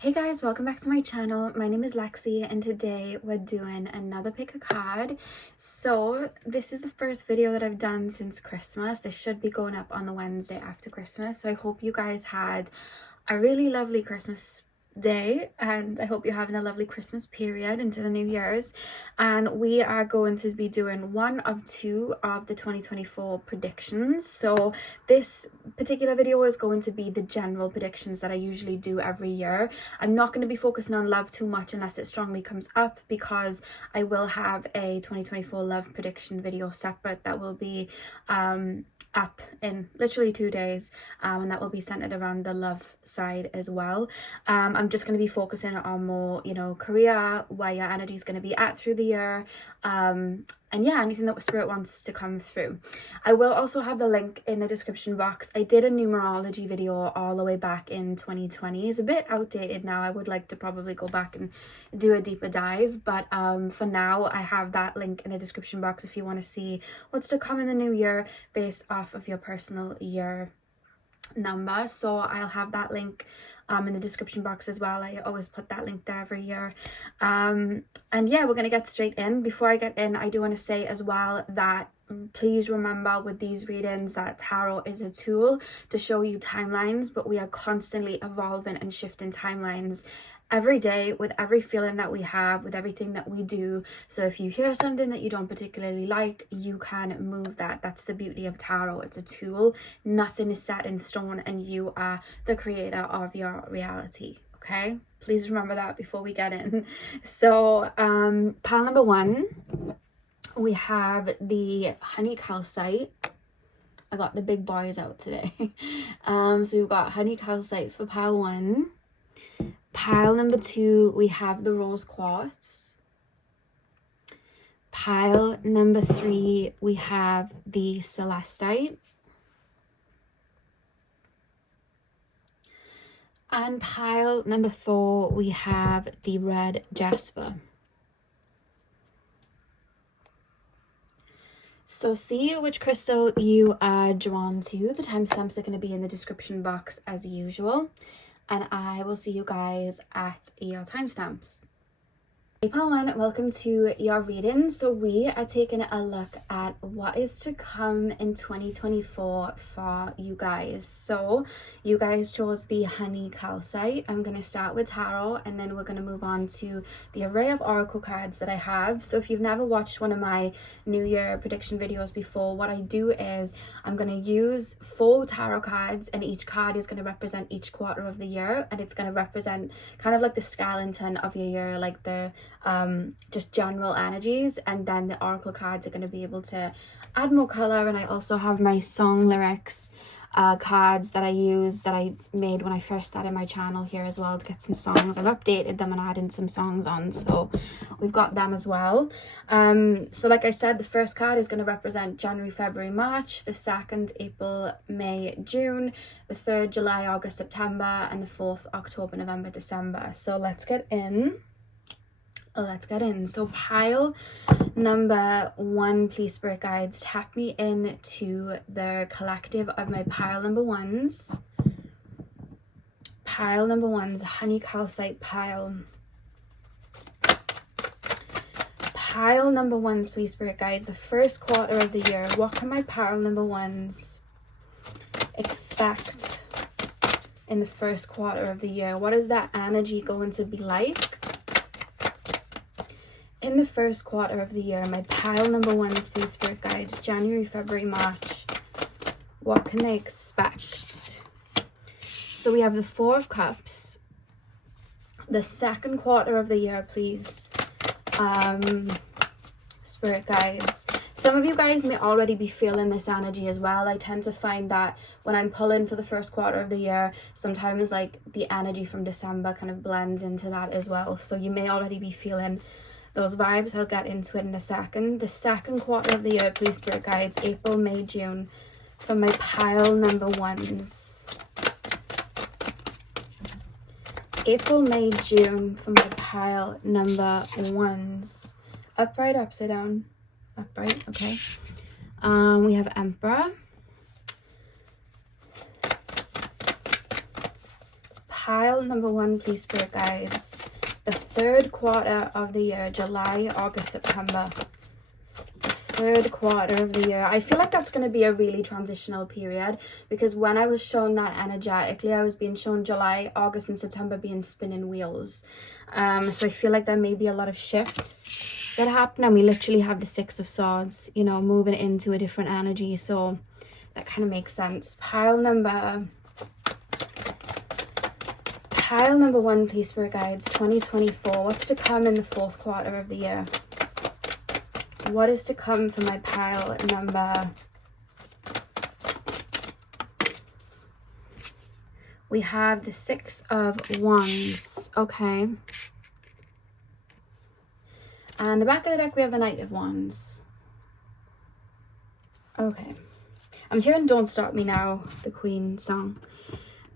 Hey guys, welcome back to my channel. My name is Lexi and today we're doing another pick a card. So this is the first video that I've done since Christmas. This should be going up on the Wednesday after Christmas. So I hope you guys had a really lovely Christmas day and I hope you're having a lovely Christmas period into the New Year's. And we are going to be doing one of two of the 2024 predictions. So this particular video is going to be the general predictions that I usually do every year. I'm not going to be focusing on love too much unless it strongly comes up, because I will have a 2024 love prediction video separate that will be up in literally 2 days, and that will be centered around the love side as well. I'm just going to be focusing on more, career, where your energy is going to be at through the year, and yeah, anything that spirit wants to come through. I will also have the link in the description box. I did a numerology video all the way back in 2020. It's a bit outdated now. I would like to probably go back and do a deeper dive, but for now I have that link in the description box if you want to see what's to come in the new year based off of your personal year number. So I'll have that link in the description box as well. I always put that link there every year. And yeah, we're gonna get straight in. Before I get in, I do want to say as well that please remember with these readings that tarot is a tool to show you timelines, but we are constantly evolving and shifting timelines every day with every feeling that we have, with everything that we do. So if you hear something that you don't particularly like, you can move that. That's the beauty of tarot. It's a tool. Nothing is set in stone and you are the creator of your reality. Okay, please remember that before we get in. So pile number one, we have the honey calcite. I got the big boys out today. So we've got honey calcite for pile one. Pile number two, we have the rose quartz. Pile number three, we have the celestite. And pile number four, we have the red jasper. So see which crystal you are drawn to. The timestamps are going to be in the description box as usual. And I will see you guys at your timestamps. Hey pile one, welcome to your reading. So we are taking a look at what is to come in 2024 for you guys. So you guys chose the honey calcite. I'm going to start with tarot and then we're going to move on to the array of oracle cards that I have. So if you've never watched one of my New Year prediction videos before, what I do is I'm going to use 4 tarot cards and each card is going to represent each quarter of the year, and it's going to represent kind of like the skeleton of your year, like the just general energies, and then the oracle cards are going to be able to add more color. And I also have my song lyrics cards that I use, that I made when I first started my channel here as well, to get some songs. I've updated them and added some songs on, so we've got them as well. So like I said, the first card is going to represent January, February, March, the second April, May, June, the third July, August, September, and the fourth October, November, December. So let's get in. So pile number one, please spirit guides, tap me into the collective of my pile number ones. Pile number one's honey calcite pile. Pile number ones, please spirit guides, the first quarter of the year. What can my pile number ones expect in the first quarter of the year? What is that energy going to be like in the first quarter of the year? My pile number ones, please spirit guides, January, February, March. What can they expect? So we have the 4 of Cups. The second quarter of the year, please, spirit guides. Some of you guys may already be feeling this energy as well. I tend to find that when I'm pulling for the first quarter of the year, sometimes like the energy from December kind of blends into that as well. So you may already be feeling those vibes. I'll get into it in a second. The second quarter of the year, please spirit guides, April, May, June, for my pile number ones. April, May, June for my pile number ones. Upright, upside down, upright, okay. We have Emperor, Pile number 1, please, spirit guides. The third quarter of the year, July, August, September. The third quarter of the year. I feel like that's going to be a really transitional period, because when I was shown that energetically, I was being shown July, August, and September being spinning wheels. So I feel like there may be a lot of shifts that happen, and we literally have the 6 of Swords, you know, moving into a different energy. So that kind of makes sense. Pile number 1, please, spirit guides. 2024. What's to come in the 4th quarter of the year? What is to come for my pile number? We have the 6 of Wands. Okay. And the back of the deck, we have the Knight of Wands. Okay. I'm hearing Don't Stop Me Now, the Queen song.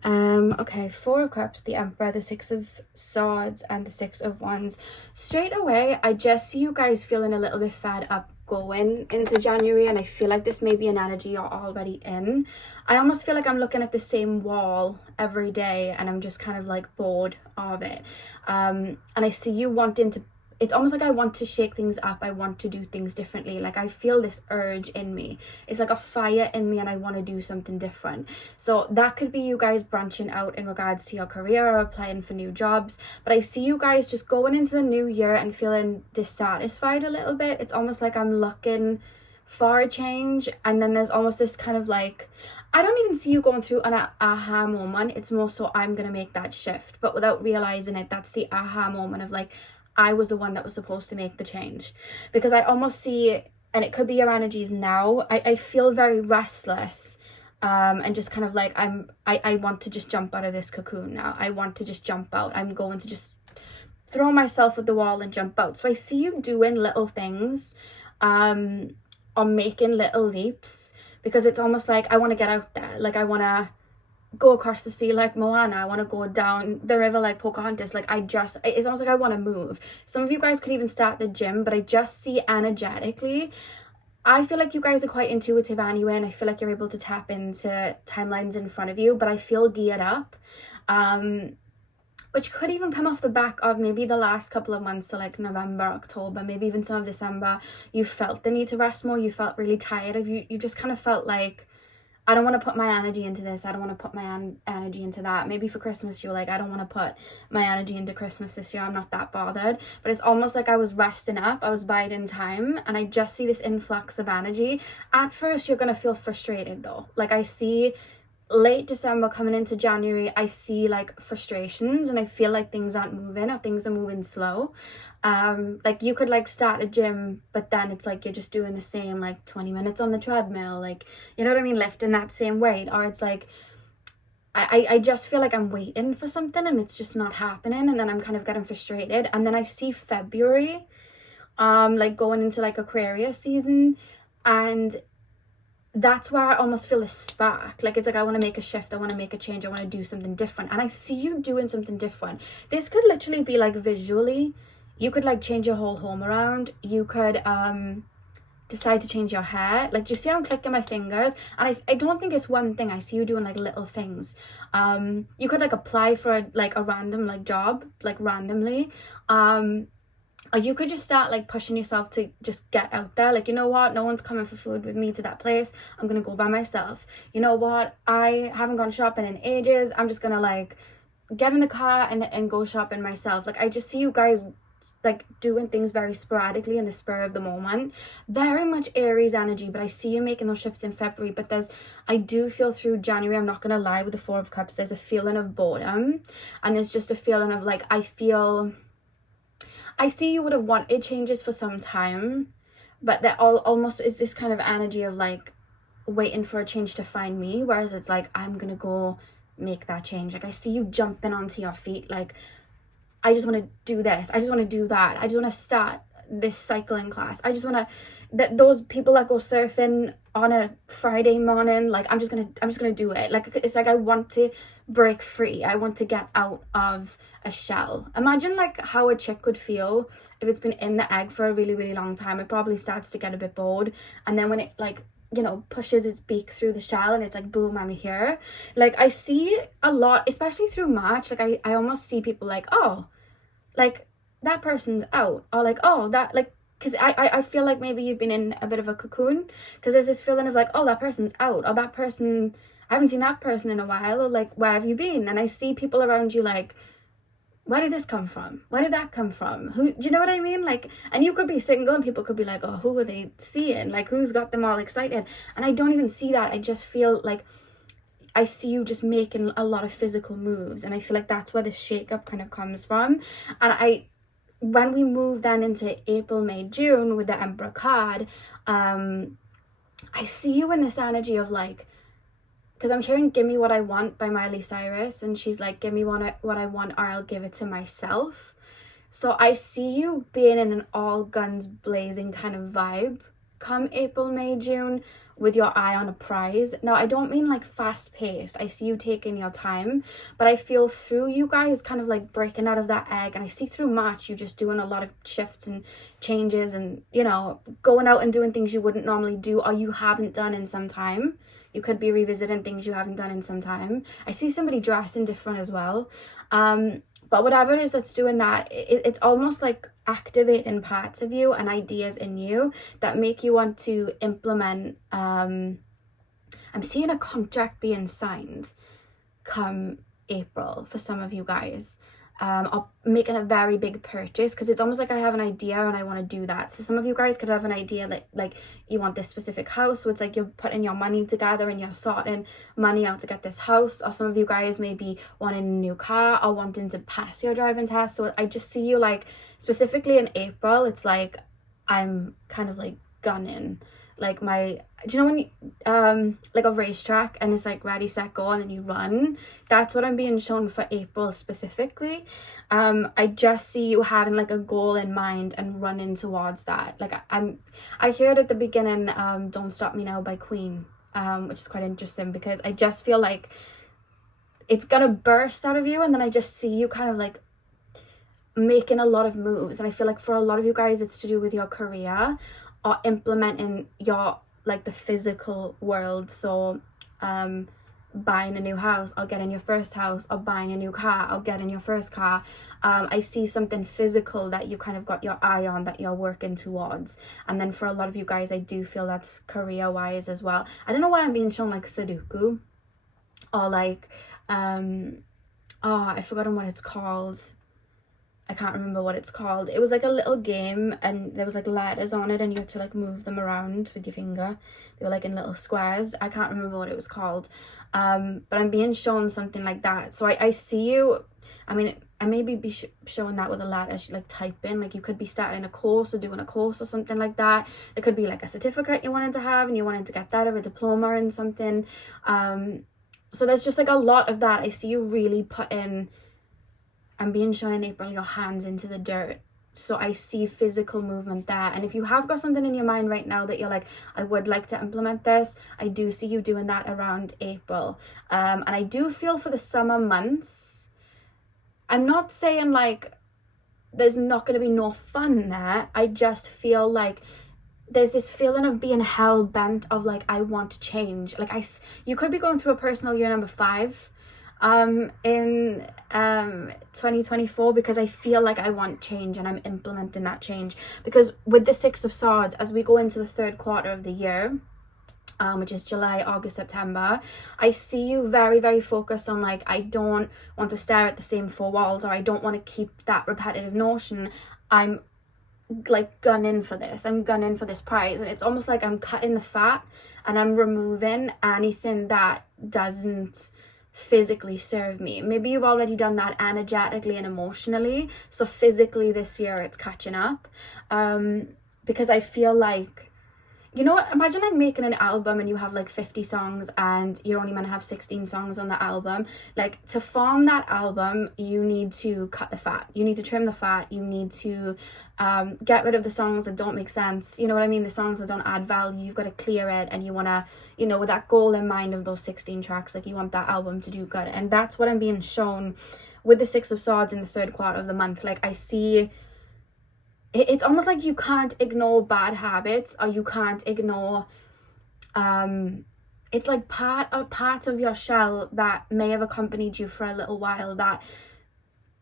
Okay, 4 of Cups, the Emperor, the 6 of Swords, and the 6 of Wands. Straight away, I just see you guys feeling a little bit fed up going into January, and I feel like this may be an energy you're already in. I almost feel like I'm looking at the same wall every day, and I'm just kind of like bored of it. And I see you wanting to, it's almost like I want to shake things up. I want to do things differently. Like I feel this urge in me. It's like a fire in me, and I want to do something different. So that could be you guys branching out in regards to your career or applying for new jobs. But I see you guys just going into the new year and feeling dissatisfied a little bit. It's almost like I'm looking for a change, and then there's almost this kind of like, I don't even see you going through an aha moment. It's more so I'm going to make that shift. But without realizing it, that's the aha moment of like, I was the one that was supposed to make the change. Because I almost see, and it could be your energies now, I feel very restless, and just kind of like I want to just jump out of this cocoon now. I want to just jump out. I'm going to just throw myself at the wall and jump out. So I see you doing little things, or making little leaps, because it's almost like I want to get out there. Like I want to go across the sea like Moana. I want to go down the river like Pocahontas. Like it's almost like I want to move. Some of you guys could even start the gym, but I just see energetically, I feel like you guys are quite intuitive anyway, and I feel like you're able to tap into timelines in front of you, but I feel geared up, which could even come off the back of maybe the last couple of months, so like November, October, maybe even some of December. You felt the need to rest more. You felt really tired of you just kind of felt like, I don't want to put my energy into this. I don't want to put my energy into that. Maybe for Christmas, you're like, I don't want to put my energy into Christmas this year. I'm not that bothered. But it's almost like I was resting up. I was biding time. And I just see this influx of energy. At first, you're going to feel frustrated though. Like I see late December coming into January, I see like frustrations, and I feel like things aren't moving, or things are moving slow. Like you could like start a gym, but then it's like you're just doing the same like 20 minutes on the treadmill, like, you know what I mean, lifting that same weight. Or it's like I just feel like I'm waiting for something and it's just not happening, and then I'm kind of getting frustrated. And then I see February like going into like Aquarius season, and that's where I almost feel a spark. Like it's like I want to make a shift, I want to make a change, I want to do something different. And I see you doing something different. This could literally be like visually, you could like change your whole home around. You could decide to change your hair. Like, do you see how I'm clicking my fingers? And I don't think it's one thing. I see you doing like little things. You could like apply for like a random like job, like randomly. Or you could just start like pushing yourself to just get out there. Like, you know what? No one's coming for food with me to that place. I'm going to go by myself. You know what? I haven't gone shopping in ages. I'm just going to like get in the car and go shopping myself. Like, I just see you guys like doing things very sporadically in the spur of the moment. Very much Aries energy, but I see you making those shifts in February. But I do feel through January, I'm not going to lie, with the 4 of Cups, there's a feeling of boredom. And there's just a feeling of like, I see you would have wanted changes for some time, but there almost is this kind of energy of like waiting for a change to find me, whereas it's like, I'm gonna go make that change. Like I see you jumping onto your feet, like I just want to do this, I just want to do that, I just want to start this cycling class, I just want to, those people that go surfing on a Friday morning, like I'm just gonna do it. Like it's like I want to break free, I want to get out of a shell. Imagine like how a chick would feel if it's been in the egg for a really, really long time. It probably starts to get a bit bored, and then when it like you know, pushes its beak through the shell and it's like, boom, I'm here. Like I see a lot, especially through March, like I almost see people like, oh, like that person's out, or like, oh, that, like, because I feel like maybe you've been in a bit of a cocoon, because there's this feeling of like, oh, that person's out, or that person, I haven't seen that person in a while, or like, where have you been? And I see people around you like, where did this come from? Where did that come from? Who, do you know what I mean? Like, and you could be single and people could be like, oh, who are they seeing? Like, who's got them all excited? And I don't even see that. I just feel like I see you just making a lot of physical moves, and I feel like that's where the shake-up kind of comes from. And when we move then into April, May, June with the Emperor card, I see you in this energy of like, because I'm hearing Give Me What I Want by Miley Cyrus, and she's like, give me what I want or I'll give it to myself. So I see you being in an all guns blazing kind of vibe come April, May, June, with your eye on a prize. Now, I don't mean like fast paced. I see you taking your time, but I feel through you guys kind of like breaking out of that egg. And I see through March, you just doing a lot of shifts and changes and, you know, going out and doing things you wouldn't normally do or you haven't done in some time. You could be revisiting things you haven't done in some time. I see somebody dressing different as well. But whatever it is that's doing that, it's almost like activating parts of you and ideas in you that make you want to implement. I'm seeing a contract being signed come April for some of you guys. Or making a very big purchase, because it's almost like I have an idea and I want to do that. So some of you guys could have an idea like you want this specific house, so it's like you're putting your money together and you're sorting money out to get this house. Or some of you guys may be wanting a new car or wanting to pass your driving test. So I just see you like specifically in April, it's like I'm kind of like gunning like do you know when you like a racetrack and it's like ready, set, go, and then you run? That's what I'm being shown for April specifically. I just see you having like a goal in mind and running towards that. Like I heard at the beginning Don't Stop Me Now by Queen, which is quite interesting, because I just feel like it's gonna burst out of you, and then I just see you kind of like making a lot of moves. And I feel like for a lot of you guys it's to do with your career or implementing your like the physical world. So buying a new house or getting your first house or buying a new car or getting your first car. I see something physical that you kind of got your eye on that you're working towards. And then for a lot of you guys, I do feel that's career wise as well. I don't know why I'm being shown like Sudoku or like I've forgotten what it's called. I can't remember what it's called. It was like a little game and there was like letters on it and you had to like move them around with your finger. They were like in little squares. I can't remember what it was called. But I'm being shown something like that. So I see you, I mean, I maybe be showing that with a letter, like typing, like you could be starting a course or doing a course or something like that. It could be like a certificate you wanted to have and you wanted to get that, or a diploma in something. So there's just like a lot of that. I see you really putting, I'm being shown in April, your hands into the dirt. So I see physical movement there. And if you have got something in your mind right now that you're like, I would like to implement this, I do see you doing that around April. And I do feel for the summer months, I'm not saying like there's not going to be no fun there. I just feel like there's this feeling of being hell bent of like, I want to change. Like you could be going through a personal year number 5 in 2024, because I feel like I want change and I'm implementing that change. Because with the 6 of Swords, as we go into the 3rd quarter of the year, which is July, August, September, I see you very, very focused on like, I don't want to stare at the same 4 walls, or I don't want to keep that repetitive notion. I'm like gunning for this. I'm gunning for this prize. And it's almost like I'm cutting the fat and I'm removing anything that doesn't physically serve me. Maybe you've already done that energetically and emotionally, so physically this year it's catching up. Because I feel like, you know what, imagine like making an album and you have like 50 songs and you're only meant to have 16 songs on the album. Like, to form that album, you need to cut the fat, you need to trim the fat, you need to get rid of the songs that don't make sense, you know what I mean, the songs that don't add value. You've got to clear it, and you want to, you know, with that goal in mind of those 16 tracks, like you want that album to do good. And that's what I'm being shown with the 6 of Swords in the 3rd quarter of the month. Like, I see it's almost like you can't ignore bad habits, or you can't ignore It's like part of your shell that may have accompanied you for a little while, that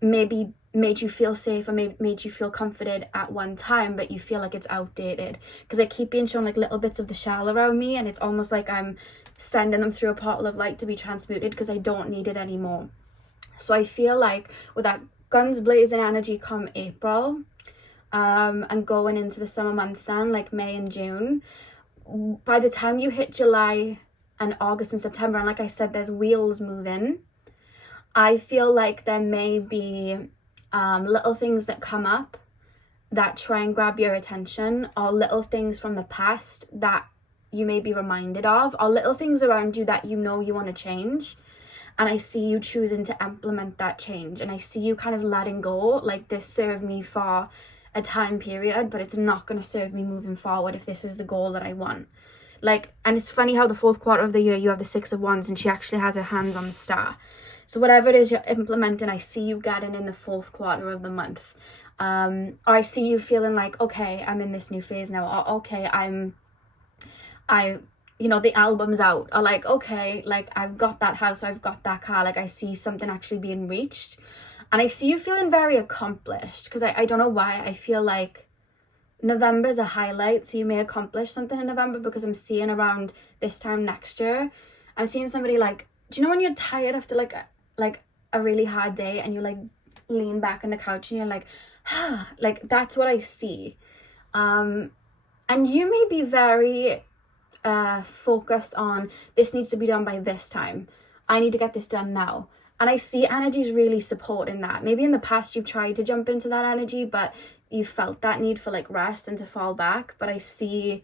maybe made you feel safe or made you feel comforted at one time, but you feel like it's outdated. Because I keep being shown like little bits of the shell around me, and it's almost like I'm sending them through a portal of light to be transmuted because I don't need it anymore. So I feel like with that guns blazing energy come April, and going into the summer months then, like May and June, by the time you hit July and August and September, and like I said, there's wheels moving, I feel like there may be little things that come up that try and grab your attention, or little things from the past that you may be reminded of, or little things around you that you know you want to change. And I see you choosing to implement that change, and I see you kind of letting go, like, this served me for a time period, but it's not going to serve me moving forward if this is the goal that I want. Like, and it's funny how the fourth quarter of the year you have the Six of Wands, and she actually has her hands on the star. So whatever it is you're implementing, I see you getting in the fourth quarter of the month. Or I see you feeling like, okay, I'm in this new phase now. Or okay, the album's out. Or like, okay, like I've got that house, I've got that car. Like I see something actually being reached. And I see you feeling very accomplished, because I don't know why. I feel like November's a highlight, so you may accomplish something in November, because I'm seeing around this time next year, I'm seeing somebody like, do you know when you're tired after like a really hard day, and you like lean back on the couch and you're like, like that's what I see. And you may be very focused on, this needs to be done by this time, I need to get this done now. And I see energies really supporting that. Maybe in the past you've tried to jump into that energy, but you felt that need for like rest and to fall back. But I see,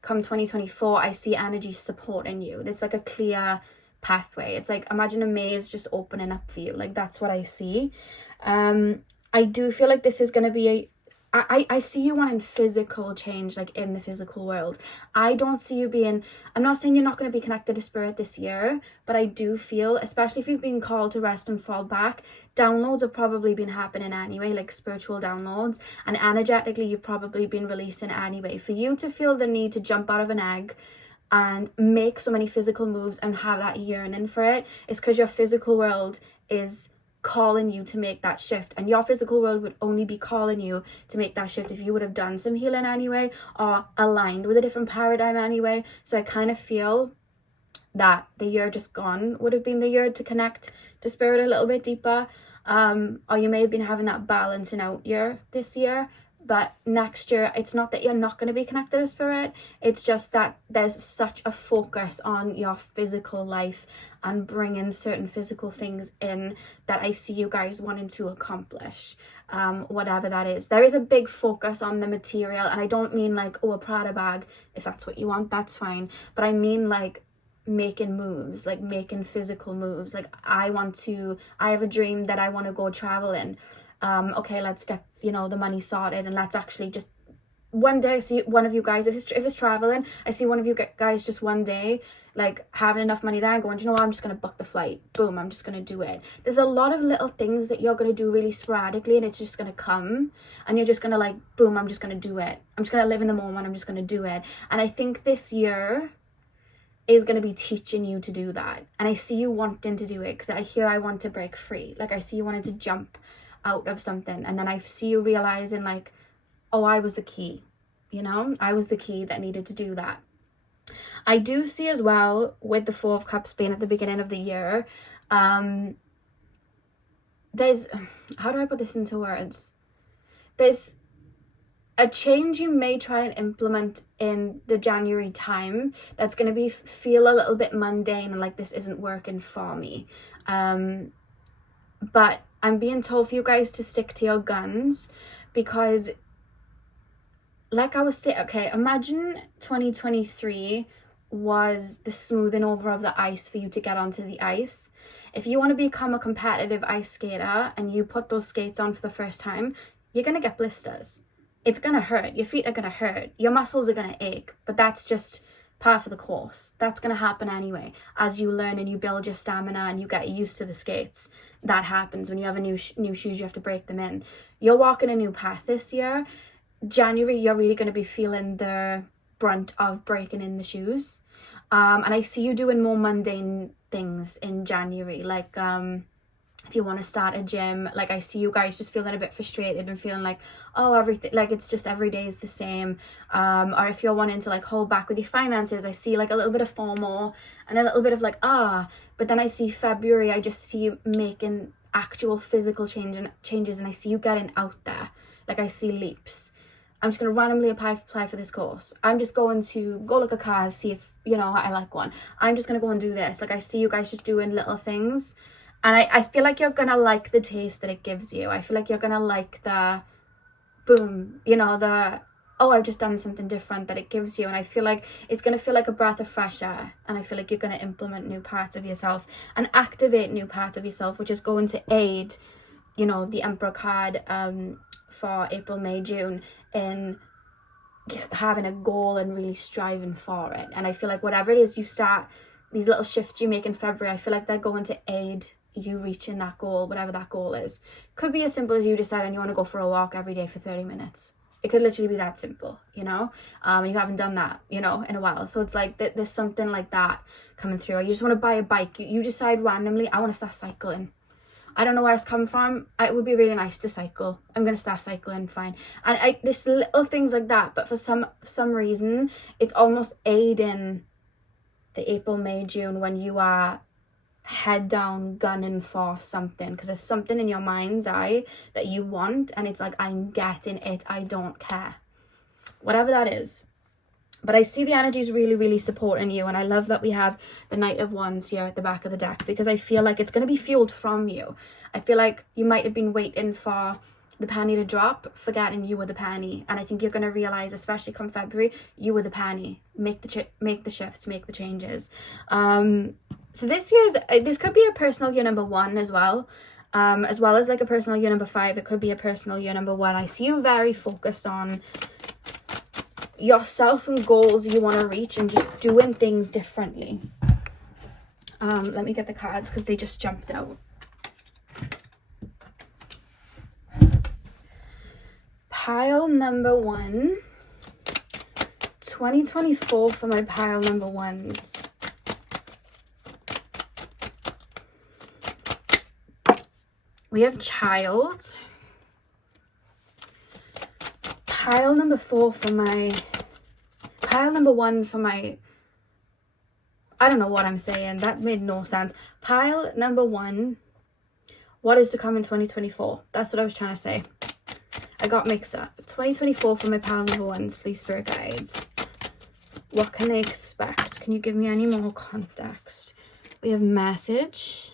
come 2024, I see energies supporting you. It's like a clear pathway. It's like, imagine a maze just opening up for you. Like, that's what I see. I do feel like this is going to be I see you wanting physical change, like in the physical world. I don't see you being, I'm not saying you're not going to be connected to spirit this year, but I do feel, especially if you've been called to rest and fall back, downloads have probably been happening anyway, like spiritual downloads, and energetically you've probably been releasing anyway. For you to feel the need to jump out of an egg and make so many physical moves and have that yearning for it, is because your physical world is calling you to make that shift, and your physical world would only be calling you to make that shift if you would have done some healing anyway, or aligned with a different paradigm anyway. So I kind of feel that the year just gone would have been the year to connect to spirit a little bit deeper, or you may have been having that balancing out year this year. But next year, it's not that you're not going to be connected to spirit, it's just that there's such a focus on your physical life and bringing certain physical things in that I see you guys wanting to accomplish, whatever that is. There is a big focus on the material, and I don't mean like, oh, a Prada bag. If that's what you want, that's fine. But I mean like making moves, like making physical moves. Like I have a dream that I want to go traveling. Okay, let's get, the money sorted, and let's actually just one day see one of you guys, if it's traveling, I see one of you guys just one day like having enough money there and going, what, I'm just going to book the flight, boom, I'm just going to do it. There's a lot of little things that you're going to do really sporadically, and it's just going to come, and you're just going to like, boom, I'm just going to do it, I'm just going to live in the moment, I'm just going to do it. And I think this year is going to be teaching you to do that, and I see you wanting to do it, because I want to break free. Like I see you wanting to jump out of something, and then I see you realizing like, oh, I was the key, I was the key that needed to do that. I do see as well, with the Four of Cups being at the beginning of the year, there's, how do I put this into words? There's a change you may try and implement in the January time that's going to feel a little bit mundane and like, this isn't working for me. But I'm being told for you guys to stick to your guns, because like I was saying, okay, imagine 2023 was the smoothing over of the ice for you to get onto the ice. If you want to become a competitive ice skater and you put those skates on for the first time, you're going to get blisters. It's going to hurt. Your feet are going to hurt. Your muscles are going to ache, but that's just part of the course. That's going to happen anyway. As you learn and you build your stamina and you get used to the skates, that happens. When you have a new shoes, you have to break them in. You're walking a new path this year. January, you're really going to be feeling the brunt of breaking in the shoes. And I see you doing more mundane things in January, like if you want to start a gym, like I see you guys just feeling a bit frustrated and feeling like, oh, everything, like it's just every day is the same. Or if you're wanting to like hold back with your finances, I see like a little bit of FOMO and a little bit of like, but then I see February, I just see you making actual physical changes, and I see you getting out there. Like I see leaps. I'm just going to randomly apply for this course. I'm just going to go look at cars, see if, I like one. I'm just going to go and do this. Like I see you guys just doing little things. And I feel like you're going to like the taste that it gives you. I feel like you're going to like the boom, I've just done something different that it gives you. And I feel like it's going to feel like a breath of fresh air. And I feel like you're going to implement new parts of yourself and activate new parts of yourself, which is going to aid, the Emperor card for April, May, June in having a goal and really striving for it. And I feel like whatever it is you start, these little shifts you make in February, I feel like they're going to aid you reaching that goal, whatever that goal is. Could be as simple as you deciding you want to go for a walk every day for 30 minutes. It could literally be that simple, and you haven't done that, in a while. So it's like there's something like that coming through. Or you just want to buy a bike. You decide randomly, I want to start cycling. I don't know where it's come from. It would be really nice to cycle. I'm going to start cycling, fine. And there's little things like that. But for some reason, it's almost aiding the April, May, June when you are head down gunning for something, because there's something in your mind's eye that you want, and it's like, I'm getting it, I don't care, whatever that is. But I see the energies really, really supporting you, and I love that we have the Knight of Wands here at the back of the deck, because I feel like it's going to be fueled from you. I feel like you might have been waiting for the penny to drop, forgetting you were the penny, and I think you're going to realize, especially come February, you were the penny. Make the shifts, make the changes. So this could be a personal year number 1 as well as like a personal year number 5. It could be a personal year number 1. I see you very focused on yourself and goals you want to reach and just doing things differently. Let me get the cards because they just jumped out. Pile number 1, 2024 for my pile number 1s. We have child. Pile number 4 for my, pile number 1 for my, I don't know what I'm saying. That made no sense. Pile number 1, what is to come in 2024? That's what I was trying to say. I got mixed up. 2024 for my pile number 1s, please, spirit guides. What can they expect? Can you give me any more context? We have message.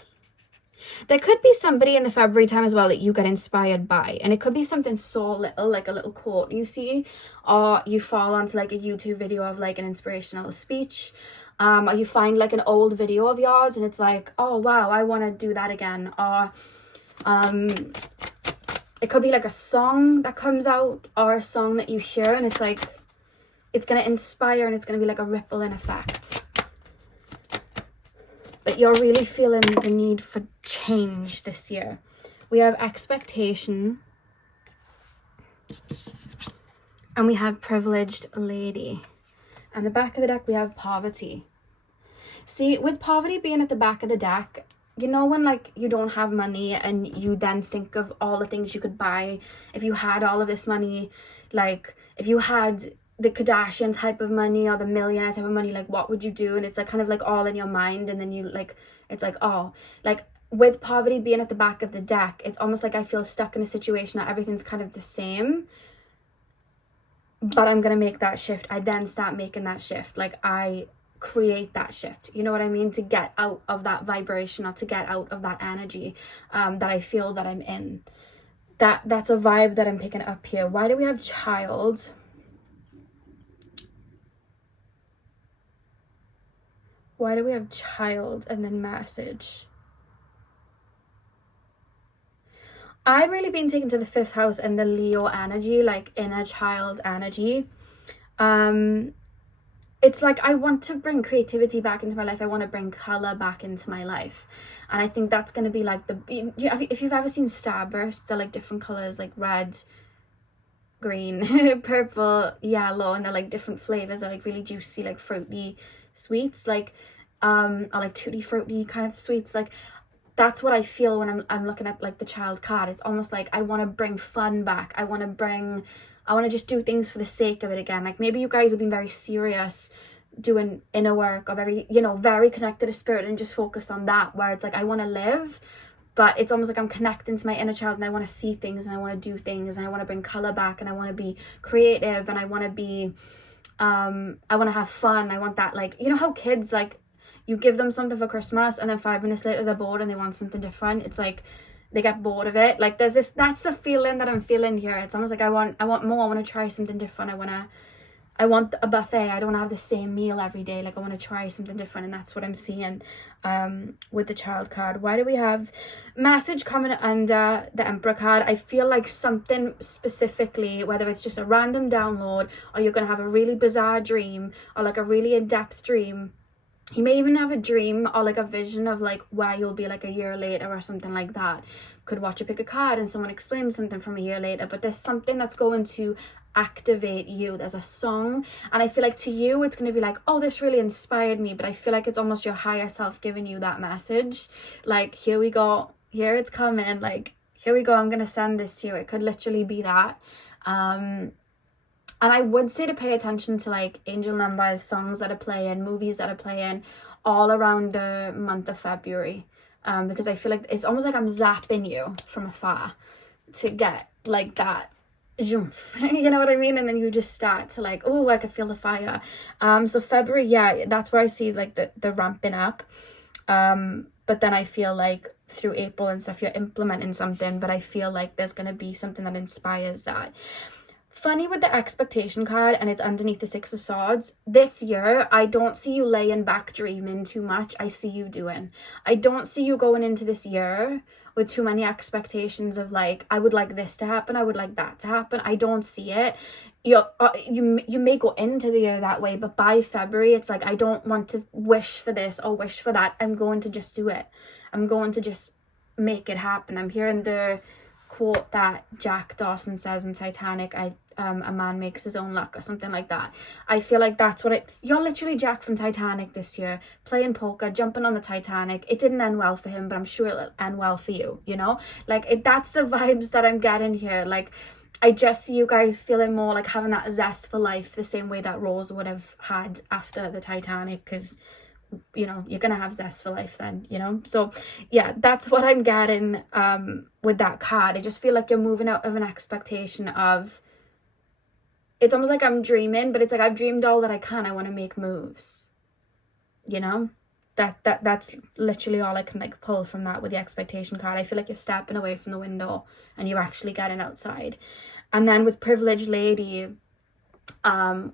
There could be somebody in the February time as well that you get inspired by, and it could be something so little, like a little quote you see, or you fall onto like a YouTube video of like an inspirational speech, or you find like an old video of yours and it's like, oh wow, I want to do that again. Or it could be like a song that comes out, or a song that you hear and it's like, it's going to inspire and it's going to be like a rippling effect. But you're really feeling the need for change this year. We have expectation. And we have privileged lady. And the back of the deck, we have poverty. See, with poverty being at the back of the deck, when like you don't have money and you then think of all the things you could buy if you had all of this money, like if you had the Kardashian type of money or the millionaire type of money, like what would you do? And it's like kind of like all in your mind, and then you like, it's like, oh, like with poverty being at the back of the deck, it's almost like I feel stuck in a situation that everything's kind of the same, but I'm gonna make that shift. I then start making that shift, like I create that shift, you know what I mean, to get out of that vibration or to get out of that energy that I feel that I'm in. That's a vibe that I'm picking up here. Why do we have child? Why do we have child and then message? I've really been taken to the 5th house and the Leo energy, like inner child energy. It's like I want to bring creativity back into my life. I want to bring color back into my life. And I think that's going to be like if you've ever seen starbursts, they're like different colors, like red, green, purple, yellow, and they're like different flavors. They're like really juicy, like fruity sweets, like or like tutti fruity kind of sweets. Like that's what I feel when I'm looking at like the child card. It's almost like I want to bring fun back. I want to just do things for the sake of it again. Like maybe you guys have been very serious doing inner work, or very, you know, very connected to spirit and just focused on that, where it's like I want to live, but it's almost like I'm connecting to my inner child and I want to see things and I want to do things and I want to bring color back and I want to be creative and I want to be I want to have fun. I want that, like, you know how kids, like, you give them something for Christmas and then 5 minutes later they're bored and they want something different. It's like they get bored of it. Like there's this, that's the feeling that I'm feeling here. It's almost like I want more. I want to try something different. I want a buffet. I don't want to have the same meal every day. Like I want to try something different, and that's what I'm seeing with the child card. Why do we have message coming under the Emperor card? I feel like something specifically, whether it's just a random download or you're going to have a really bizarre dream or like a really in-depth dream. You may even have a dream or like a vision of like where you'll be like a year later or something like that. Could watch a pick a card and someone explains something from a year later, but there's something that's going to activate you. There's a song, and I feel like to you it's going to be like, oh, this really inspired me, but I feel like it's almost your higher self giving you that message, like, here we go, here it's coming, like, here we go, I'm going to send this to you. It could literally be that. And I would say to pay attention to like angel numbers, songs that are playing, movies that are playing all around the month of February, because I feel like it's almost like I'm zapping you from afar to get like that zoomph, you know what I mean? And then you just start to like, oh, I can feel the fire. So February, yeah, that's where I see like the ramping up. But then I feel like through April and stuff, you're implementing something, but I feel like there's going to be something that inspires that. Funny with the expectation card, and it's underneath the 6 of Swords. This year, I don't see you laying back dreaming too much. I see you doing. I don't see you going into this year with too many expectations of like, I would like this to happen, I would like that to happen. I don't see it. You may go into the year that way, but by February, it's like, I don't want to wish for this or wish for that. I'm going to just do it. I'm going to just make it happen. I'm hearing the quote that Jack Dawson says in Titanic, a man makes his own luck, or something like that. I feel like that's what you're literally Jack from Titanic this year, playing poker, jumping on the Titanic. It didn't end well for him, but I'm sure it'll end well for you, you know? Like, that's the vibes that I'm getting here. Like, I just see you guys feeling more like having that zest for life, the same way that Rose would have had after the Titanic, because, you know, you're gonna have zest for life then, you know? So yeah, that's what I'm getting with that card. I just feel like you're moving out of an expectation of, it's almost like I'm dreaming, but it's like I've dreamed all that I can. I want to make moves, you know? That's literally all I can like pull from that with the expectation card. I feel like you're stepping away from the window and you're actually getting outside. And then with Privileged Lady,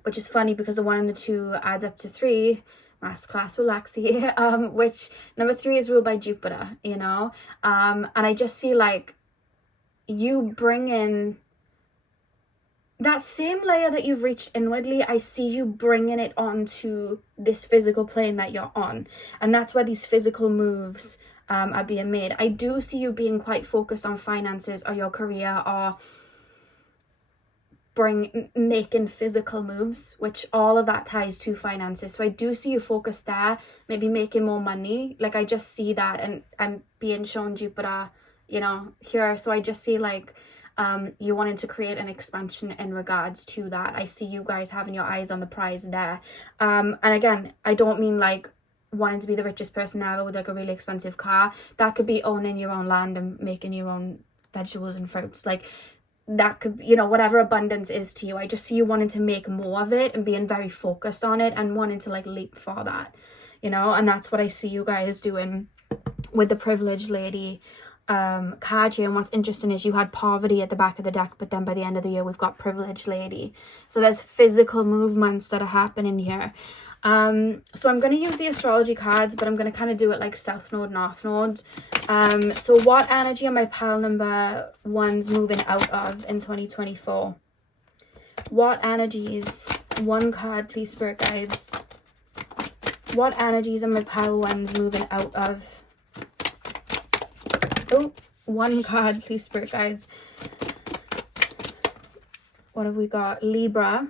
which is funny because the 1 and the 2 adds up to 3, maths class with Lexi, which number 3 is ruled by Jupiter, you know? And I just see like you bring in that same layer that you've reached inwardly. I see you bringing it onto this physical plane that you're on. And that's where these physical moves are being made. I do see you being quite focused on finances or your career, or making physical moves, which all of that ties to finances. So I do see you focused there, maybe making more money. Like I just see that, and I'm being shown Jupiter, you know, here. So I just see like you wanted to create an expansion in regards to that. I see you guys having your eyes on the prize there. And again, I don't mean like wanting to be the richest person ever with like a really expensive car. That could be owning your own land and making your own vegetables and fruits. Like that could, you know, whatever abundance is to you. I just see you wanting to make more of it and being very focused on it and wanting to like leap for that, you know. And that's what I see you guys doing with the Privileged Lady card here. And what's interesting is you had poverty at the back of the deck, but then by the end of the year we've got Privileged Lady. So there's physical movements that are happening here. So I'm going to use the astrology cards, but I'm going to kind of do it like South Node, North Node. So what energy are my pile number 1s moving out of in 2024? What energies? One card, please, Spirit Guides. What energies are my pile 1s moving out of? Oh, one card, please, Spirit Guides. What have we got? Libra.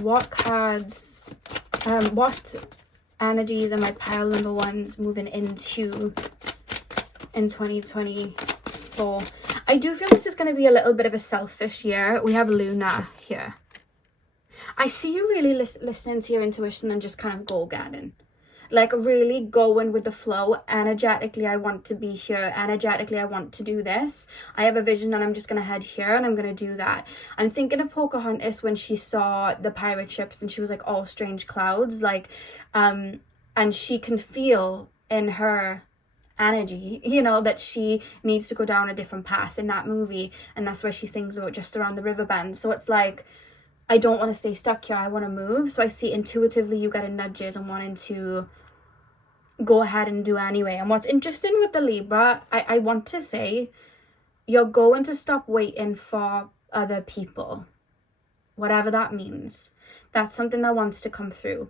What cards, what energies am I pile number ones moving into in 2024? I do feel this is going to be a little bit of a selfish year. We have Luna here. I see you really listening to your intuition and just kind of go-getting. Like really going with the flow. Energetically, I want to be here. Energetically, I want to do this. I have a vision and I'm just going to head here and I'm going to do that. I'm thinking of Pocahontas when she saw the pirate ships and she was like, all strange clouds. Like, and she can feel in her energy, you know, that she needs to go down a different path in that movie. And that's where she sings about just around the river bend. So it's like, I don't want to stay stuck here. I want to move. So I see intuitively you getting nudges and wanting to go ahead and do anyway. And what's interesting with the Libra, I want to say, you're going to stop waiting for other people. Whatever that means. That's something that wants to come through.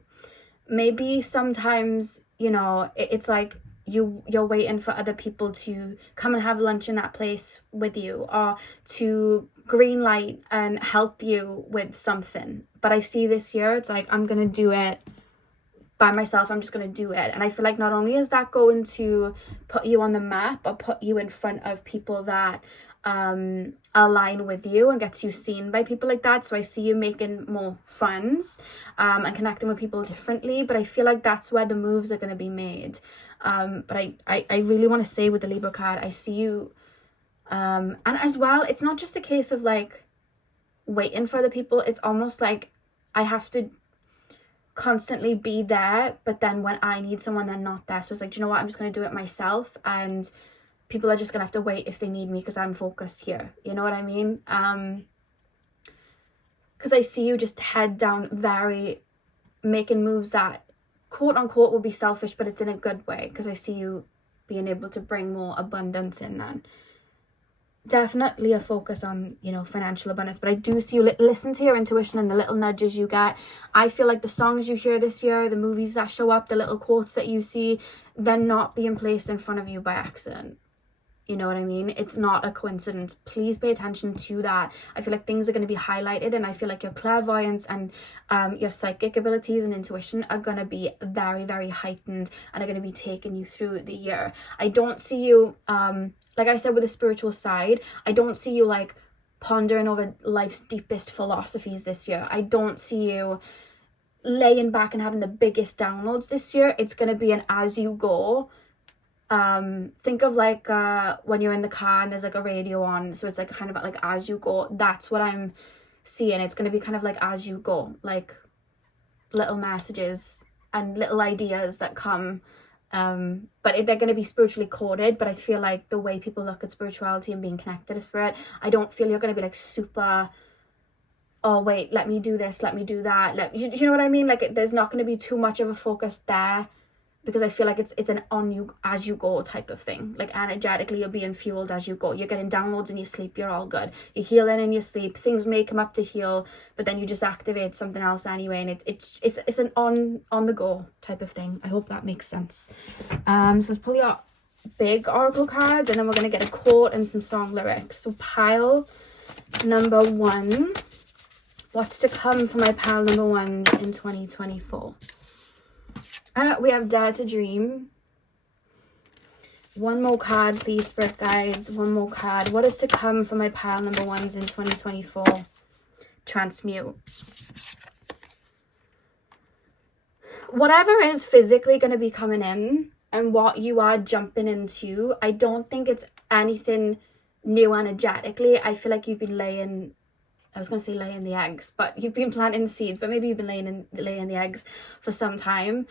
Maybe sometimes, you know, it's like you're waiting for other people to come and have lunch in that place with you, or to green light and help you with something. But I see this year, it's like, I'm going to do it by myself. I'm just going to do it. And I feel like not only is that going to put you on the map, or put you in front of people that align with you and gets you seen by people like that. So I see you making more friends and connecting with people differently. But I feel like that's where the moves are going to be made. But I really want to say with the Libra card, I see you, and as well, it's not just a case of like waiting for the people. It's almost like I have to constantly be there, but then when I need someone, they're not there. So it's like, do you know what, I'm just going to do it myself, and people are just going to have to wait if they need me because I'm focused here. You know what I mean? Because I see you just head down, very making moves that quote unquote will be selfish, but it's in a good way, because I see you being able to bring more abundance in then. Definitely a focus on, you know, financial abundance, but I do see you listen to your intuition and the little nudges you get. I feel like the songs you hear this year, the movies that show up, the little quotes that you see, they're not being placed in front of you by accident. You know what I mean? It's not a coincidence. Please pay attention to that. I feel like things are going to be highlighted, and I feel like your clairvoyance and your psychic abilities and intuition are going to be very, very heightened and are going to be taking you through the year. I don't see you, like I said, with the spiritual side, I don't see you like pondering over life's deepest philosophies this year. I don't see you laying back and having the biggest downloads this year. It's going to be an as you go. Think of like when you're in the car and there's like a radio on, so it's like kind of like as you go. That's what I'm seeing. It's going to be kind of like as you go, like little messages and little ideas that come, but they're going to be spiritually coded. But I feel like the way people look at spirituality and being connected to spirit, I don't feel you're going to be like super, oh wait, let me do this, let me do that, you know what I mean? Like there's not going to be too much of a focus there, because I feel like it's an on you as you go type of thing. Like energetically, you're being fueled as you go. You're getting downloads in your sleep, you're all good. You're healing in your sleep, things may come up to heal, but then you just activate something else anyway, and it's an on the go type of thing. I hope that makes sense. So let's pull your big oracle cards, and then we're going to get a quote and some song lyrics. So pile number one, what's to come for my pile number ones in 2024? We have Dare to Dream. One more card, please, Spirit Guides. One more card. What is to come for my pile number ones in 2024? Transmute. Whatever is physically going to be coming in and what you are jumping into, I don't think it's anything new energetically. I feel like you've been laying the eggs, but you've been planting seeds, but maybe you've been laying the eggs for some time.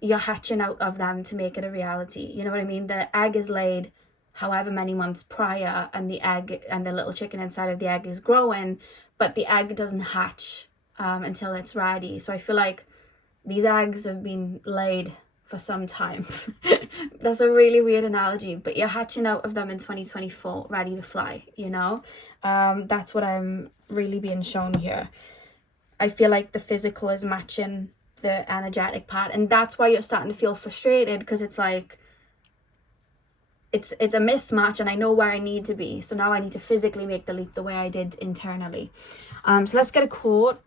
You're hatching out of them to make it a reality. You know what I mean? The egg is laid however many months prior, and the egg and the little chicken inside of the egg is growing, but the egg doesn't hatch until it's ready. So I feel like these eggs have been laid for some time. That's a really weird analogy, but you're hatching out of them in 2024, ready to fly, you know? That's what I'm really being shown here. I feel like the physical is matching the energetic part, and that's why you're starting to feel frustrated, because it's like it's a mismatch, and I know where I need to be. So now I need to physically make the leap the way I did internally. So let's get a quote.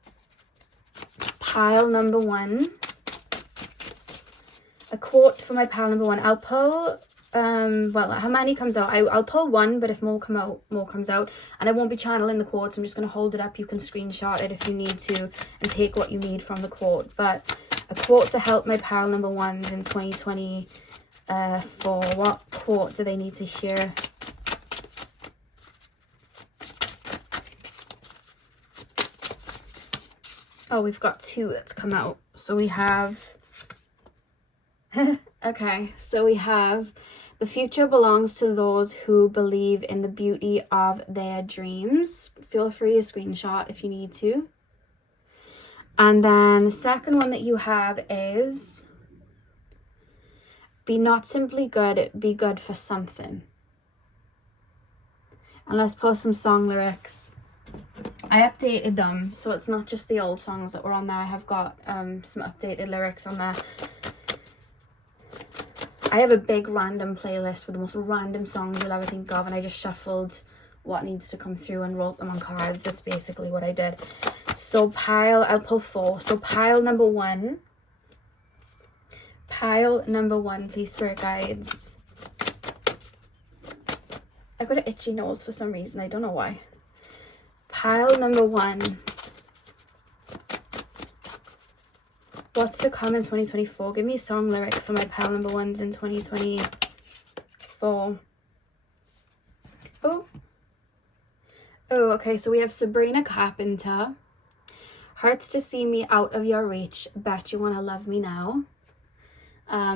Pile number 1. A quote for my pile number 1. I'll pull well, how many comes out, I'll pull 1, but if more comes out, and I won't be channeling the quotes. I'm just going to hold it up. You can screenshot it if you need to and take what you need from the quote. But a quote to help my pile number 1s in 2024. What quote do they need to hear? Oh, we've got 2 that's come out. So we have okay, so we have, the future belongs to those who believe in the beauty of their dreams. Feel free to screenshot if you need to. And then the second one that you have is, be not simply good, be good for something. And let's pull some song lyrics. I updated them, so it's not just the old songs that were on there. I have got some updated lyrics on there. I have a big random playlist with the most random songs you'll ever think of, and I just shuffled what needs to come through and wrote them on cards. That's basically what I did. So I'll pull 4. So pile number 1, please, spirit guides. I've got an itchy nose for some reason. I don't know why. Pile number 1. What's to come in 2024? Give me a song lyric for my pile number 1s in 2024. Oh, okay. So we have Sabrina Carpenter. Hurts to see me out of your reach. Bet you wanna love me now.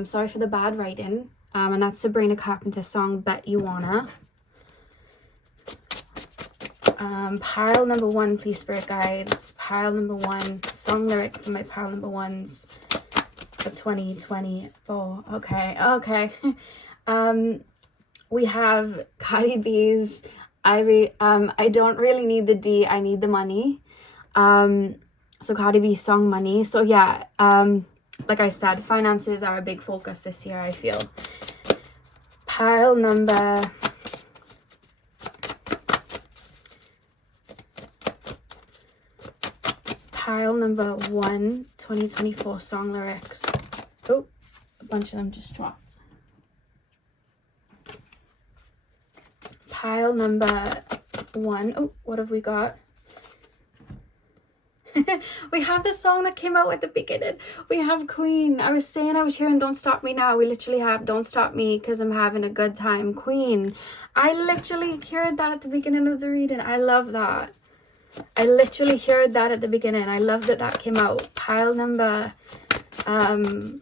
Sorry for the bad writing. And that's Sabrina Carpenter's song, Bet You Wanna. Pile number 1, please, spirit guides. Pile number 1, song lyric for my pile number 1s for 2024. Okay. We have Cardi B's I don't really need the D, I need the money. So Cardi B's song Money. So yeah, like I said, finances are a big focus this year, I feel. Pile number 1, 2024 song lyrics. Oh, a bunch of them just dropped. Pile number 1. Oh, what have we got? We have the song that came out at the beginning. We have Queen. I was saying I was hearing Don't Stop Me Now. We literally have Don't Stop Me because I'm having a good time. Queen. I literally heard that at the beginning of the reading. I love that. I literally heard that at the beginning. I love that that came out. Pile number 1.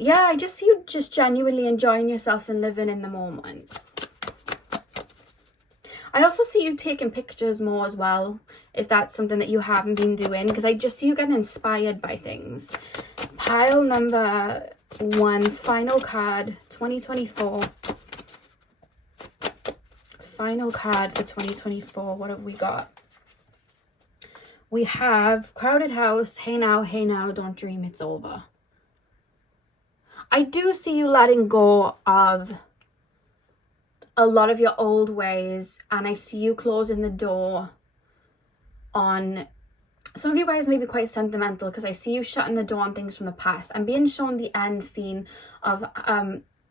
Yeah, I just see you just genuinely enjoying yourself and living in the moment. I also see you taking pictures more as well, if that's something that you haven't been doing, because I just see you getting inspired by things. Pile number 1, final card, 2024. Final card for 2024. What have we got? We have Crowded House, Hey Now, Don't Dream It's Over. I do see you letting go of a lot of your old ways, and I see you closing the door on, some of you guys may be quite sentimental, because I see you shutting the door on things from the past. I'm being shown the end scene of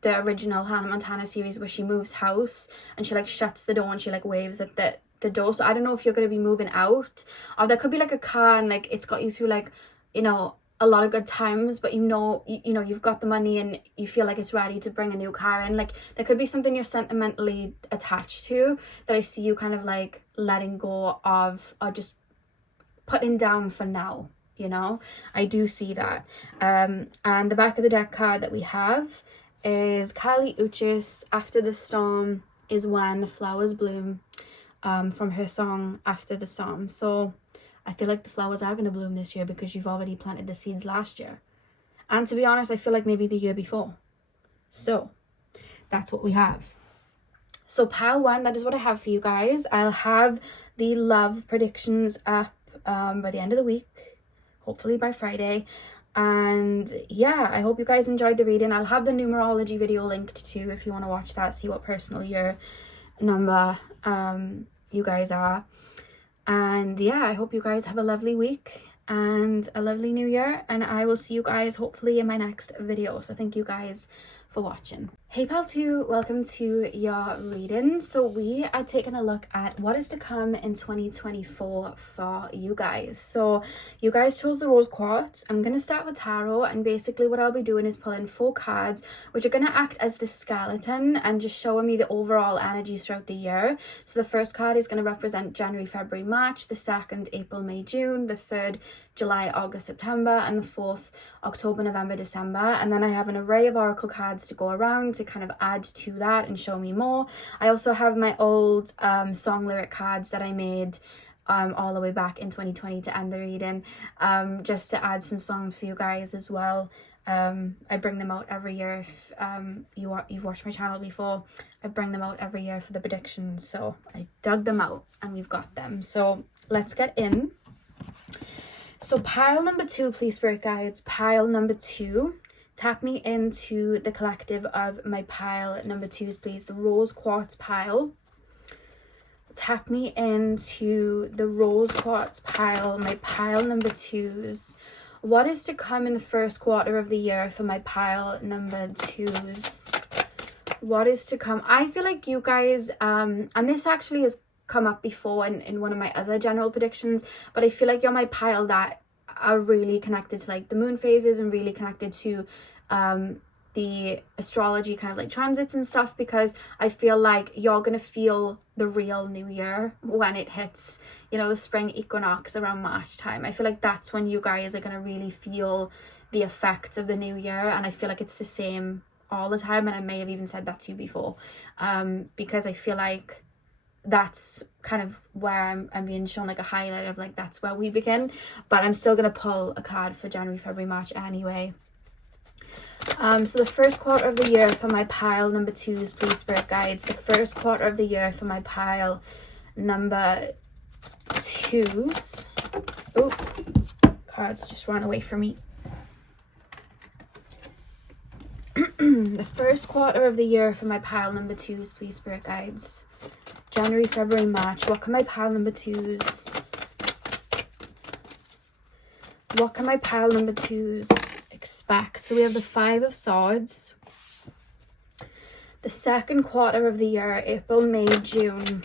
the original Hannah Montana series where she moves house and she like shuts the door and she like waves at the door. So I don't know if you're going to be moving out, or there could be like a car and like it's got you through like, you know, a lot of good times, but you know you've got the money and you feel like it's ready to bring a new car in. Like there could be something you're sentimentally attached to that I see you kind of like letting go of, or just putting down for now, you know. I do see that. And the back of the deck card that we have is Kali Uchis, After the Storm is When the Flowers Bloom, from her song After the Storm. So I feel like the flowers are going to bloom this year because you've already planted the seeds last year. And to be honest, I feel like maybe the year before. So that's what we have. So pile 1, that is what I have for you guys. I'll have the love predictions up by the end of the week, hopefully by Friday. And yeah, I hope you guys enjoyed the reading. I'll have the numerology video linked too if you want to watch that, see what personal year number you guys are. And yeah, I hope you guys have a lovely week and a lovely new year, and I will see you guys hopefully in my next video. So thank you guys for watching. Hey pal 2, welcome to your reading. So we are taking a look at what is to come in 2024 for you guys. So you guys chose the rose quartz. I'm going to start with tarot, and basically what I'll be doing is pulling 4 cards which are going to act as the skeleton and just showing me the overall energies throughout the year. So the first card is going to represent January, February, March, the second April, May, June, the third July, August, September, and the fourth October, November, December. And then I have an array of oracle cards to go around to kind of add to that and show me more. I also have my old song lyric cards that I made all the way back in 2020 to end the reading, just to add some songs for you guys as well. I bring them out every year. If you've watched my channel before, I bring them out every year for the predictions. So I dug them out and we've got them. So let's get in. So pile number 2, please spirit guides. Pile number 2, tap me into the collective of my pile number 2s, please. The rose quartz pile. Tap me into the rose quartz pile, my pile number 2s. What is to come in the first quarter of the year for my pile number 2s? What is to come? I feel like you guys, and this actually has come up before in one of my other general predictions, but I feel like you're my pile that are really connected to like the moon phases and really connected to the astrology kind of like transits and stuff, because I feel like you're gonna feel the real new year when it hits, you know, the spring equinox around March time. I feel like that's when you guys are gonna really feel the effects of the new year, and I feel like it's the same all the time, and I may have even said that to you before, because I feel like that's kind of where I'm being shown like a highlight of like that's where we begin. But I'm still gonna pull a card for January, February, March anyway. So the first quarter of the year for my pile number 2s, please spirit guides. The first quarter of the year for my pile number 2s. Oh, cards just ran away from me. The first quarter of the year for my pile number 2s, please spirit guides. January, February, March. What can my pile number 2s? What can my pile number 2s expect? So we have the 5 of Swords. The second quarter of the year, April, May, June.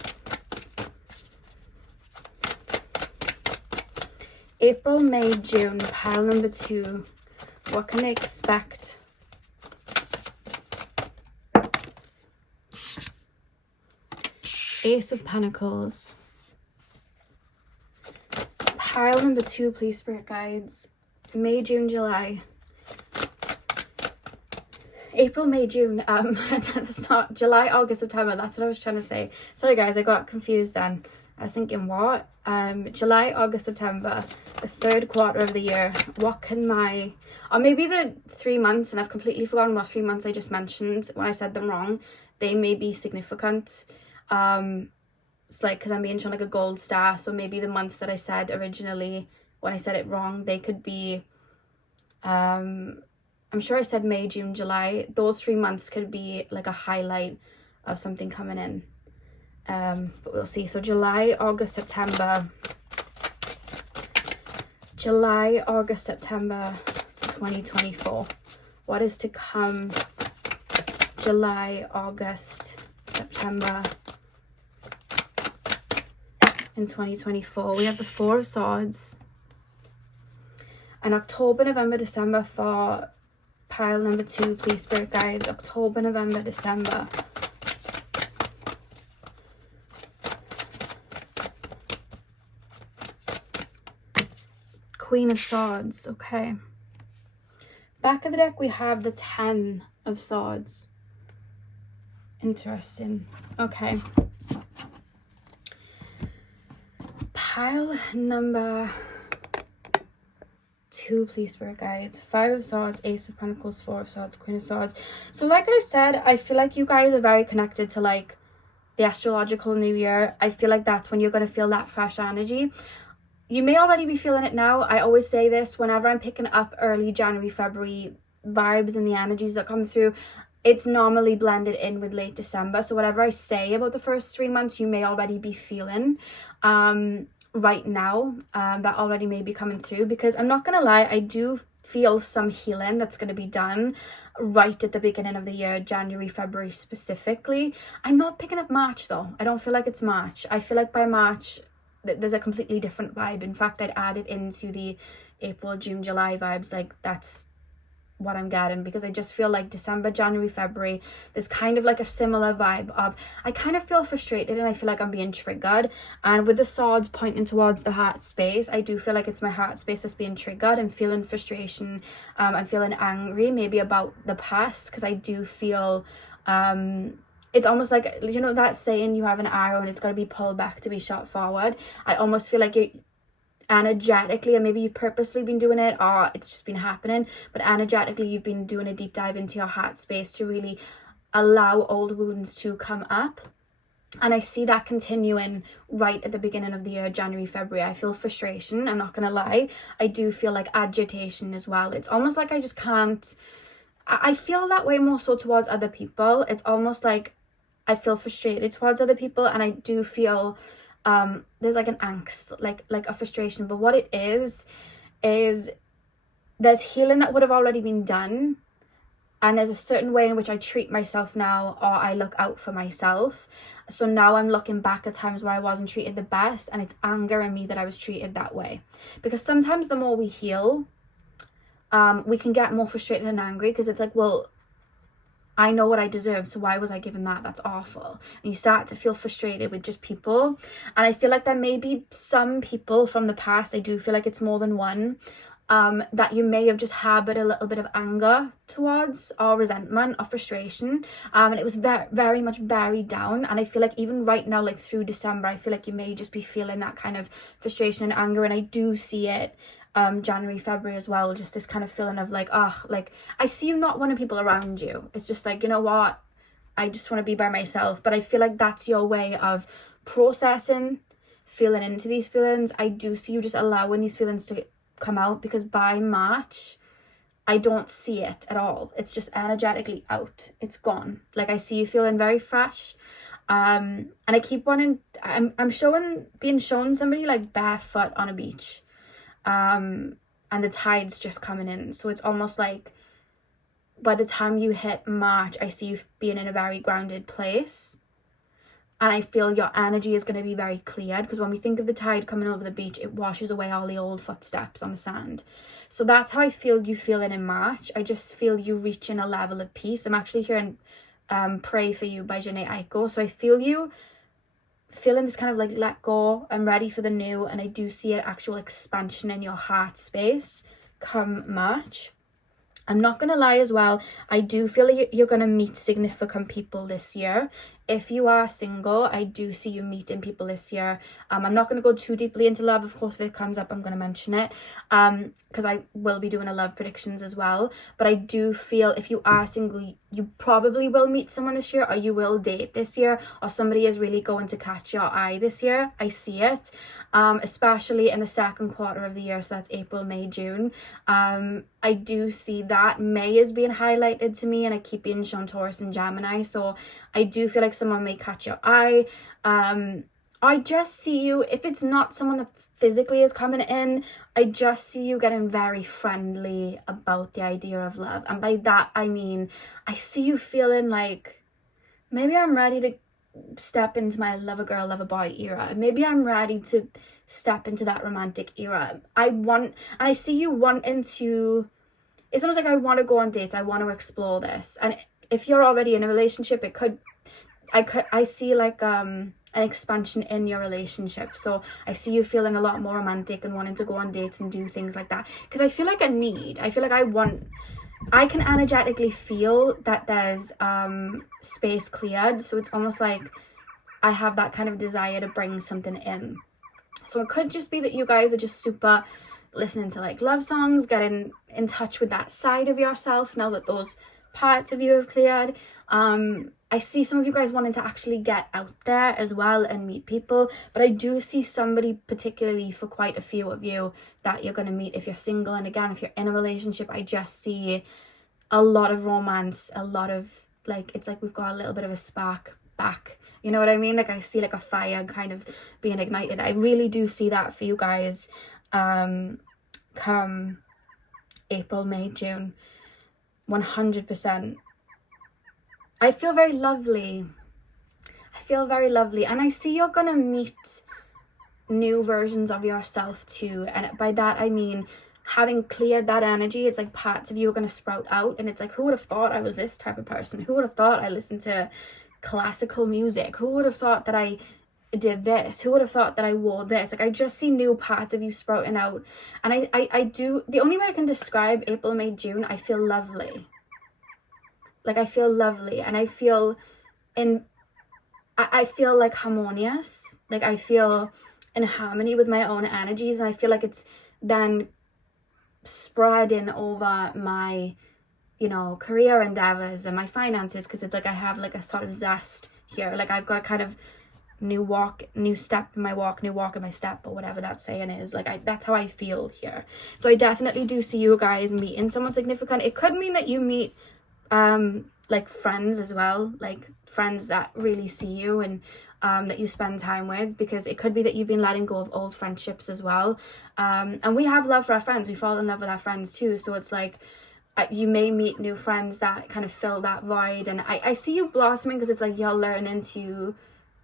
April, May, June, pile number 2. What can I expect? Ace of Pentacles. Pile number 2, please spirit guides. May, June, July. April, May, June. That's not July, August, September. That's what I was trying to say. Sorry guys, I got confused then. I was thinking what? July, August, September, the third quarter of the year. What can my, or maybe the 3 months, and I've completely forgotten what 3 months I just mentioned when I said them wrong. They may be significant. It's like, because I'm being shown like a gold star, so maybe the months that I said originally when I said it wrong, they could be I'm sure I said May, June, July. Those 3 months could be like a highlight of something coming in, but we'll see. So July, August, September. July, August, September 2024. What is to come July, August, September in 2024. We have the 4 of Swords. And October, November, December for pile number 2, please spirit guides. October, November, December. Queen of Swords, okay. Back of the deck we have the 10 of Swords. Interesting. Okay. Pile number 2, please spirit guides. 5 of Swords, Ace of Pentacles, 4 of Swords, Queen of Swords. So like I said, I feel like you guys are very connected to like the astrological new year. I feel like that's when you're going to feel that fresh energy. you may already be feeling it now. I always say this whenever I'm picking up early January, February vibes and the energies that come through. It's normally blended in with late December. So whatever I say about the first 3 months, you may already be feeling right now. That already may be coming through, because I'm not going to lie, I do feel some healing that's going to be done right at the beginning of the year, January, February specifically. I'm not picking up March though. I don't feel like it's March. I feel like by March, there's a completely different vibe. In fact, I'd add it into the April, June, July vibes. Like, that's what I'm getting, because I just feel like December, January, February, there's kind of like a similar vibe of, I kind of feel frustrated and I feel like I'm being triggered. And with the swords pointing towards the heart space, I do feel like it's my heart space that's being triggered. I'm feeling frustration. I'm feeling angry maybe about the past, because I do feel it's almost like, you know that saying, you have an arrow and it's got to be pulled back to be shot forward. I almost feel like you energetically, and maybe you've purposely been doing it or it's just been happening, but energetically you've been doing a deep dive into your heart space to really allow old wounds to come up. And I see that continuing right at the beginning of the year, January, February. I feel frustration, I'm not gonna lie. I do feel like agitation as well. It's almost like I just can't, I feel that way more so towards other people. It's almost like I feel frustrated towards other people, and I do feel there's like an angst, like a frustration. But what it is there's healing that would have already been done, and there's a certain way in which I treat myself now, or I look out for myself. So now I'm looking back at times where I wasn't treated the best, and it's anger in me that I was treated that way. Because sometimes the more we heal, we can get more frustrated and angry, because it's like, well, I know what I deserve, so why was I given that? That's awful. And you start to feel frustrated with just people. And I feel like there may be some people from the past, I do feel like it's more than one, that you may have just harbored a little bit of anger towards, or resentment or frustration, and it was very, very much buried down. And I feel like even right now, like through December, I feel like you may just be feeling that kind of frustration and anger. And I do see it January, February as well, just this kind of feeling of like, oh, like I see you not wanting people around you. It's just like, you know what, I just want to be by myself. But I feel like that's your way of processing, feeling into these feelings. I do see you just allowing these feelings to come out, because by March I don't see it at all. It's just energetically out, it's gone. Like, I see you feeling very fresh, and I keep wanting, I'm being shown somebody like barefoot on a beach, and the tide's just coming in. So it's almost like by the time you hit March, I see you being in a very grounded place. And I feel your energy is going to be very cleared, because when we think of the tide coming over the beach, it washes away all the old footsteps on the sand. So that's how I feel you feeling in March. I just feel you reaching a level of peace. I'm actually hearing Pray For You by Janae Aiko. So I feel you feeling this kind of like let go. I'm ready for the new. And I do see an actual expansion in your heart space come March. I'm not going to lie as well, I do feel like you're going to meet significant people this year. If you are single, I do see you meeting people this year. I'm not going to go too deeply into love. Of course, if it comes up, I'm going to mention it, because I will be doing a love predictions as well. But I do feel if you are single, you probably will meet someone this year, or you will date this year, or somebody is really going to catch your eye this year. I see it, especially in the second quarter of the year. So that's April, May, June. I do see that May is being highlighted to me, and I keep being shown Taurus and Gemini. So I do feel like someone may catch your eye. I just see you, if it's not someone that physically is coming in, I just see you getting very friendly about the idea of love. And by that, I mean, I see you feeling like, maybe I'm ready to step into my love a girl, love a boy era. Maybe I'm ready to step into that romantic era. I see you wanting to, it's almost like I want to go on dates. I want to explore this. And if you're already in a relationship, I see like an expansion in your relationship. So I see you feeling a lot more romantic and wanting to go on dates and do things like that. Because I feel like I can energetically feel that there's space cleared. So it's almost like I have that kind of desire to bring something in. So it could just be that you guys are just super listening to like love songs, getting in touch with that side of yourself now that those parts of you have cleared. I see some of you guys wanting to actually get out there as well and meet people, but I do see somebody, particularly for quite a few of you, that you're going to meet if you're single. And again, if you're in a relationship, I just see a lot of romance, a lot of, like, it's like we've got a little bit of a spark back. You know what I mean? Like, I see like a fire kind of being ignited. I really do see that for you guys come April, May, June. 100%. I feel very lovely. I feel very lovely. And I see you're going to meet new versions of yourself too. And by that, I mean, having cleared that energy, it's like parts of you are going to sprout out. And it's like, who would have thought I was this type of person? Who would have thought I listened to classical music? Who would have thought that I did this? Who would have thought that I wore this? Like, I just see new parts of you sprouting out. And I do, the only way I can describe April, May, June, I feel lovely. Like, I feel lovely, and I feel I feel like harmonious. Like, I feel in harmony with my own energies, and I feel like it's then spreading over my, you know, career endeavors and my finances, because it's like I have like a sort of zest here. Like, I've got a kind of new step in my walk, new walk in my step, or whatever that saying is. Like, that's how I feel here. So I definitely do see you guys meeting someone significant. It could mean that you meet like friends as well, like friends that really see you and that you spend time with, because it could be that you've been letting go of old friendships as well. And we have love for our friends, we fall in love with our friends too, so it's like you may meet new friends that kind of fill that void. And I see you blossoming, because it's like you're learning to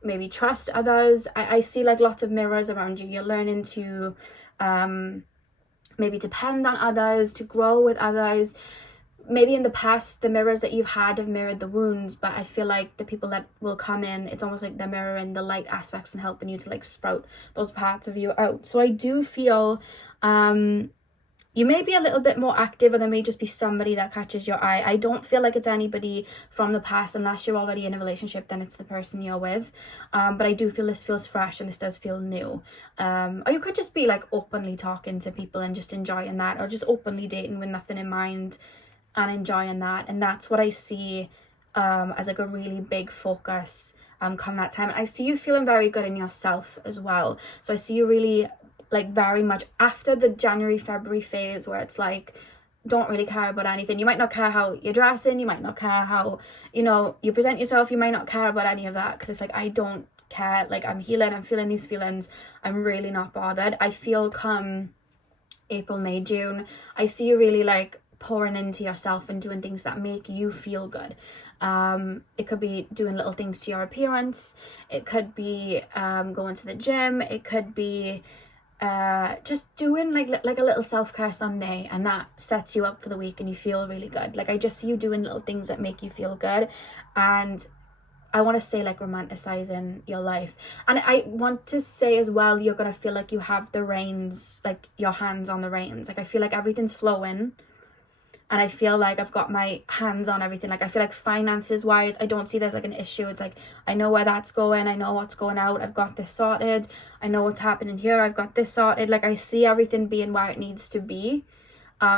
maybe trust others. I see like lots of mirrors around you. You're learning to maybe depend on others, to grow with others. Maybe in the past, the mirrors that you've had have mirrored the wounds, but I feel like the people that will come in, it's almost like they're mirroring the light aspects and helping you to like sprout those parts of you out. So I do feel you may be a little bit more active, or there may just be somebody that catches your eye. I don't feel like it's anybody from the past. Unless you're already in a relationship, then it's the person you're with. But I do feel this feels fresh, and this does feel new. Or you could just be like openly talking to people and just enjoying that, or just openly dating with nothing in mind and enjoying that. And that's what I see as like a really big focus come that time. And I see you feeling very good in yourself as well. So I see you really like very much after the January, February phase, where it's like, don't really care about anything. You might not care how you're dressing, you might not care how, you know, you present yourself, you might not care about any of that, because it's like, I don't care. Like, I'm healing, I'm feeling these feelings, I'm really not bothered. I feel come April, May, June, I see you really like pouring into yourself and doing things that make you feel good. It could be doing little things to your appearance, it could be going to the gym, it could be just doing like a little self-care Sunday, and that sets you up for the week and you feel really good. Like, I just see you doing little things that make you feel good. And I want to say like romanticizing your life. And I want to say as well, you're going to feel like you have the reins, like your hands on the reins. Like, I feel like everything's flowing, and I feel like I've got my hands on everything. Like, I feel like finances wise, I don't see there's like an issue. It's like, I know where that's going, I know what's going out, I've got this sorted, I know what's happening here, I've got this sorted. Like, I see everything being where it needs to be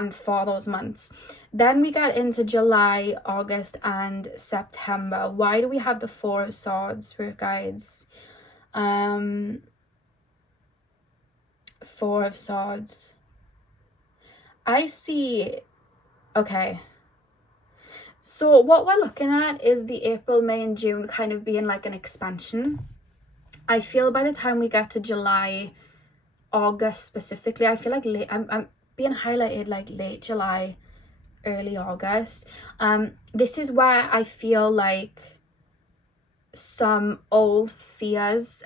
for those months. Then we get into July, August and September. Why do we have the Four of Swords, Spirit Guides? Four of Swords. I see. Okay, so what we're looking at is the April, May and June kind of being like an expansion. I feel by the time we get to July, August specifically, I feel like I'm being highlighted like late July, early August. This is where I feel like some old fears,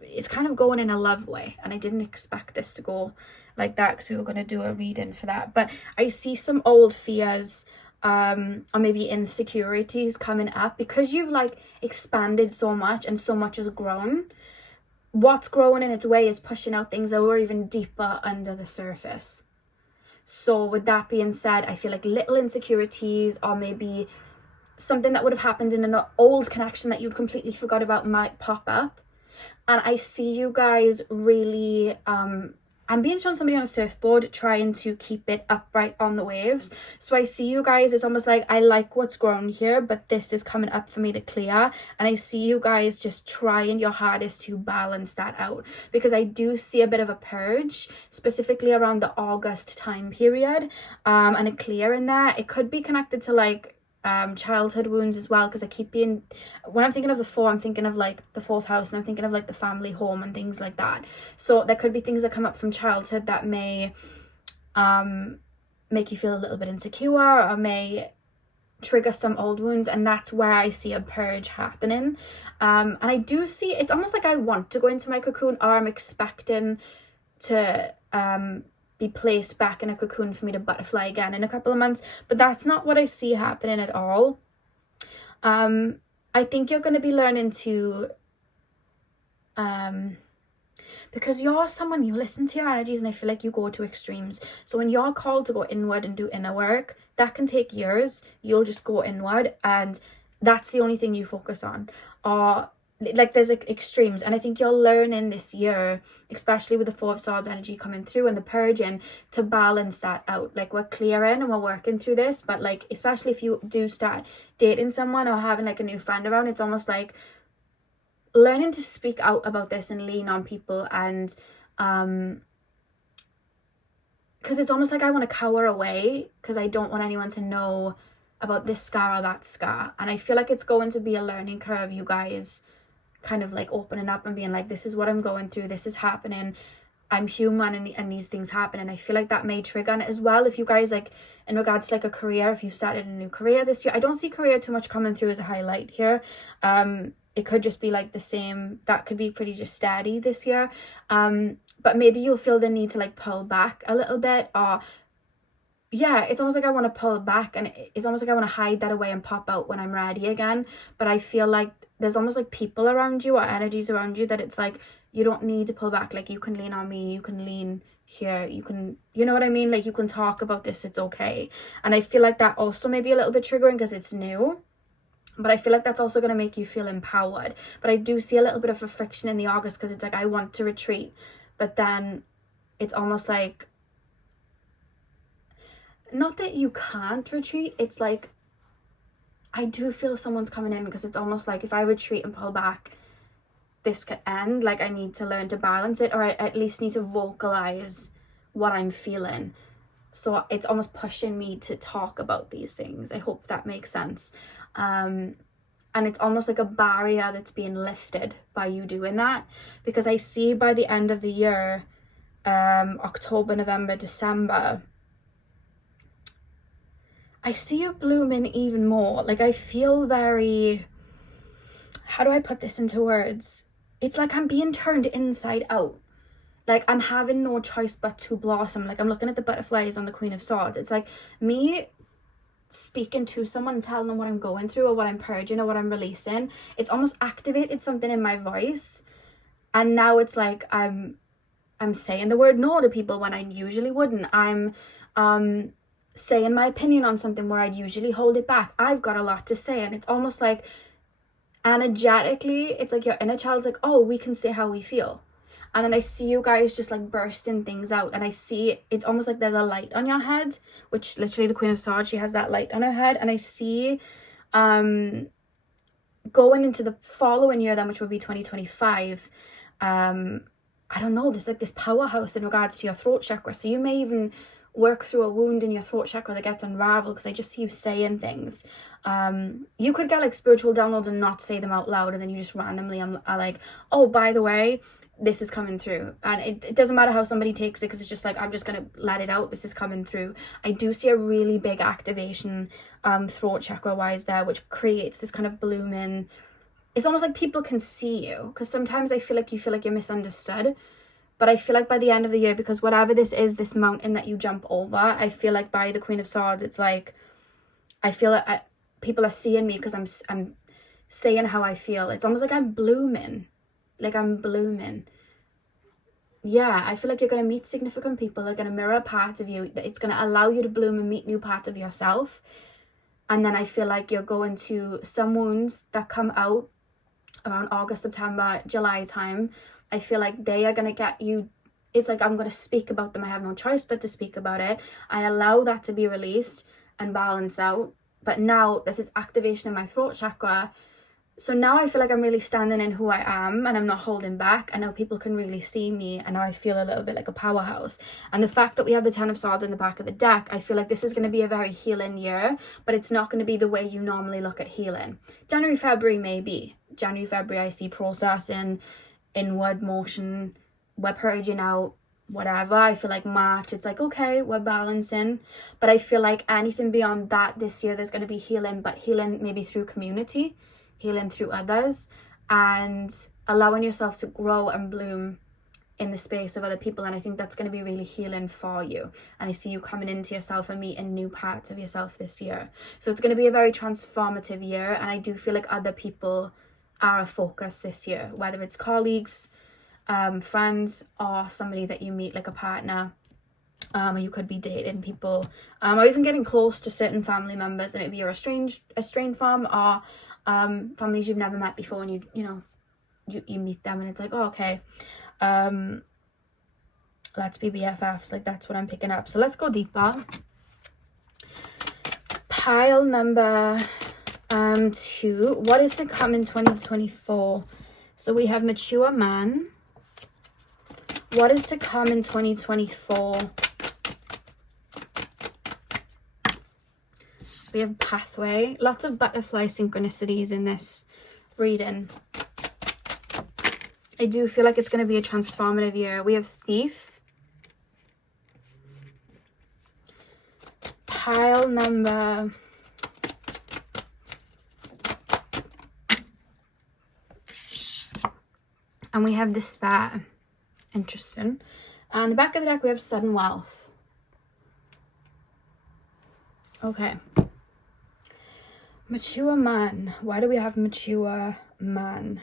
it's kind of going in a love way, and I didn't expect this to go like that, because we were going to do a reading for that. But I see some old fears or maybe insecurities coming up, because you've like expanded so much and so much has grown. What's growing in its way is pushing out things that were even deeper under the surface. So with that being said, I feel like little insecurities, or maybe something that would have happened in an old connection that you'd completely forgot about, might pop up. And I see you guys really I'm being shown somebody on a surfboard trying to keep it upright on the waves. So I see you guys, it's almost like I like what's grown here, but this is coming up for me to clear. And I see you guys just trying your hardest to balance that out, because I do see a bit of a purge, specifically around the August time period, and a clear in there. It could be connected to like childhood wounds as well, because I keep being, when I'm thinking of the 4, I'm thinking of like the 4th house, and I'm thinking of like the family home and things like that. So there could be things that come up from childhood that may make you feel a little bit insecure, or may trigger some old wounds, and that's where I see a purge happening. And I do see, it's almost like I want to go into my cocoon, or I'm expecting to be placed back in a cocoon for me to butterfly again in a couple of months, but that's not what I see happening at all. I think you're going to be learning to, because you're someone, you listen to your energies, and I feel like you go to extremes. So when you're called to go inward and do inner work, that can take years. You'll just go inward, and that's the only thing you focus on. Or like there's like extremes, and I think you're learning this year, especially with the 4 of Swords energy coming through and the purging, to balance that out. Like we're clearing and we're working through this, but like especially if you do start dating someone or having like a new friend around, it's almost like learning to speak out about this and lean on people. And because it's almost like I want to cower away because I don't want anyone to know about this scar or that scar. And I feel like it's going to be a learning curve, you guys kind of like opening up and being like, this is what I'm going through, this is happening, I'm human, and these things happen. And I feel like that may trigger. And as well, if you guys like in regards to like a career, if you started a new career this year, I don't see career too much coming through as a highlight here. It could just be like the same, that could be pretty just steady this year. But maybe you'll feel the need to like pull back a little bit, or yeah, it's almost like I want to pull back, and it's almost like I want to hide that away and pop out when I'm ready again. But I feel like there's almost like people around you or energies around you that it's like, you don't need to pull back. Like you can lean on me, you can lean here, you can, you know what I mean? Like you can talk about this, it's okay. And I feel like that also may be a little bit triggering because it's new. But I feel like that's also going to make you feel empowered. But I do see a little bit of a friction in the August, because it's like I want to retreat, but then it's almost like, not that you can't retreat, it's like I do feel someone's coming in, because it's almost like if I retreat and pull back, this could end. Like I need to learn to balance it, or I at least need to vocalize what I'm feeling. So it's almost pushing me to talk about these things. I hope that makes sense. And it's almost like a barrier that's being lifted by you doing that, because I see by the end of the year, October, November, December, I see you blooming even more. Like I feel very, how do I put this into words? It's like I'm being turned inside out. Like I'm having no choice but to blossom. Like I'm looking at the butterflies on the Queen of Swords. It's like me speaking to someone and telling them what I'm going through or what I'm purging or what I'm releasing. It's almost activated something in my voice. And now it's like I'm saying the word no to people when I usually wouldn't. I'm saying my opinion on something where I'd usually hold it back. I've got a lot to say, and it's almost like energetically, it's like your inner child's like, oh, we can say how we feel. And then I see you guys just like bursting things out, and I see it's almost like there's a light on your head, which literally the Queen of Swords, she has that light on her head. And I see going into the following year then, which would be 2025, I don't know, there's like this powerhouse in regards to your throat chakra. So you may even work through a wound in your throat chakra that gets unraveled, because I just see you saying things. You could get like spiritual downloads and not say them out loud, and then you just randomly are like, oh, by the way, this is coming through. And it doesn't matter how somebody takes it, because it's just like, I'm just gonna let it out, this is coming through. I do see a really big activation throat chakra wise there, which creates this kind of blooming. It's almost like people can see you, because sometimes I feel like you feel like you're misunderstood. But I feel like by the end of the year, because whatever this is, this mountain that you jump over, I feel like by the Queen of Swords, it's like, I feel like people are seeing me because I'm saying how I feel. It's almost like I'm blooming. Like I'm blooming. Yeah, I feel like you're going to meet significant people. They're going to mirror parts of you. It's going to allow you to bloom and meet new parts of yourself. And then I feel like you're going to some wounds that come out around August, September, July time. I feel like they are going to get you it's like I'm going to speak about them. I have no choice but to speak about it. I allow that to be released and balance out. But now this is activation in my throat chakra. So now I feel like I'm really standing in who I am and I'm not holding back. And now people can really see me, and now I feel a little bit like a powerhouse. And the fact that we have the 10 of Swords in the back of the deck, I feel like this is going to be a very healing year, but it's not going to be the way you normally look at healing. January, February, maybe. January, February, I see processing, inward motion, we're purging out, whatever. I feel like March, it's like, okay, we're balancing. But I feel like anything beyond that this year, there's going to be healing, but healing maybe through community, healing through others, and allowing yourself to grow and bloom in the space of other people. And I think that's going to be really healing for you. And I see you coming into yourself and meeting new parts of yourself this year. So it's going to be a very transformative year. And I do feel like other people are a focus this year, whether it's colleagues, friends, or somebody that you meet, like a partner. Or you could be dating people, or even getting close to certain family members that maybe you're estranged from, or families you've never met before, and you meet them and it's like, oh, okay, let's be BFFs. Like, that's what I'm picking up. So let's go deeper. Pile number 2. What is to come in 2024? So we have mature man. What is to come in 2024? We have pathway. Lots of butterfly synchronicities in this reading. I do feel like it's going to be a transformative year. We have thief. Pile number... and we have despair. Interesting. And the back of the deck, we have sudden wealth. Okay. Mature man. Why do we have mature man?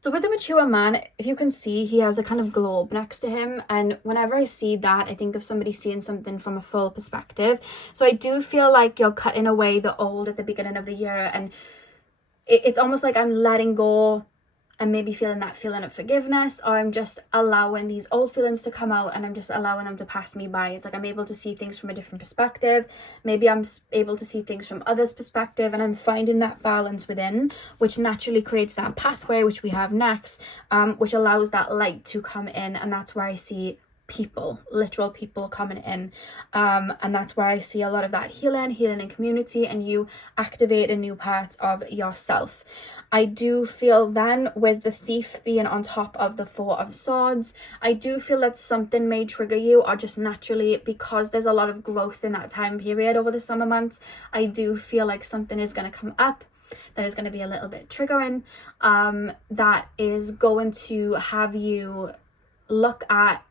So with the mature man, if you can see, he has a kind of globe next to him. And whenever I see that, I think of somebody seeing something from a full perspective. So I do feel like you're cutting away the old at the beginning of the year. And it's almost like I'm letting go and maybe feeling that feeling of forgiveness, or I'm just allowing these old feelings to come out and I'm just allowing them to pass me by. It's like I'm able to see things from a different perspective. Maybe I'm able to see things from others' perspective, and I'm finding that balance within, which naturally creates that pathway, which we have next, which allows that light to come in. And that's where I see people, literal people coming in, and that's where I see a lot of that healing in community, and you activate a new part of yourself. I do feel then, with the thief being on top of the 4 of Swords, I do feel that something may trigger you, or just naturally, because there's a lot of growth in that time period over the summer months, I do feel like something is going to come up that is going to be a little bit triggering, that is going to have you look at,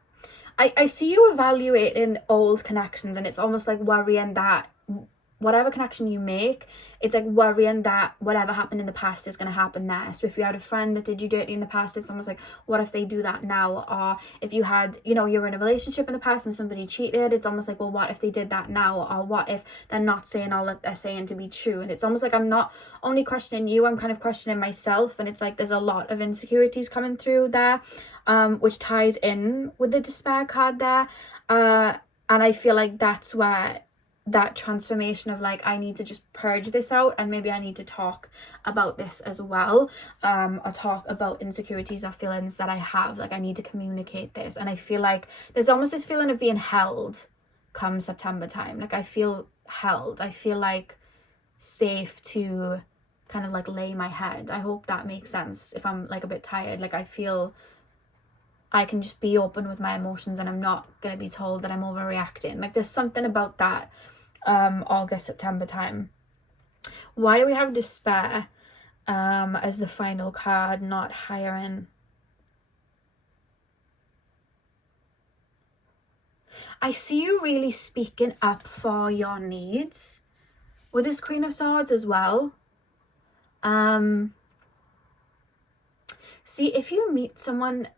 I see you evaluating old connections, and it's almost like worrying that whatever connection you make, it's like worrying that whatever happened in the past is going to happen there. So if you had a friend that did you dirty in the past, it's almost like, what if they do that now? Or if you had, you were in a relationship in the past and somebody cheated, it's almost like, well, what if they did that now? Or what if they're not saying all that they're saying to be true? And it's almost like I'm not only questioning you, I'm kind of questioning myself. And it's like there's a lot of insecurities coming through there, which ties in with the despair card there. And I feel like that's where that transformation of like, I need to just purge this out, and maybe I need to talk about this as well, or talk about insecurities or feelings that I have. Like, I need to communicate this. And I feel like there's almost this feeling of being held come September time. Like, I feel held. I feel like safe to kind of like lay my head. I hope that makes sense. If I'm like a bit tired, like I feel I can just be open with my emotions, and I'm not going to be told that I'm overreacting. Like, there's something about that August, September time. Why do we have despair as the final card, not hiring? I see you really speaking up for your needs with this Queen of Swords as well. See, if you meet someone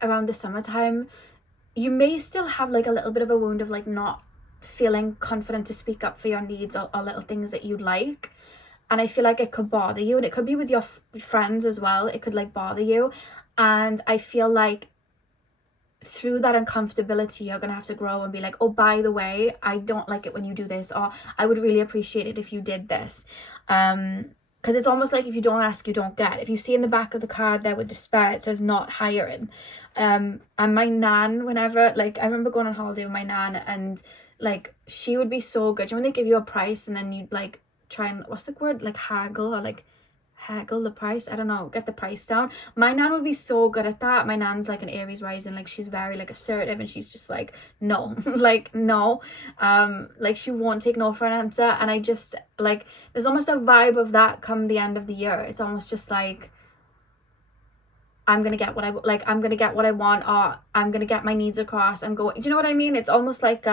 around the summertime, you may still have like a little bit of a wound of like not feeling confident to speak up for your needs, or little things that you'd like. and I feel like it could bother you, and it could be with your friends as well. It could like bother you, and I feel like through that uncomfortability you're gonna have to grow and be like, oh, by the way, I don't like it when you do this, or I would really appreciate it if you did this. Because it's almost like if you don't ask, you don't get. If you see in the back of the card there with despair, it says not hiring. And my nan, whenever, like, I remember going on holiday with my nan, and like she would be so good. You know when they give you a price and then you'd like try and, what's the word, like haggle, or like haggle the price, I don't know, get the price down. My nan would be so good at that. My nan's like an Aries rising, like she's very like assertive, and she's just like, no, like no, like she won't take no for an answer. And I just like, there's almost a vibe of that come the end of the year. It's almost just like, I'm gonna get what I like, I'm gonna get what I want, or I'm gonna get my needs across. I'm going, do you know what I mean? It's almost like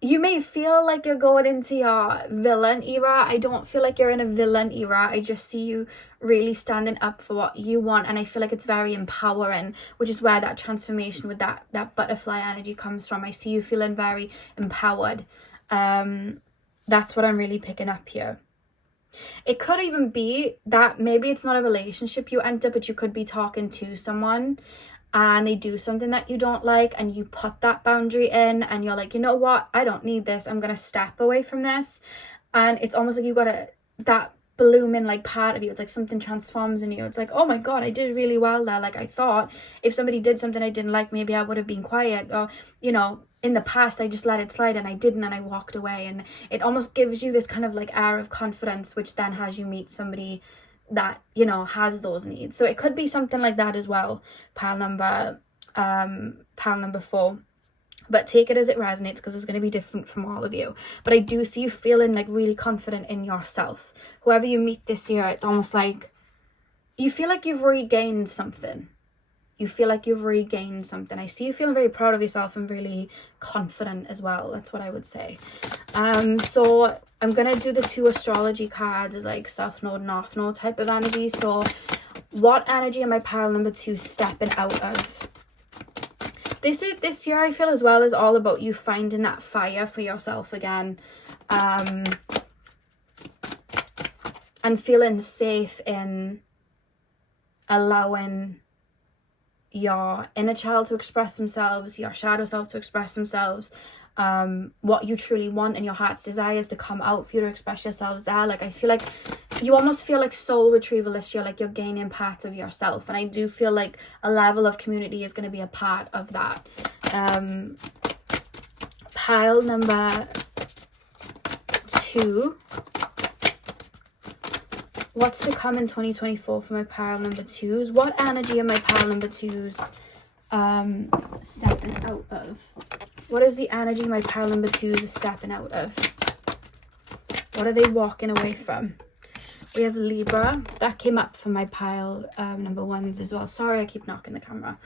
you may feel like you're going into your villain era. I don't feel like you're in a villain era. I just see you really standing up for what you want, and I feel like it's very empowering, which is where that transformation with that butterfly energy comes from. I see you feeling very empowered. That's what I'm really picking up here. It could even be that maybe it's not a relationship you enter, but you could be talking to someone and they do something that you don't like, and you put that boundary in, and you're like, you know what, I don't need this, I'm gonna step away from this. And it's almost like you got that blooming like part of you, it's like something transforms in you. It's like, oh my god, I did really well there. Like I thought if somebody did something I didn't like, maybe I would have been quiet, or you know, in the past I just let it slide and I didn't, and I walked away. And it almost gives you this kind of like air of confidence, which then has you meet somebody that, you know, has those needs. So it could be something like that as well, pile number 4. But take it as it resonates, because it's going to be different from all of you. But I do see you feeling like really confident in yourself. Whoever you meet this year, it's almost like you feel like you've regained something. You feel like you've regained something. I see you feeling very proud of yourself and really confident as well. That's what I would say. So I'm going to do the 2 astrology cards as like South Node, North Node type of energy. So what energy am I pile number 2 stepping out of? This year I feel as well is all about you finding that fire for yourself again. And feeling safe in allowing your inner child to express themselves, your shadow self to express themselves, what you truly want and your heart's desires to come out for you to express yourselves there. Like I feel like you almost feel like soul retrieval this year, like you're gaining parts of yourself, and I do feel like a level of community is going to be a part of that. Pile number 2, what's to come in 2024 for my pile number 2s? What energy are my pile number 2s stepping out of? What is the energy my pile number 2s are stepping out of? What are they walking away from? We have Libra. That came up for my pile number 1s as well. Sorry, I keep knocking the camera.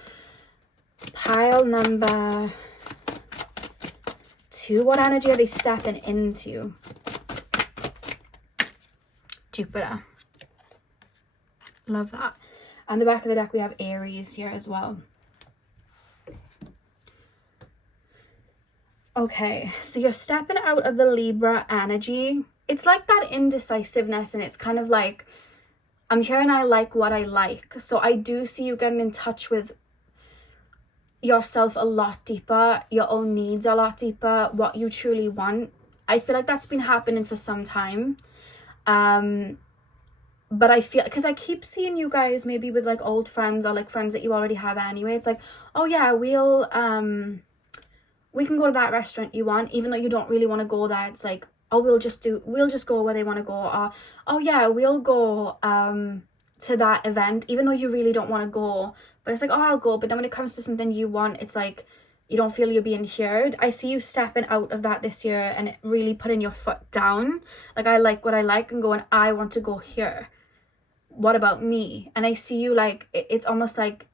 Pile number 2. What energy are they stepping into? Jupiter. Love that. On the back of the deck we have Aries here as well. Okay, so you're stepping out of the Libra energy. It's like that indecisiveness, and it's kind of like, I'm here and I like what I like. So I do see you getting in touch with yourself a lot deeper, your own needs a lot deeper, what you truly want. I feel like that's been happening for some time. But I feel, because I keep seeing you guys maybe with like old friends, or like friends that you already have anyway. It's like, oh yeah, we can go to that restaurant you want, even though you don't really want to go there. It's like, oh, we'll just go where they want to go. Or, oh yeah, we'll go to that event, even though you really don't want to go. But it's like, oh, I'll go. But then when it comes to something you want, it's like, you don't feel you're being heard. I see you stepping out of that this year and really putting your foot down. Like, I like what I like, and going, I want to go here. What about me? And I see you like, it's almost like,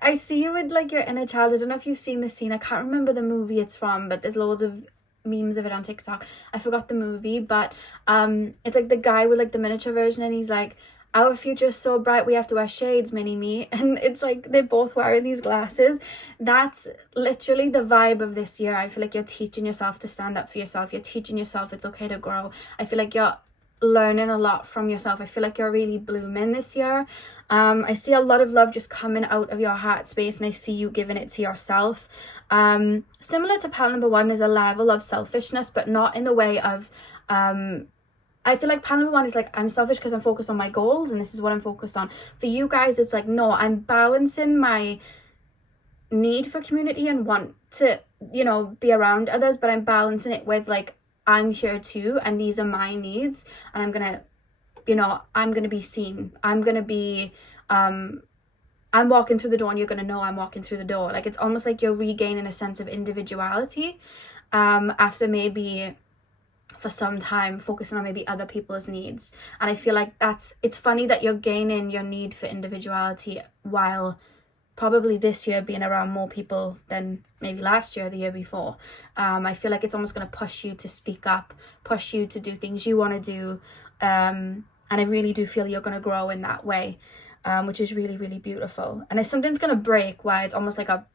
I see you with like your inner child. I don't know if you've seen this scene. I can't remember the movie it's from, but there's loads of memes of it on TikTok. I forgot the movie, but it's like the guy with like the miniature version, and he's like, our future is so bright we have to wear shades, mini-me. And it's like they're both wearing these glasses. That's literally the vibe of this year. I feel like you're teaching yourself to stand up for yourself. You're teaching yourself it's okay to grow. I feel like you're learning a lot from yourself. I feel like you're really blooming this year. I see a lot of love just coming out of your heart space, and I see you giving it to yourself. Similar to pile number 1, there's a level of selfishness, but not in the way of I feel like pile number 1 is like, I'm selfish because I'm focused on my goals and this is what I'm focused on. For you guys, it's like, no, I'm balancing my need for community and want to, you know, be around others, but I'm balancing it with like, I'm here too, and these are my needs, and I'm gonna, you know, I'm gonna be seen. I'm gonna be, I'm walking through the door and you're gonna know I'm walking through the door. Like, it's almost like you're regaining a sense of individuality after maybe for some time focusing on maybe other people's needs. And I feel like it's funny that you're gaining your need for individuality while probably this year being around more people than maybe last year or the year before. I feel like it's almost going to push you to speak up, push you to do things you want to do. And I really do feel you're going to grow in that way, which is really, really beautiful. And if something's going to break, where it's almost like a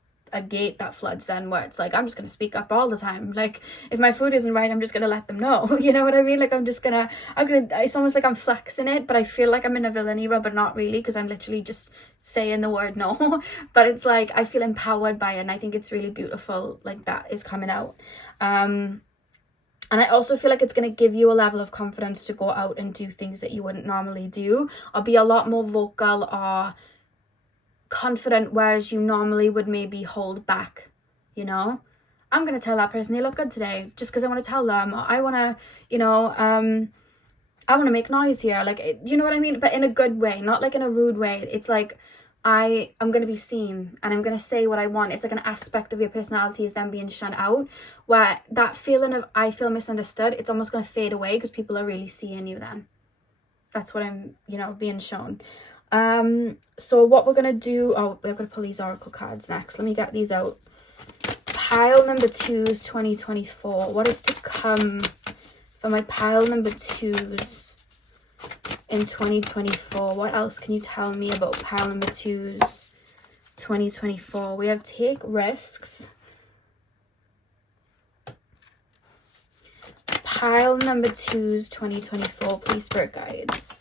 gate that floods, then where it's like, I'm just going to speak up all the time. Like, if my food isn't right, I'm just going to let them know. You know what I mean? Like, it's almost like I'm flexing it, but I feel like I'm in a villain era, but not really, because I'm literally just saying the word no. But it's like, I feel empowered by it, and I think it's really beautiful, like, that is coming out. And I also feel like it's going to give you a level of confidence to go out and do things that you wouldn't normally do, or be a lot more vocal or confident, whereas you normally would maybe hold back. You know, I'm going to tell that person they look good today just because I want to tell them, or I want to, you know, I want to make noise here. Like, you know what I mean? But in a good way, not like in a rude way. It's like, I'm going to be seen and I'm going to say what I want. It's like an aspect of your personality is then being shut out, where that feeling of I feel misunderstood, it's almost going to fade away because people are really seeing you then. That's what I'm, you know, being shown. So what we're going to do, we're going to pull these oracle cards next. Let me get these out. Pile number 2's 2024. What is to come for my pile number 2's in 2024? What else can you tell me about pile number 2's 2024? We have take risks. Pile number 2's 2024, please, spirit guides.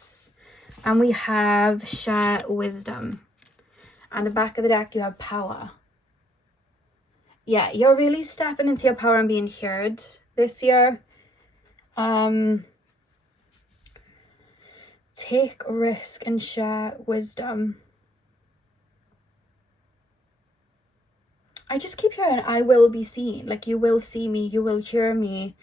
And we have share wisdom. And the back of the deck, you have power. Yeah, you're really stepping into your power and being heard this year. Take risk and share wisdom. I just keep hearing, I will be seen. Like, you will see me, you will hear me.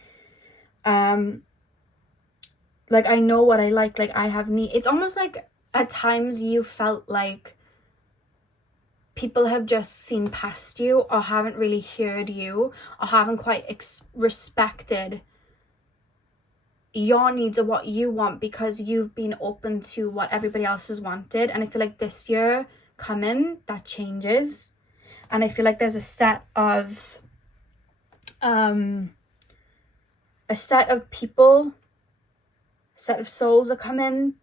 Like, I know what I like I have need. It's almost like at times you felt like people have just seen past you, or haven't really heard you, or haven't quite respected your needs or what you want, because you've been open to what everybody else has wanted. And I feel like this year coming, that changes. And I feel like there's a set of people, set of souls that come in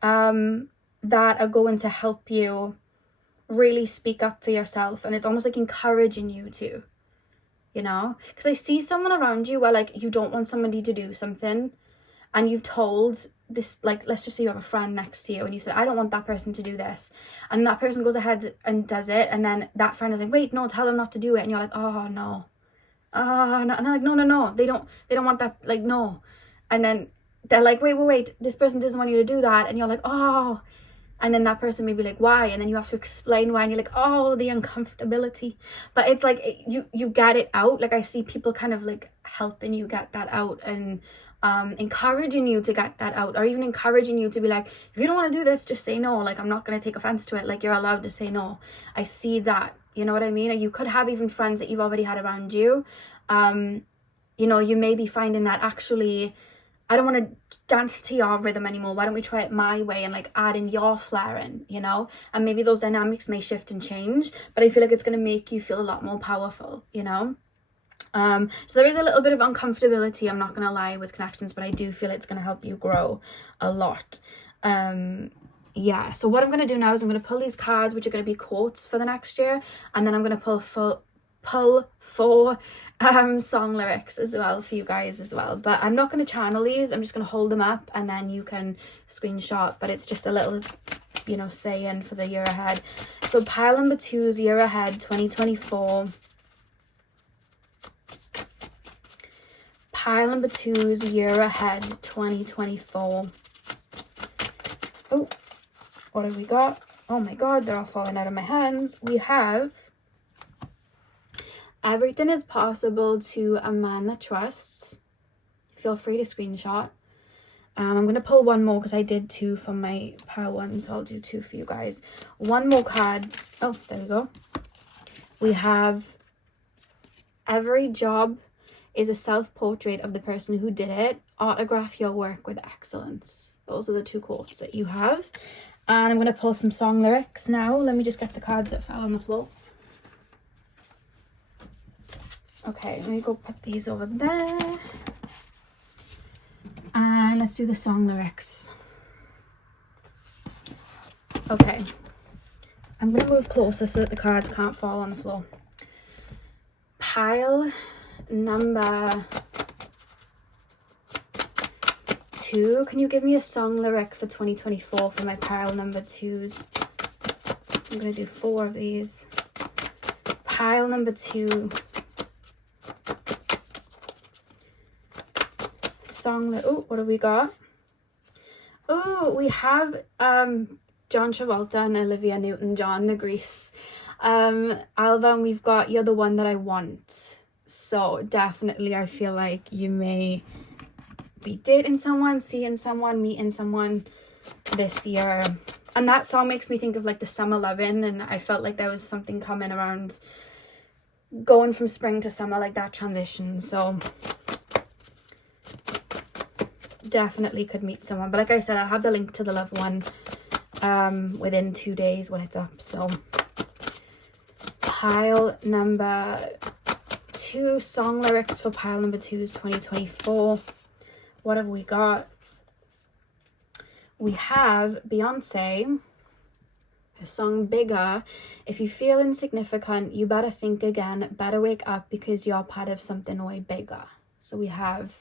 that are going to help you really speak up for yourself. And it's almost like encouraging you to, you know, because I see someone around you where, like, you don't want somebody to do something, and you've told this, like, let's just say you have a friend next to you and you said, I don't want that person to do this, and that person goes ahead and does it, and then that friend is like, wait, no, tell them not to do it, and you're like, oh no, and they're like, no, they don't want that, like, no, and then they're like, wait, this person doesn't want you to do that, and you're like, oh, and then that person may be like, why? And then you have to explain why, and you're like, oh, the uncomfortability. But it's like, you get it out. Like, I see people kind of like helping you get that out, and encouraging you to get that out, or even encouraging you to be like, if you don't want to do this, just say no. Like, I'm not going to take offense to it. Like, you're allowed to say no. I see that, you know what I mean? And you could have even friends that you've already had around you. You know, you may be finding that actually, I don't want to dance to your rhythm anymore. Why don't we try it my way, and like add in your flair in, you know? And maybe those dynamics may shift and change, but I feel like it's going to make you feel a lot more powerful, you know? So there is a little bit of uncomfortability, I'm not going to lie, with connections, but I do feel it's going to help you grow a lot. Yeah, so what I'm going to do now is I'm going to pull these cards, which are going to be quotes for the next year, and then I'm going to pull four song lyrics as well for you guys as well. But I'm not going to channel these, I'm just going to hold them up and then you can screenshot, but it's just a little, you know, saying for the year ahead. So pile number 2's year ahead 2024. Pile number 2's year ahead 2024. Oh, what have we got? Oh my god, they're all falling out of my hands. We have everything is possible to a man that trusts. Feel free to screenshot. I'm going to pull one more because I did 2 from my pile 1, so I'll do 2 for you guys. One more card. Oh, there we go. We have every job is a self-portrait of the person who did it. Autograph your work with excellence. Those are the 2 quotes that you have. And I'm going to pull some song lyrics now. Let me just get the cards that fell on the floor. Okay, let me go put these over there. And let's do the song lyrics. Okay. I'm going to move closer so that the cards can't fall on the floor. Pile number 2. Can you give me a song lyric for 2024 for my pile number 2's? I'm going to do 4 of these. Pile number 2. Song. Oh, what have we got? Oh, we have John Travolta and Olivia Newton-John, the Grease album. We've got You're the One That I Want. So definitely I feel like you may be dating someone, seeing someone, meeting someone this year. And that song makes me think of like the summer loving, and I felt like there was something coming around going from spring to summer, like that transition. So definitely could meet someone. But like I said, I'll have the link to the loved one within 2 days when it's up. So pile number 2, song lyrics for pile number 2's 2024. What have we got? We have Beyonce, her song Bigger. If you feel insignificant, you better think again, better wake up because you're part of something way bigger. So we have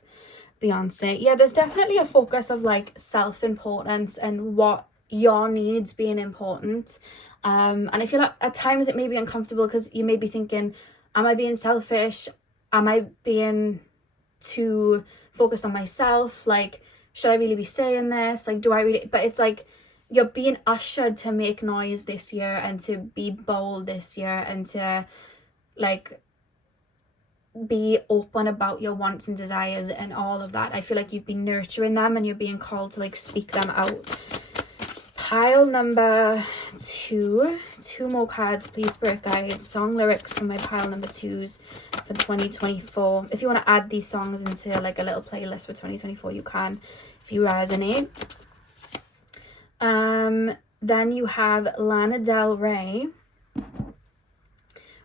Beyonce. Yeah, there's definitely a focus of like self-importance and what your needs being important. And I feel like at times it may be uncomfortable because you may be thinking, am I being selfish? Am I being too focused on myself? Like, should I really be saying this? Like, do I really? But it's like you're being ushered to make noise this year and to be bold this year and to like be open about your wants and desires and all of that. I feel like you've been nurturing them and you're being called to like speak them out. Pile number 2. 2 more cards, please, Spirit Guides. Song lyrics for my pile number 2's for 2024. If you want to add these songs into like a little playlist for 2024, you can, if you resonate. Then you have Lana Del Rey.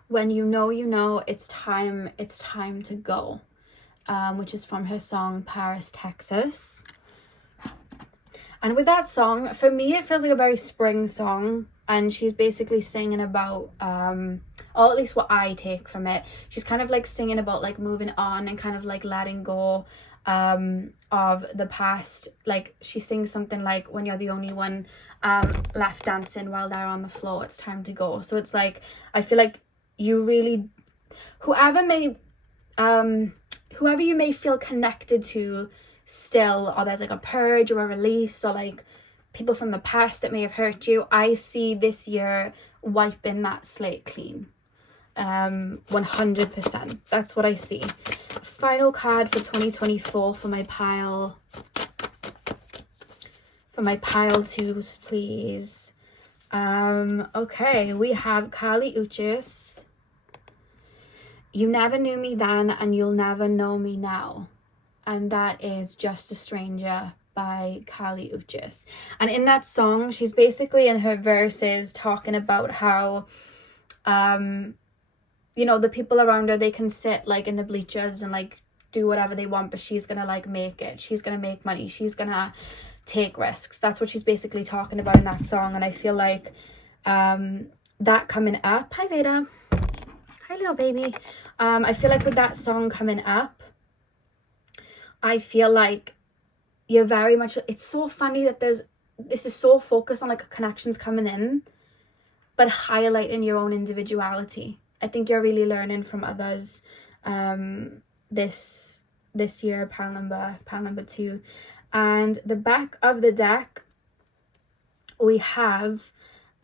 When you know, it's time to go, which is from her song Paris, Texas. And with that song, for me, it feels like a very spring song, and she's basically singing about, or at least what I take from it, she's kind of like singing about like moving on and kind of like letting go of the past. Like she sings something like, when you're the only one left dancing while they're on the floor, it's time to go. So it's like, I feel like you really, whoever you may feel connected to still, or there's like a purge or a release, or like people from the past that may have hurt you, I see this year wiping that slate clean. 100%. That's what I see. Final card for 2024 for my pile 2s, please. Okay, we have Kali Uchis. You never knew me then and you'll never know me now. And that is Just a Stranger by Kali Uchis. And in that song, she's basically in her verses talking about how the people around her, they can sit like in the bleachers and like do whatever they want, but she's gonna like make it. She's gonna make money. She's gonna take risks. That's what she's basically talking about in that song. And I feel like that coming up, hi Veda, hi little baby, I feel like with that song coming up, I feel like you're very much, it's so funny that this is so focused on like connections coming in, but highlighting your own individuality. I think you're really learning from others this year, pile number 2. And the back of the deck, we have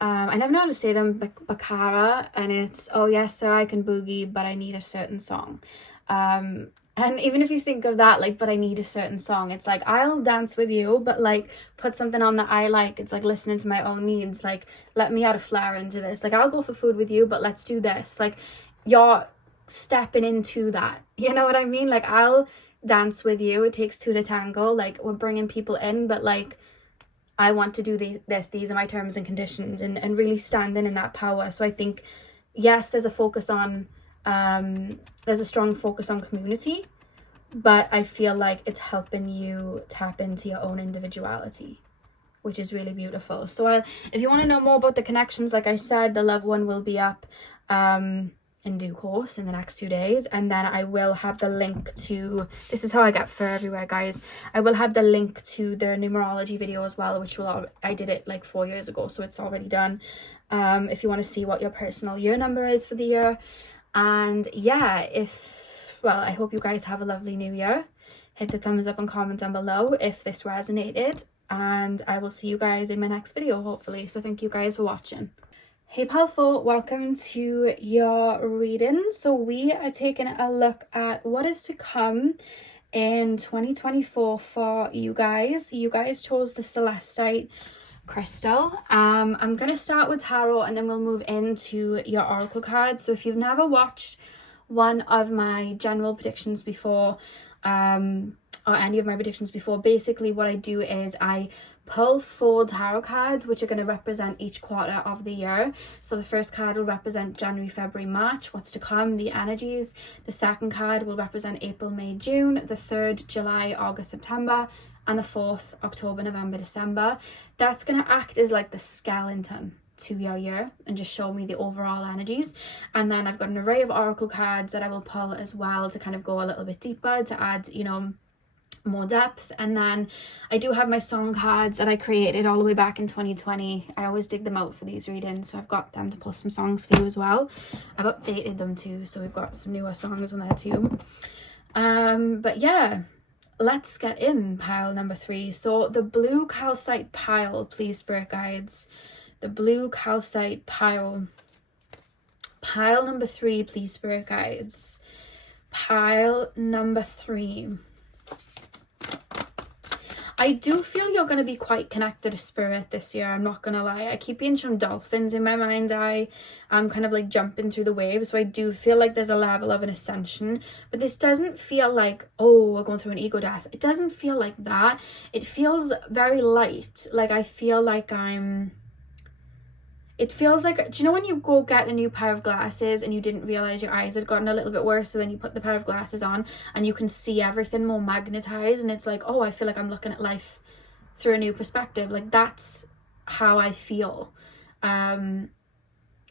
I never know how to say them, Bakara, and it's, oh yes sir, I can boogie, but I need a certain song. And even if you think of that, like, but I need a certain song, it's like, I'll dance with you, but like, put something on that I like. It's like listening to my own needs. Like, let me add a flair into this. Like, I'll go for food with you, but let's do this. Like, you're stepping into that. You know what I mean? Like, I'll dance with you. It takes two to tango. Like, we're bringing people in, but like, I want to do these are my terms and conditions, and really standing in that power. So I think, yes, there's a focus on, there's a strong focus on community, but I feel like it's helping you tap into your own individuality, which is really beautiful. So if you want to know more about the connections, like I said, the love one will be up in due course in the next 2 days, and then I will have the link to, this is how I get fur everywhere, guys, I will have the link to the numerology video as well, which I did it like 4 years ago, so it's already done, if you want to see what your personal year number is for the year. And yeah, I hope you guys have a lovely new year. Hit the thumbs up and comment down below if this resonated, and I will see you guys in my next video, hopefully. So thank you guys for watching. Hey Palfo, welcome to your reading. So we are taking a look at what is to come in 2024 for you guys. You guys chose the Celestite crystal. I'm gonna start with tarot, and then we'll move into your oracle cards. So if you've never watched one of my general predictions before, or any of my predictions before, basically what I do is I pull 4 tarot cards, which are going to represent each quarter of the year. So the first card will represent January, February, March, what's to come, the energies. The second card will represent April, May, June. The third, July, August, September. And the fourth, October, November, December. That's going to act as like the skeleton to your year and just show me the overall energies. And then I've got an array of oracle cards that I will pull as well to kind of go a little bit deeper, to add, you know, more depth. And then I do have my song cards that I created all the way back in 2020. I always dig them out for these readings, so I've got them to pull some songs for you as well. I've updated them too, so we've got some newer songs on there too. But yeah, let's get in pile number 3. So the blue calcite pile, please spirit guides. The blue calcite pile number 3, please spirit guides. Pile number 3. I do feel you're going to be quite connected to spirit this year, I'm not going to lie. I keep being shown dolphins in my mind eye. I'm kind of like jumping through the waves, so I do feel like there's a level of an ascension. But this doesn't feel like, oh, we're going through an ego death. It doesn't feel like that. It feels very light. Like, I feel like it feels like, do you know when you go get a new pair of glasses and you didn't realize your eyes had gotten a little bit worse, so then you put the pair of glasses on and you can see everything more magnetized, and it's like, oh, I feel like I'm looking at life through a new perspective. Like, that's how I feel going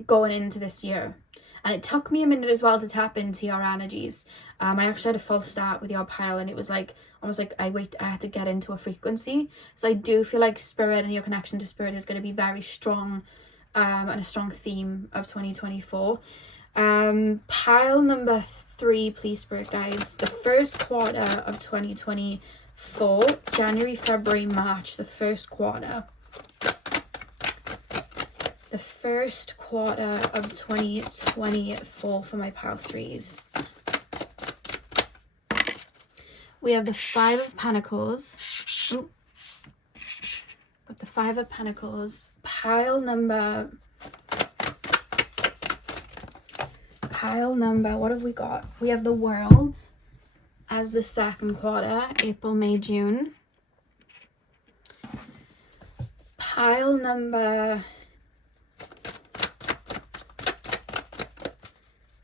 into this year. And it took me a minute as well to tap into your energies. I actually had a full start with your pile, and it was like almost like I had to get into a frequency. So I do feel like spirit and your connection to spirit is going to be very strong, and a strong theme of 2024. Pile number 3, please spirit guides. The first quarter of 2024, January, February, March, the first quarter. The first quarter of 2024 for my pile 3s. We have the 5 of Pentacles. Ooh. Got the 5 of Pentacles. Pile number, what have we got? We have the World as the second quarter, April, May, June. Pile number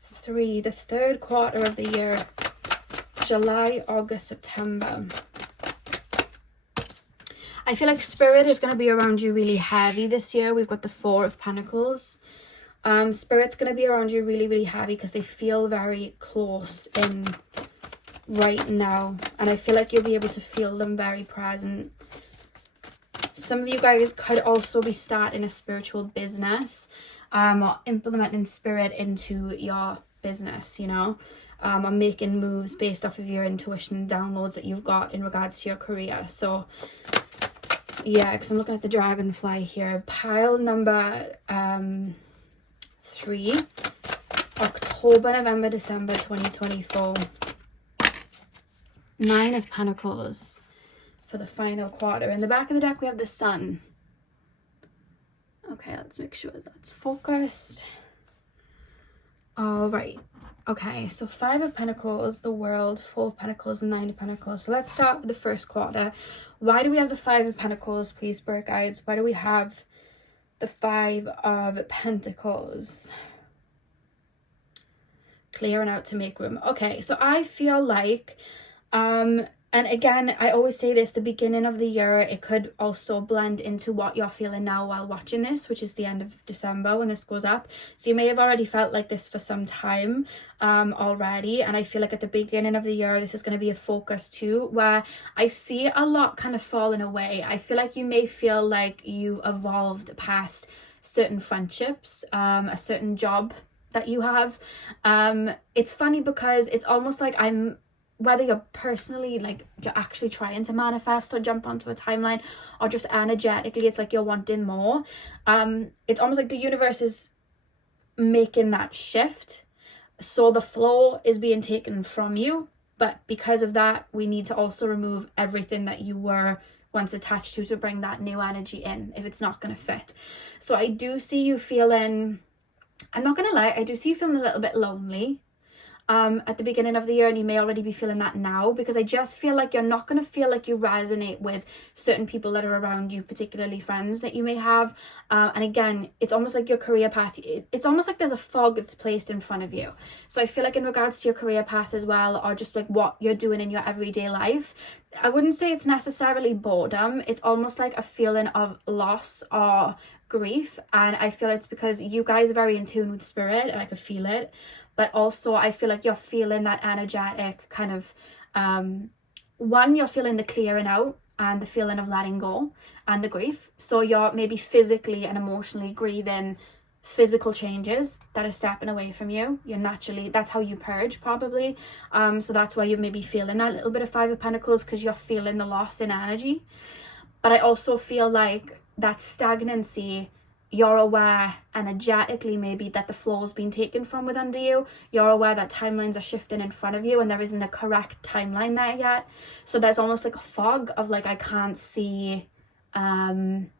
3, the third quarter of the year, July, August, September. I feel like spirit is going to be around you really heavy this year. We've got the Four of Pentacles. Spirit's going to be around you really, really heavy because they feel very close in right now. And I feel like you'll be able to feel them very present. Some of you guys could also be starting a spiritual business, or implementing spirit into your business, you know, or making moves based off of your intuition and downloads that you've got in regards to your career. So yeah, because I'm looking at the dragonfly here. Pile number 3, October, November, December 2024. 9 of Pentacles for the final quarter. In the back of the deck we have the Sun. Okay, let's make sure that's focused. All right. Okay, so 5 of Pentacles, the World, 4 of Pentacles, and 9 of Pentacles. So let's start with the first quarter. Why do we have the 5 of Pentacles, please, Spirit Guides? Why do we have the 5 of Pentacles? Clearing out to make room. Okay, so I feel like, and again, I always say this, the beginning of the year, it could also blend into what you're feeling now while watching this, which is the end of December when this goes up. So you may have already felt like this for some time already. And I feel like at the beginning of the year, this is going to be a focus too, where I see a lot kind of falling away. I feel like you may feel like you've evolved past certain friendships, a certain job that you have. It's funny because it's almost like whether you're personally, like, you're actually trying to manifest or jump onto a timeline, or just energetically it's like you're wanting more, it's almost like the universe is making that shift, so the flow is being taken from you, but because of that we need to also remove everything that you were once attached to bring that new energy in if it's not going to fit. So I do see you feeling, I'm not gonna lie, I do see you feeling a little bit lonely at the beginning of the year, and you may already be feeling that now, because I just feel like you're not going to feel like you resonate with certain people that are around you, particularly friends that you may have. And again, it's almost like your career path, it's almost like there's a fog that's placed in front of you. So I feel like in regards to your career path as well, or just like what you're doing in your everyday life, I wouldn't say it's necessarily boredom. It's almost like a feeling of loss or grief, and I feel it's because you guys are very in tune with spirit, and I could feel it. But also I feel like you're feeling that energetic kind of one, you're feeling the clearing out and the feeling of letting go and the grief. So you're maybe physically and emotionally grieving physical changes that are stepping away from you. You're naturally, that's how you purge probably. So that's why you're maybe feeling that little bit of 5 of Pentacles, because you're feeling the loss in energy. But I also feel like that stagnancy, you're aware energetically maybe that the flow's been taken from with under you. You're aware that timelines are shifting in front of you and there isn't a correct timeline there yet. So there's almost like a fog of like, I can't see where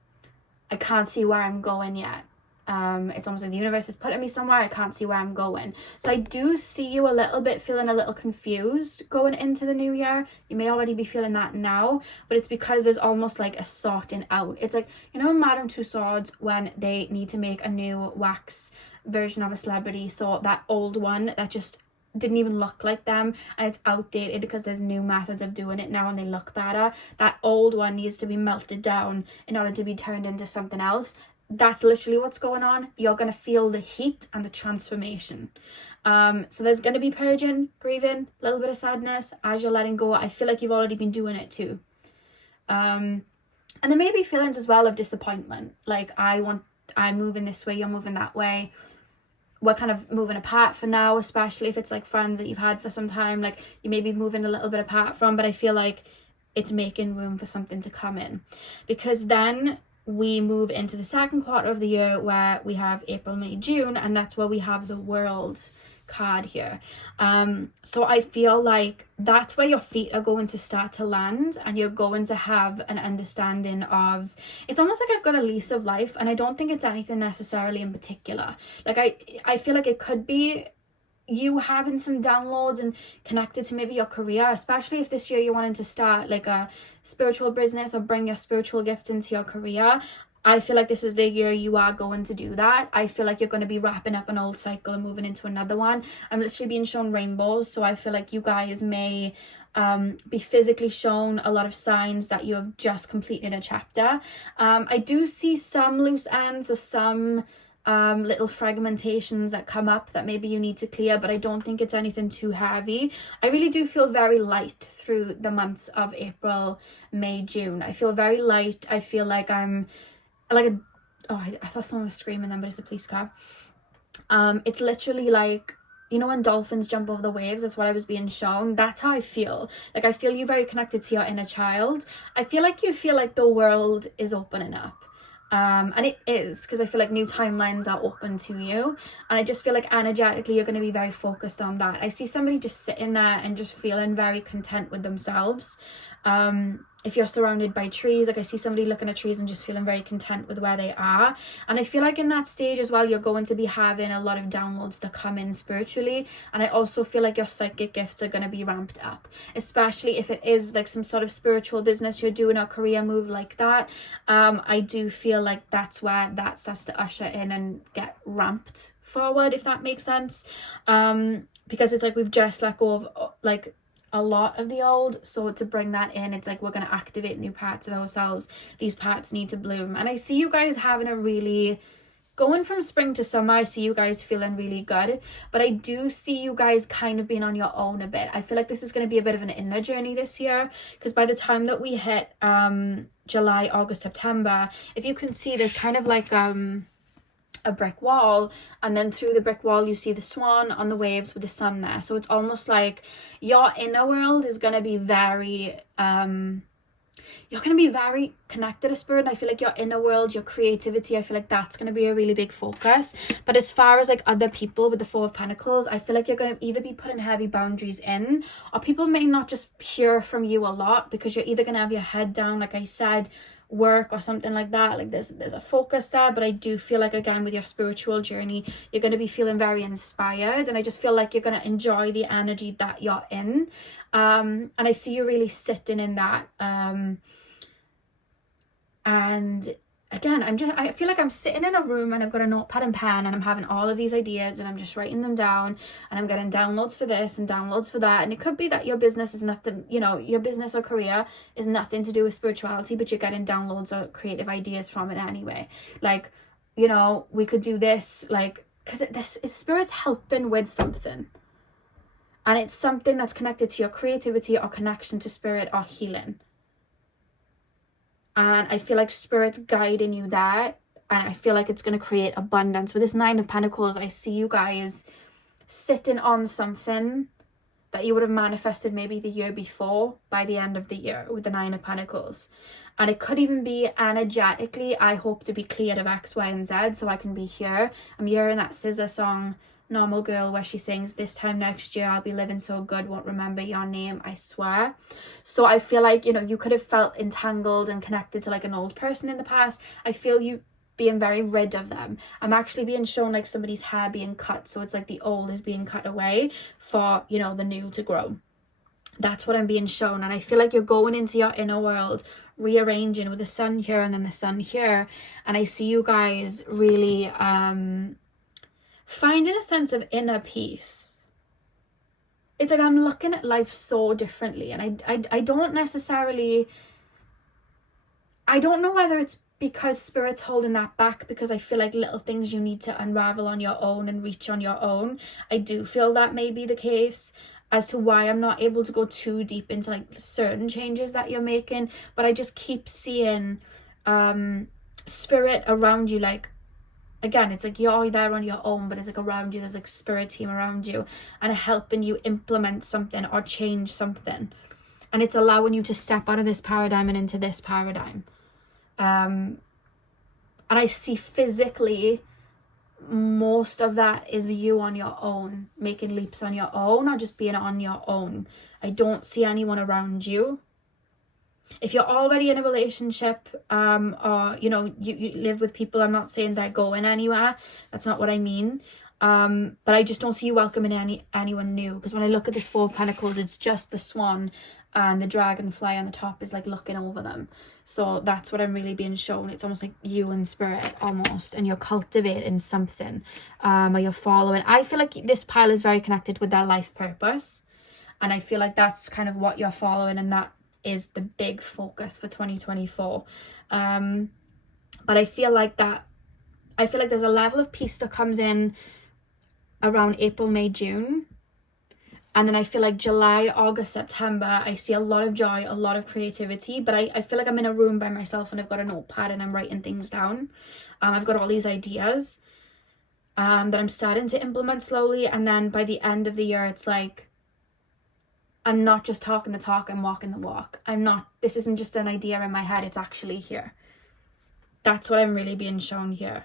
I'm going yet. It's almost like the universe is putting me somewhere, I can't see where I'm going. So I do see you a little bit feeling a little confused going into the new year. You may already be feeling that now, but it's because there's almost like a sorting out. It's like, you know, Madame Tussauds, when they need to make a new wax version of a celebrity, so that old one that just didn't even look like them and it's outdated because there's new methods of doing it now and they look better. That old one needs to be melted down in order to be turned into something else. That's literally what's going on. You're going to feel the heat and the transformation. So there's going to be purging, grieving, a little bit of sadness as you're letting go. I feel like you've already been doing it too. And there may be feelings as well of disappointment. Like, I'm moving this way, you're moving that way. We're kind of moving apart for now, especially if it's like friends that you've had for some time. Like, you may be moving a little bit apart from, but I feel like it's making room for something to come in. Because then we move into the second quarter of the year where we have April, May, June, and that's where we have the World card here. So I feel like that's where your feet are going to start to land, and you're going to have an understanding of, it's almost like I've got a lease of life, and I don't think it's anything necessarily in particular. Like I feel like it could be you having some downloads and connected to maybe your career, especially if this year you're wanting to start like a spiritual business or bring your spiritual gifts into your career. I feel like this is the year you are going to do that. I feel like you're going to be wrapping up an old cycle and moving into another one. I'm literally being shown rainbows, so I feel like you guys may be physically shown a lot of signs that you have just completed a chapter. I do see some loose ends or some little fragmentations that come up that maybe you need to clear, but I don't think it's anything too heavy. I really do feel very light through the months of April, May, June. I feel very light. I feel like I'm like a, oh, I thought someone was screaming then, but it's a police car. It's literally like, you know, when dolphins jump over the waves, that's what I was being shown. That's how I feel. Like, I feel you very connected to your inner child. I feel like you feel like the world is opening up. And it is, because I feel like new timelines are open to you, and I just feel like energetically you're going to be very focused on that. I see somebody just sitting there and just feeling very content with themselves. If you're surrounded by trees, like I see somebody looking at trees and just feeling very content with where they are. And I feel like in that stage as well, you're going to be having a lot of downloads that come in spiritually. And I also feel like your psychic gifts are going to be ramped up, especially if it is like some sort of spiritual business you're doing or career move like that. I do feel like that's where that starts to usher in and get ramped forward, if that makes sense. Because it's like we've just let go of like a lot of the old, so to bring that in, it's like we're going to activate new parts of ourselves. These parts need to bloom, and I see you guys having a really, going from spring to summer, I see you guys feeling really good, but I do see you guys kind of being on your own a bit. I feel like this is going to be a bit of an inner journey this year, because by the time that we hit July, August, September, if you can see, there's kind of like a brick wall, and then through the brick wall you see the swan on the waves with the sun there. So it's almost like your inner world is going to be very you're going to be very connected to spirit. And I feel like your inner world, your creativity, I feel like that's going to be a really big focus. But as far as like other people with the Four of Pentacles, I feel like you're going to either be putting heavy boundaries in, or people may not just hear from you a lot, because you're either going to have your head down, like I said, work or something like that. Like there's a focus there. But I do feel like, again, with your spiritual journey, you're going to be feeling very inspired, and I just feel like you're going to enjoy the energy that you're in. And I see you really sitting in that. And again, I feel like I'm sitting in a room and I've got a notepad and pen, and I'm having all of these ideas and I'm just writing them down, and I'm getting downloads for this and downloads for that. And it could be that your business is nothing, you know, your business or career is nothing to do with spirituality, but you're getting downloads or creative ideas from it anyway. Like, you know, we could do this, like, because it's spirit's helping with something. And it's something that's connected to your creativity or connection to spirit or healing. And I feel like spirit's guiding you there. And I feel like it's going to create abundance. With this Nine of Pentacles, I see you guys sitting on something that you would have manifested maybe the year before by the end of the year with the Nine of Pentacles. And it could even be energetically, I hope to be cleared of X, Y, and Z so I can be here. I'm hearing that SZA song, Normal Girl, where she sings, "This time next year I'll be living so good, won't remember your name, I swear." So I feel like, you know, you could have felt entangled and connected to like an old person in the past. I feel you being very rid of them. I'm actually being shown like somebody's hair being cut, so it's like the old is being cut away for, you know, the new to grow. That's what I'm being shown. And I feel like you're going into your inner world, rearranging with the sun here and then the sun here. And I see you guys really finding a sense of inner peace. It's like I'm looking at life so differently, and I don't necessarily, I don't know whether it's because spirit's holding that back, because I feel like little things you need to unravel on your own and reach on your own. I do feel that may be the case as to why I'm not able to go too deep into like certain changes that you're making. But I just keep seeing spirit around you. Like, again, it's like you're there on your own, but it's like around you, there's like spirit team around you and helping you implement something or change something. And it's allowing you to step out of this paradigm and into this paradigm. And I see physically most of that is you on your own, making leaps on your own or just being on your own. I don't see anyone around you. If you're already in a relationship, or, you know, you live with people, I'm not saying they're going anywhere. That's not what I mean. But I just don't see you welcoming anyone new. Because when I look at this Four of Pentacles, it's just the swan and the dragonfly on the top is like looking over them. So that's what I'm really being shown. It's almost like you and spirit almost, and you're cultivating something, or you're following. I feel like this pile is very connected with their life purpose. And I feel like that's kind of what you're following, and that is the big focus for 2024. But I feel like there's a level of peace that comes in around April, May, June. And then I feel like July, August, September, I see a lot of joy, a lot of creativity. But I feel like I'm in a room by myself and I've got a notepad and I'm writing things down. I've got all these ideas that I'm starting to implement slowly. And then by the end of the year, it's like, I'm not just talking the talk, I'm walking the walk. This isn't just an idea in my head, it's actually here. That's what I'm really being shown here.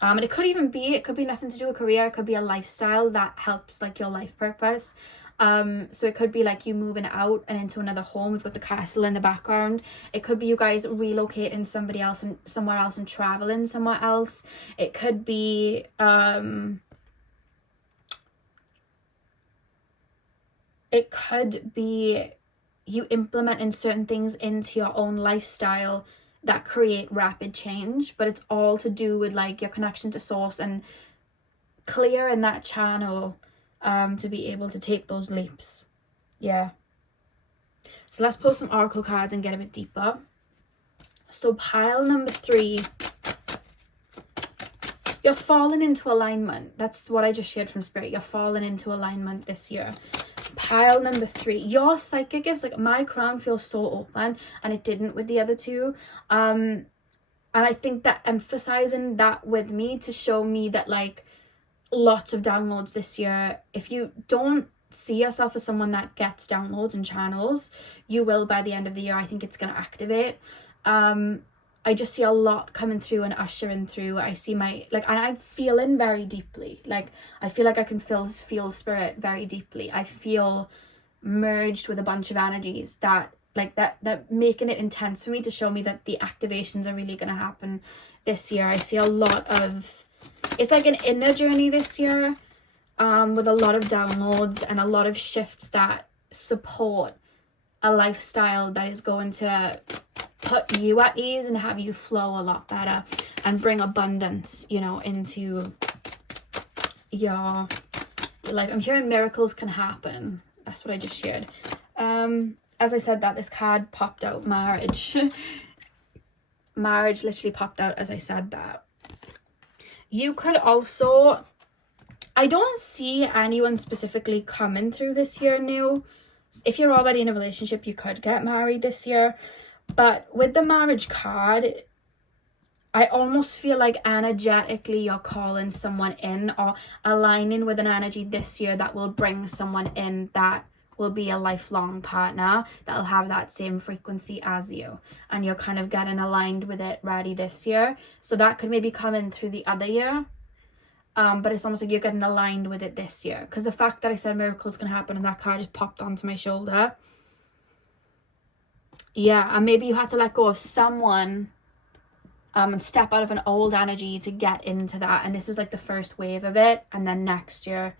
And it could be nothing to do with career. It could be a lifestyle that helps like your life purpose. So it could be like you moving out and into another home. We've got the castle in the background. It could be you guys relocating somewhere else and traveling somewhere else. It could be you implementing certain things into your own lifestyle that create rapid change, but it's all to do with like your connection to source and clearing that channel to be able to take those leaps. Yeah. So let's pull some oracle cards and get a bit deeper. So pile number 3, you're falling into alignment. That's what I just shared from Spirit. You're falling into alignment this year. Pile number 3, your psychic gifts, like my crown feels so open and it didn't with the other two. And I think that emphasizing that with me to show me that like lots of downloads this year. If you don't see yourself as someone that gets downloads and channels, you will by the end of the year. I think it's going to activate. I just see a lot coming through and ushering through. I see and I'm feeling very deeply. Like, I feel like I can feel Spirit very deeply. I feel merged with a bunch of energies that making it intense for me to show me that the activations are really going to happen this year. I see a lot of, it's like an inner journey this year, with a lot of downloads and a lot of shifts that support a lifestyle that is going to put you at ease and have you flow a lot better and bring abundance, into your life. I'm hearing miracles can happen. That's what I just shared. As I said that, this card popped out, marriage. Marriage literally popped out as I said that. You could also, I don't see anyone specifically coming through this year new. If you're already in a relationship, you could get married this year. But with the marriage card, I almost feel like energetically you're calling someone in or aligning with an energy this year that will bring someone in that will be a lifelong partner, that'll have that same frequency as you. And you're kind of getting aligned with it ready this year. So that could maybe come in through the other year. But it's almost like you're getting aligned with it this year. Because the fact that I said miracles can happen and that card just popped onto my shoulder. Yeah, and maybe you had to let go of someone and step out of an old energy to get into that. And this is like the first wave of it. And then next year,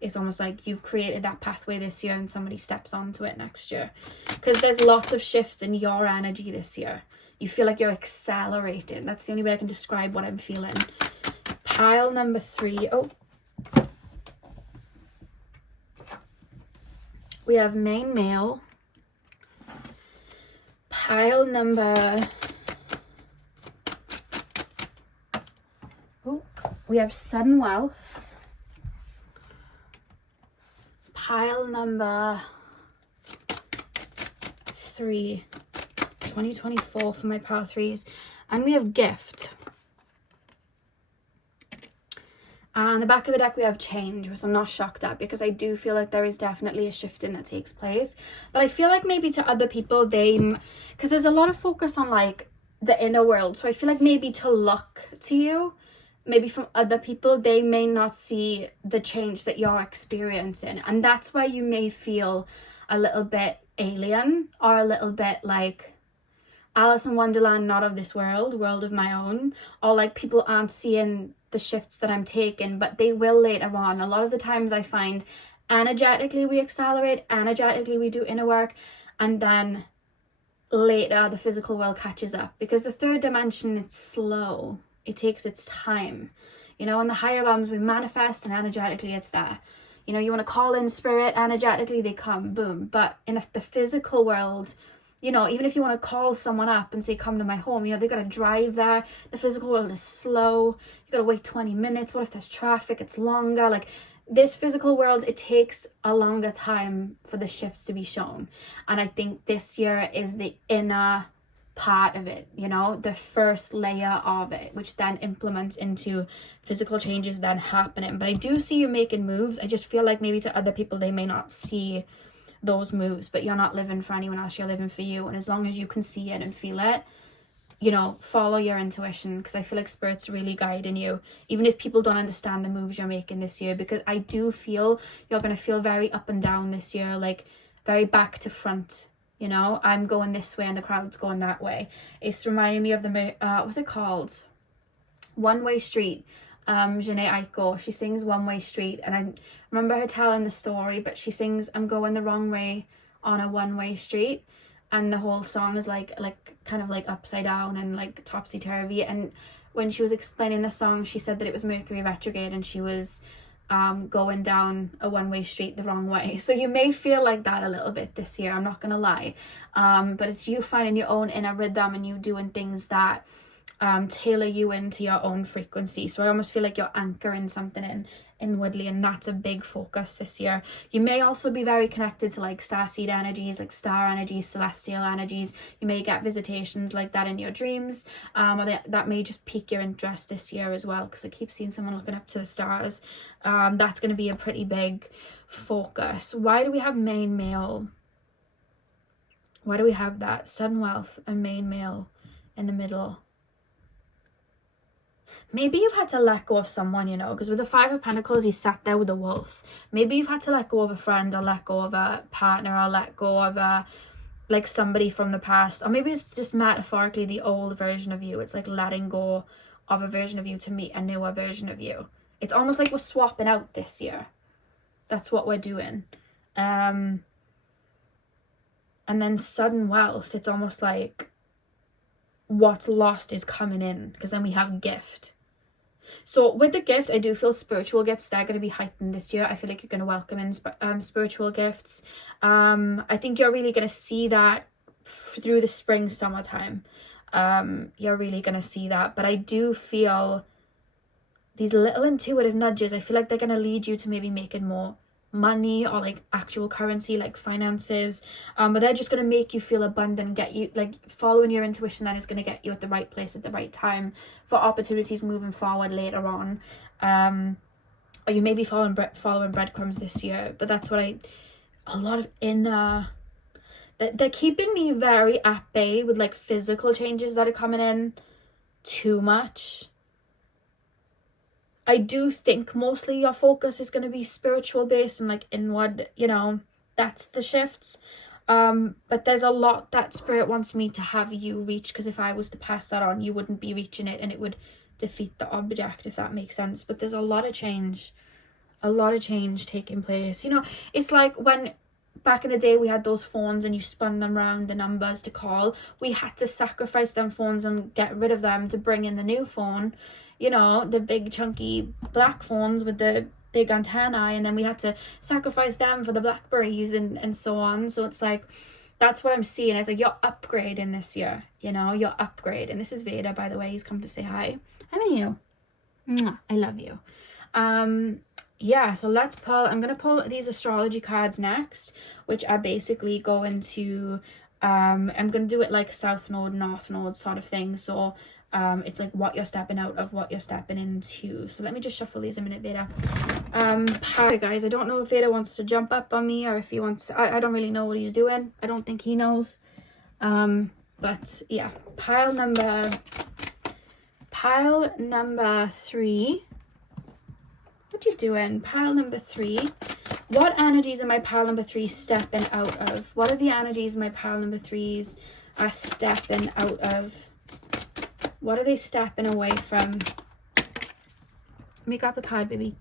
it's almost like you've created that pathway this year and somebody steps onto it next year. Because there's lots of shifts in your energy this year. You feel like you're accelerating. That's the only way I can describe what I'm feeling. Pile number 3. Oh. We have main male. Pile number... Oh, we have sudden wealth. Pile number 3. 2024 for my pile 3s. And we have gift. And the back of the deck we have change, which I'm not shocked at because I do feel like there is definitely a shifting that takes place. But I feel like maybe to other people, because there's a lot of focus on like the inner world. So I feel like maybe to look to you, maybe from other people, they may not see the change that you're experiencing. And that's why you may feel a little bit alien or a little bit like Alice in Wonderland, not of this world, world of my own. Or like people aren't seeing the shifts that I'm taking, but they will later on. A lot of the times I find energetically we accelerate, energetically we do inner work, and then later the physical world catches up, because the third dimension, it's slow, it takes its time. In the higher realms we manifest and energetically it's there. You know, you want to call in spirit energetically, they come, boom. But in the physical world, you know, even if you want to call someone up and say, come to my home, you know, they got to drive there. The physical world is slow. You got to wait 20 minutes. What if there's traffic? It's longer. Like, this physical world, it takes a longer time for the shifts to be shown. And I think this year is the inner part of it, you know, the first layer of it, which then implements into physical changes then happening. But I do see you making moves. I just feel like maybe to other people, they may not see those moves, but you're not living for anyone else, you're living for you. And as long as you can see it and feel it, you know, follow your intuition, because I feel like spirit's really guiding you, even if people don't understand the moves you're making this year, because I do feel you're going to feel very up and down this year, like very back to front, you know. I'm going this way and the crowd's going that way. It's reminding me of the what's it called, One Way Street. Janae Aiko, she sings One Way Street, and I remember her telling the story, but she sings, I'm going the wrong way on a one-way street, and the whole song is like kind of like upside down and like topsy-turvy. And when she was explaining the song, she said that it was Mercury retrograde and she was going down a one-way street the wrong way. So you may feel like that a little bit this year, I'm not gonna lie, but it's you finding your own inner rhythm and you doing things that tailor you into your own frequency. So I almost feel like you're anchoring something in inwardly, and that's a big focus this year. You may also be very connected to like starseed energies, like star energies, celestial energies. You may get visitations like that in your dreams, or that may just pique your interest this year as well, because I keep seeing someone looking up to the stars. That's going to be a pretty big focus. Why do we have main male? Why do we have that sudden wealth and main male in the middle? Maybe you've had to let go of someone, you know, because with the Five of Pentacles, he sat there with the wolf. Maybe you've had to let go of a friend, or let go of a partner, or let go of like somebody from the past. Or maybe it's just metaphorically the old version of you. It's like letting go of a version of you to meet a newer version of you. It's almost like we're swapping out this year. That's what we're doing. And then sudden wealth, it's almost like what's lost is coming in, because then we have gift. So with the gift, I do feel spiritual gifts, they're going to be heightened this year. I feel like you're going to welcome in spiritual gifts. I think you're really going to see that through the spring, summertime. You're really going to see that. But I do feel these little intuitive nudges, I feel like they're going to lead you to maybe making more money, or like actual currency, like finances, but they're just going to make you feel abundant, get you like following your intuition. That is going to get you at the right place at the right time for opportunities moving forward later on. Or you may be following breadcrumbs this year, but that's what a lot of inner, they're keeping me very at bay with like physical changes that are coming in too much. I do think mostly your focus is going to be spiritual based and like inward, you know, that's the shifts. But there's a lot that spirit wants me to have you reach, because if I was to pass that on, you wouldn't be reaching it and it would defeat the object, if that makes sense. But there's a lot of change taking place. You know, it's like when back in the day we had those phones and you spun them around the numbers to call. We had to sacrifice them phones and get rid of them to bring in the new phone. You know, the big chunky black phones with the big antennae, and then we had to sacrifice them for the Blackberries and so on. So it's like, that's what I'm seeing. It's like you're upgrading this year, you know, you're upgrading. This is Veda, by the way. He's come to say hi. How are you? Mwah, I love you. Yeah, so let's pull, I'm going to pull these astrology cards next, which are basically going to, I'm going to do it like South Node, North Node sort of thing. So it's like what you're stepping out of, what you're stepping into. So let me just shuffle these a minute, Veda. Hi guys, I don't know if Veda wants to jump up on me or if he wants to, I don't really know what he's doing. I don't think he knows. But yeah, pile number 3. What you doing? Pile number 3. What energies are my pile number 3 stepping out of? What are the energies my pile number 3s are stepping out of? What are they stepping away from? Let me grab the card, baby.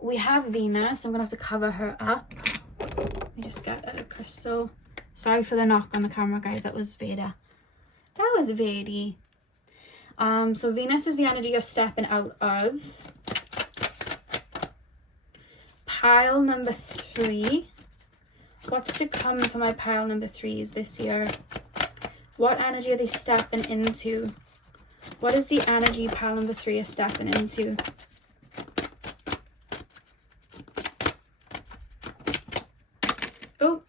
We have Venus. I'm going to have to cover her up. Let me just get a crystal. Sorry for the knock on the camera, guys. That was Veda. That was Vedi. So Venus is the energy you're stepping out of. pile number 3. What's to come for my pile number 3s this year? What energy are they stepping into? What is the energy pile number 3 is stepping into? Oh,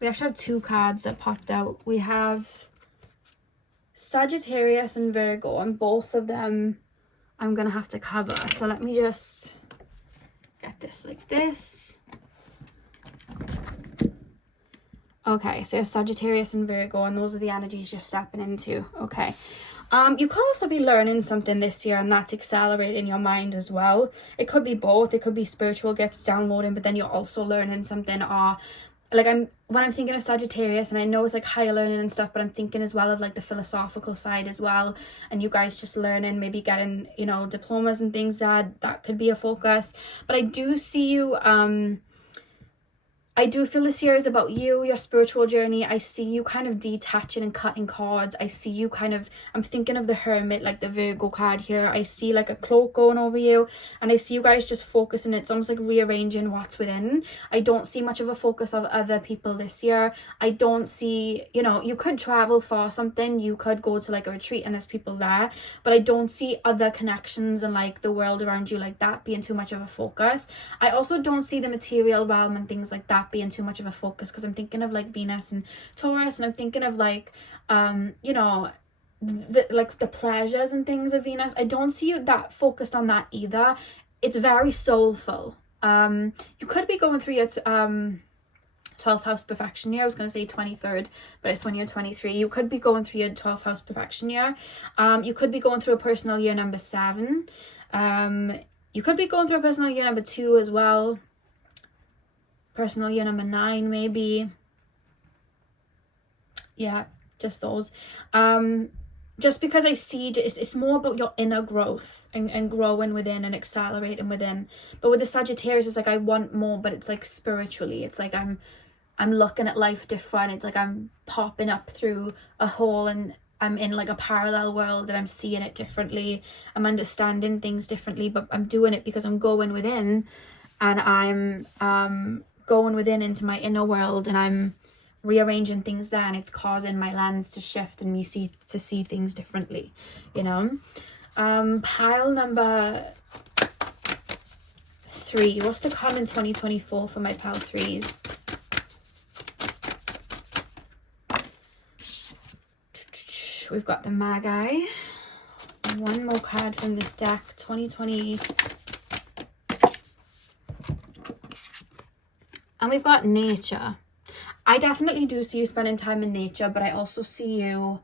we actually have 2 cards that popped out. We have Sagittarius and Virgo, and both of them I'm going to have to cover. So let me just get this like this. Okay, so Sagittarius and Virgo, and those are the energies you're stepping into. Okay. You could also be learning something this year, and that's accelerating your mind as well. It could be both. It could be spiritual gifts downloading, but then you're also learning something. Or like when I'm thinking of Sagittarius, and I know it's like higher learning and stuff, but I'm thinking as well of like the philosophical side as well. And you guys just learning, maybe getting, you know, diplomas and things, that could be a focus. But I do see you, I do feel this year is about you, your spiritual journey. I see you kind of detaching and cutting cords. I see you kind of, I'm thinking of the Hermit, like the Virgo card here. I see like a cloak going over you, and I see you guys just focusing. It's almost like rearranging what's within. I don't see much of a focus of other people this year. I don't see, you know, you could travel for something. You could go to like a retreat and there's people there, but I don't see other connections and like the world around you like that being too much of a focus. I also don't see the material realm and things like that being too much of a focus, because I'm thinking of like Venus and Taurus, and I'm thinking of like you know, the pleasures and things of Venus. I don't see you that focused on that either. It's very soulful. You could be going through your 12th house perfection year. I was going to say 23rd, but it's when you're 23. You could be going through your 12th house perfection year. You could be going through a personal year number 7. You could be going through a personal year number 2 as well. Personal year number 9 maybe. Yeah, just those. Just because I see it's more about your inner growth and growing within and accelerating within. But with the Sagittarius, it's like I want more, but it's like spiritually. It's like I'm looking at life different. It's like I'm popping up through a hole and I'm in like a parallel world, and I'm seeing it differently. I'm understanding things differently, but I'm doing it because I'm going within, and I'm going within into my inner world, and I'm rearranging things there, and it's causing my lens to shift and me see things differently, you know. Pile number 3. What's to come in 2024 for my pile 3s? We've got the Magha. One more card from this deck. 2020. And we've got nature. I definitely do see you spending time in nature, but I also see you,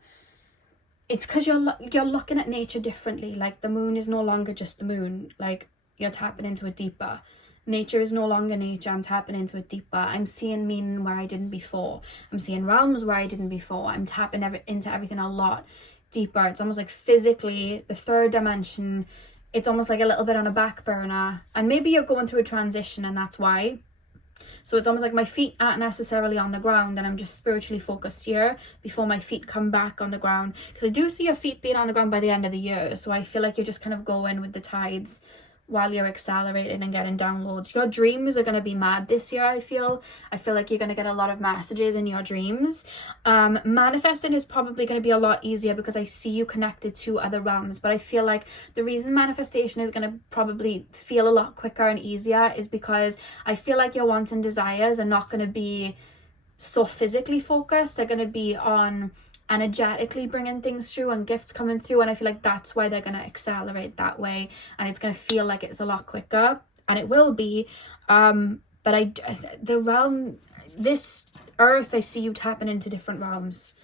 it's because you're looking at nature differently. Like the moon is no longer just the moon. Like you're tapping into it deeper. Nature is no longer nature. I'm tapping into it deeper. I'm seeing meaning where I didn't before. I'm seeing realms where I didn't before. I'm tapping into everything a lot deeper. It's almost like physically, the 3rd dimension, it's almost like a little bit on a back burner. And maybe you're going through a transition, and that's why. So it's almost like my feet aren't necessarily on the ground, and I'm just spiritually focused here before my feet come back on the ground. Because I do see your feet being on the ground by the end of the year. So I feel like you're just kind of going with the tides while you're accelerating and getting downloads. Your dreams are going to be mad this year, I feel. I feel like you're going to get a lot of messages in your dreams. Manifesting is probably going to be a lot easier because I see you connected to other realms. But I feel like the reason manifestation is going to probably feel a lot quicker and easier is because I feel like your wants and desires are not going to be so physically focused. They're going to be on energetically bringing things through and gifts coming through, and I feel like that's why they're going to accelerate that way, and it's going to feel like it's a lot quicker, and it will be. But the realm, this earth, I see you tapping into different realms,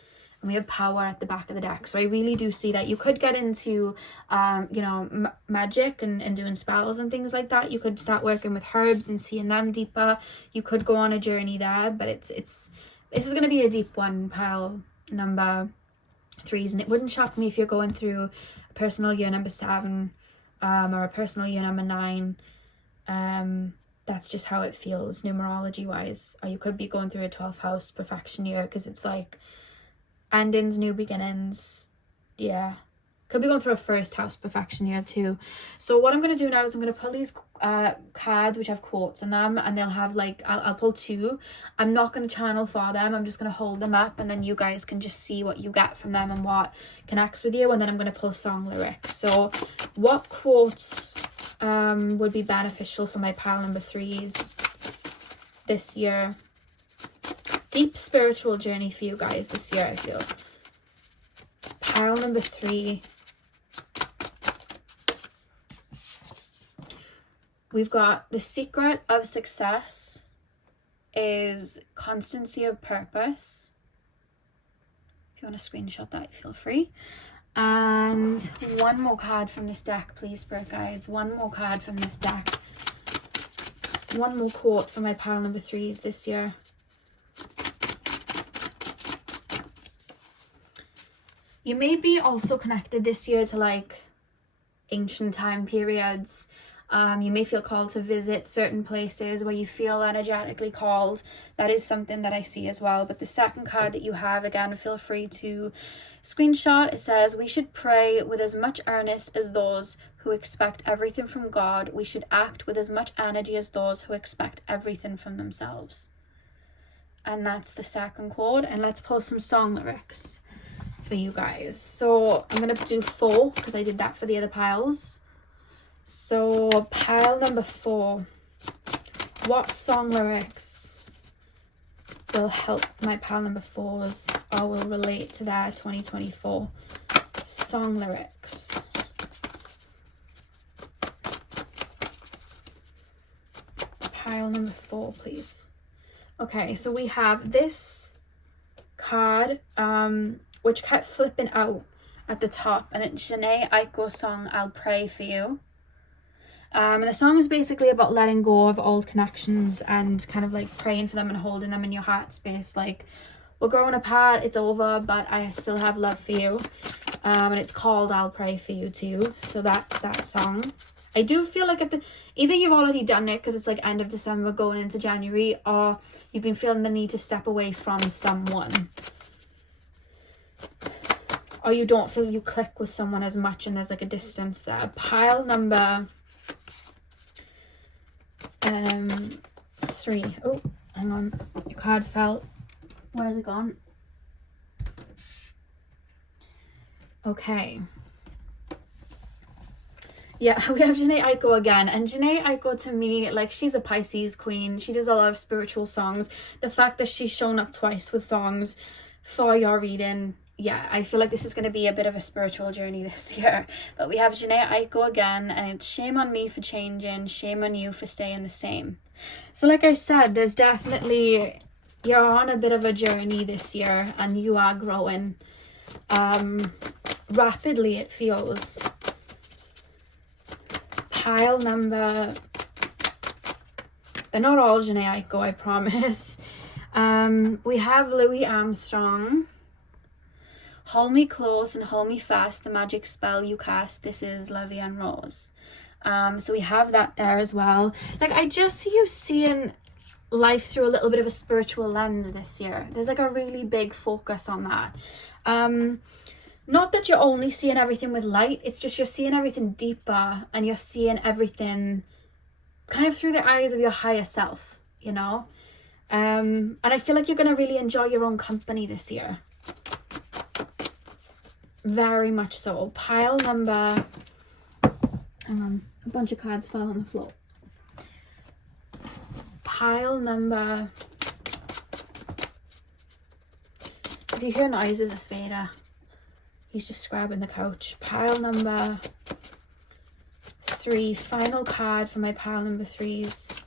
and we have power at the back of the deck. So I really do see that you could get into you know, magic and doing spells and things like that. You could start working with herbs and seeing them deeper. You could go on a journey there, but this is going to be a deep one, pile number 3s, and it wouldn't shock me if you're going through a personal year number 7 or a personal year number 9. That's just how it feels numerology wise. Or you could be going through a 12th house perfection year, because it's like endings, new beginnings. Yeah, Could be going through a first house perfection year too. So what I'm going to do now is I'm going to pull these cards which have quotes in them, and they'll have like, I'll pull 2. I'm not going to channel for them. I'm just going to hold them up, and then you guys can just see what you get from them and what connects with you. And then I'm going to pull song lyrics. So what quotes would be beneficial for my pile number 3s this year? Deep spiritual journey for you guys this year, I feel. Pile number 3. We've got the secret of success is constancy of purpose. If you want to screenshot that, feel free. And one more card from this deck, please, Spirit Guides. One more card from this deck. One more quote for my pile number 3s this year. You may be also connected this year to like ancient time periods. You may feel called to visit certain places where you feel energetically called. That is something that I see as well. But the second card that you have, again, feel free to screenshot. It says, we should pray with as much earnest as those who expect everything from God. We should act with as much energy as those who expect everything from themselves. And that's the second quote. And let's pull some song lyrics for you guys. So I'm going to do 4 because I did that for the other piles. So pile number 4, what song lyrics will help my pile number 4s or will relate to their 2024 song lyrics? Pile number 4, please. Okay, so we have this card which kept flipping out at the top, and it's Jhené Aiko's song I'll Pray For You. And the song is basically about letting go of old connections and kind of like praying for them and holding them in your heart space. Like, we're growing apart, it's over, but I still have love for you. And it's called I'll Pray For You too. So that's that song. I do feel like either you've already done it because it's like end of December going into January, or you've been feeling the need to step away from someone. Or you don't feel you click with someone as much and there's like a distance there. Pile number 3. Oh, hang on. Your card fell. Where's it gone? Okay. Yeah, we have Jhené Aiko again. And Jhené Aiko, to me, like, she's a Pisces queen. She does a lot of spiritual songs. The fact that she's shown up twice with songs for your reading, yeah, I feel like this is going to be a bit of a spiritual journey this year. But we have Jhené Aiko again, and it's shame on me for changing, shame on you for staying the same. So like I said, there's definitely, you're on a bit of a journey this year, and you are growing rapidly, it feels. Pile number, they're not all Jhené Aiko, I promise. We have Louis Armstrong. Hold me close and hold me fast, the magic spell you cast, this is La Vie en Rose. So we have that there as well. Like, I just see you seeing life through a little bit of a spiritual lens this year. There's like a really big focus on that. Not that you're only seeing everything with light, it's just you're seeing everything deeper, and you're seeing everything kind of through the eyes of your higher self, you know? And I feel like you're going to really enjoy your own company this year. Very much so. Pile number, hang on, a bunch of cards fell on the floor. Pile number, if you hear noises, it's Vader. He's just scrubbing the couch. Pile number 3, final card for my pile number 3s.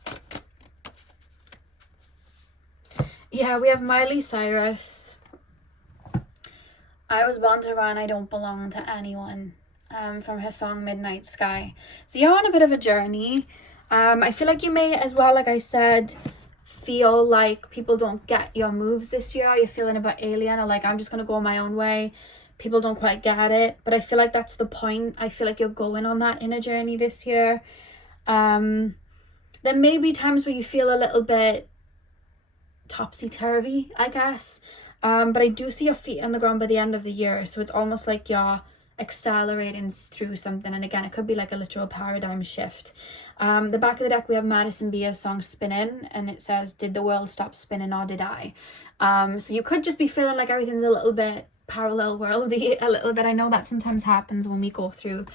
Yeah, we have Miley Cyrus. I was born to run, I don't belong to anyone. From her song Midnight Sky. So you're on a bit of a journey. I feel like you may as well, like I said, feel like people don't get your moves this year. You're feeling a bit alien, or like, I'm just going to go my own way. People don't quite get it. But I feel like that's the point. I feel like you're going on that inner journey this year. There may be times where you feel a little bit topsy-turvy, I guess. But I do see your feet on the ground by the end of the year. So it's almost like you're accelerating through something. And again, it could be like a literal paradigm shift. The back of the deck, we have Madison Beer's song Spinning, and it says, did the world stop spinning or did I? So you could just be feeling like everything's a little bit parallel worldy, a little bit. I know that sometimes happens when we go through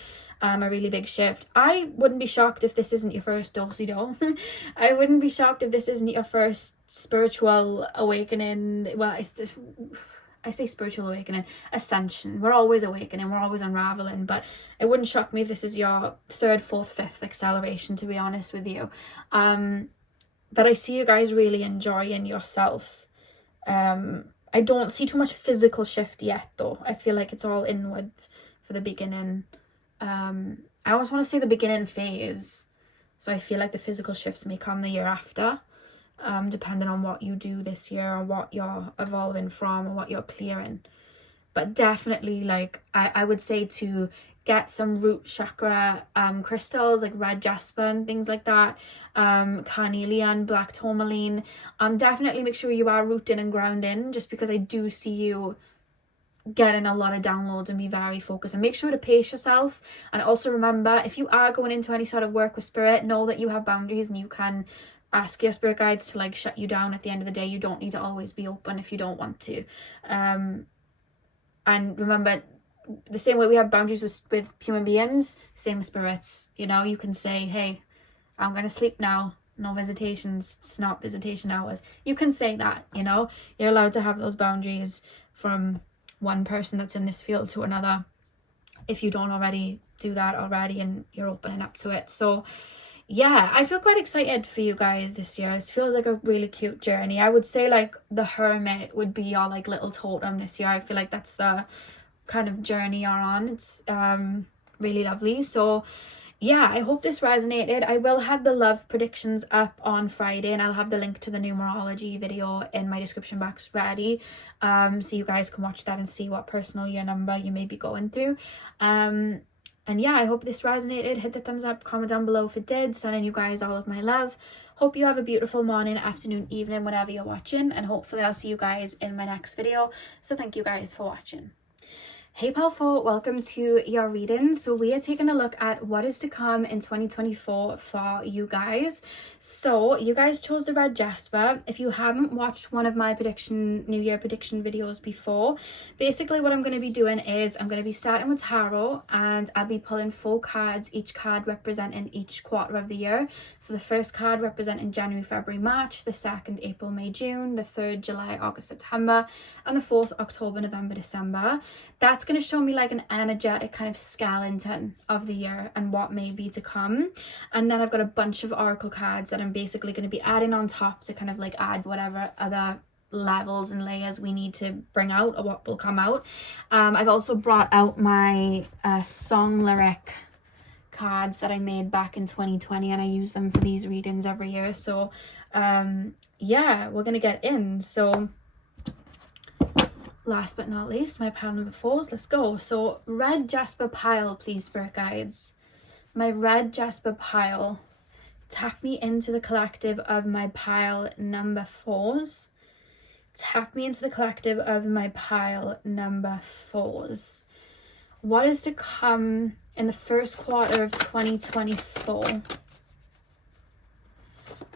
a really big shift. I wouldn't be shocked if this isn't your first do-si-do. I wouldn't be shocked if this isn't your first spiritual awakening. Well, I say spiritual awakening, ascension. We're always awakening, we're always unraveling, but it wouldn't shock me if this is your third, fourth, fifth acceleration, to be honest with you. But I see you guys really enjoying yourself. I don't see too much physical shift yet, though. I feel like it's all inward for the beginning. I always want to say the beginning phase, so I feel like the physical shifts may come the year after, depending on what you do this year or what you're evolving from or what you're clearing. But definitely, like, I would say to get some root chakra crystals like red jasper and things like that, carnelian, black tourmaline. Definitely make sure you are rooting and grounding, just because I do see you getting a lot of downloads, and be very focused, and make sure to pace yourself. And also remember, if you are going into any sort of work with spirit, know that you have boundaries, and you can ask your spirit guides to like shut you down at the end of the day. You don't need to always be open if you don't want to. And remember, the same way we have boundaries with human beings, same with spirits. You know, you can say, hey, I'm gonna sleep now, no visitations, it's not visitation hours. You can say that, you know, you're allowed to have those boundaries from one person that's in this field to another, if you don't already do that already and you're opening up to it. So yeah, I feel quite excited for you guys this year. It feels like a really cute journey. I would say like the Hermit would be your like little totem this year. I feel like that's the kind of journey you're on. It's really lovely. So yeah, I hope this resonated. I will have the love predictions up on Friday, and I'll have the link to the numerology video in my description box ready, so you guys can watch that and see what personal year number you may be going through. And yeah, I hope this resonated. Hit the thumbs up, comment down below if it did. Sending you guys all of my love. Hope you have a beautiful morning, afternoon, evening, whenever you're watching, and hopefully I'll see you guys in my next video. So thank you guys for watching. Hey Pal4, welcome to your reading. So we are taking a look at what is to come in 2024 for you guys. So you guys chose the red jasper. If you haven't watched one of my New Year prediction videos before, basically what I'm going to be doing is I'm going to be starting with tarot, and I'll be pulling 4 cards, each card representing each quarter of the year. So the first card representing January, February, March, the second April, May, June, the third July, August, September, and the fourth October, November, December. That's going to show me like an energetic kind of skeleton of the year and what may be to come. And then I've got a bunch of oracle cards that I'm basically going to be adding on top to kind of like add whatever other levels and layers we need to bring out or what will come out. I've also brought out my song lyric cards that I made back in 2020, and I use them for these readings every year. So yeah, we're going to get in. So last but not least, my pile number 4s. Let's go. So red jasper pile, please, spirit guides. My red jasper pile. Tap me into the collective of my pile number 4s. Tap me into the collective of my pile number 4s. What is to come in the first quarter of 2024?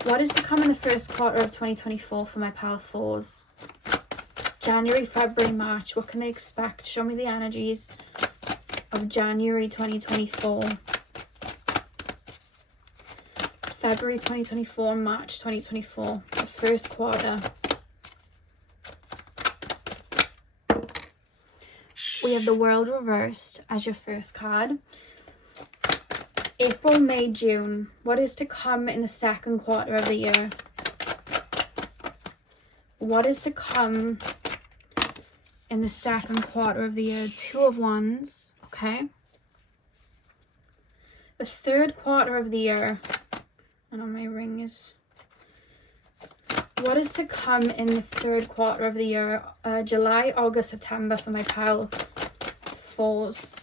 What is to come in the first quarter of 2024 for my pile 4s? January, February, March. What can they expect? Show me the energies of January 2024. February 2024, March 2024. The first quarter. We have the World reversed as your first card. April, May, June. What is to come in the second quarter of the year? What is to come in the second quarter of the year? 2 of Wands. Okay. The third quarter of the year. I know my ring is... What is to come in the third quarter of the year? July, August, September for my pile 4s.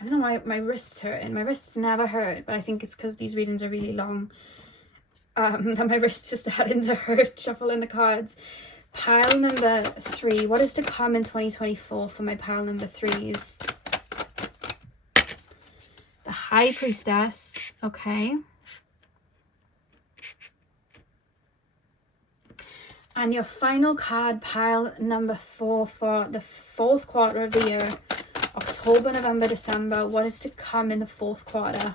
I don't know why my wrist's hurting. My wrists never hurt, but I think it's because these readings are really long. That my wrists are starting to hurt shuffling the cards. Pile number 3. What is to come in 2024 for my pile number 3s? The High Priestess. Okay. And your final card, pile number 4, for the 4th quarter of the year. October, November, December. What is to come in the 4th quarter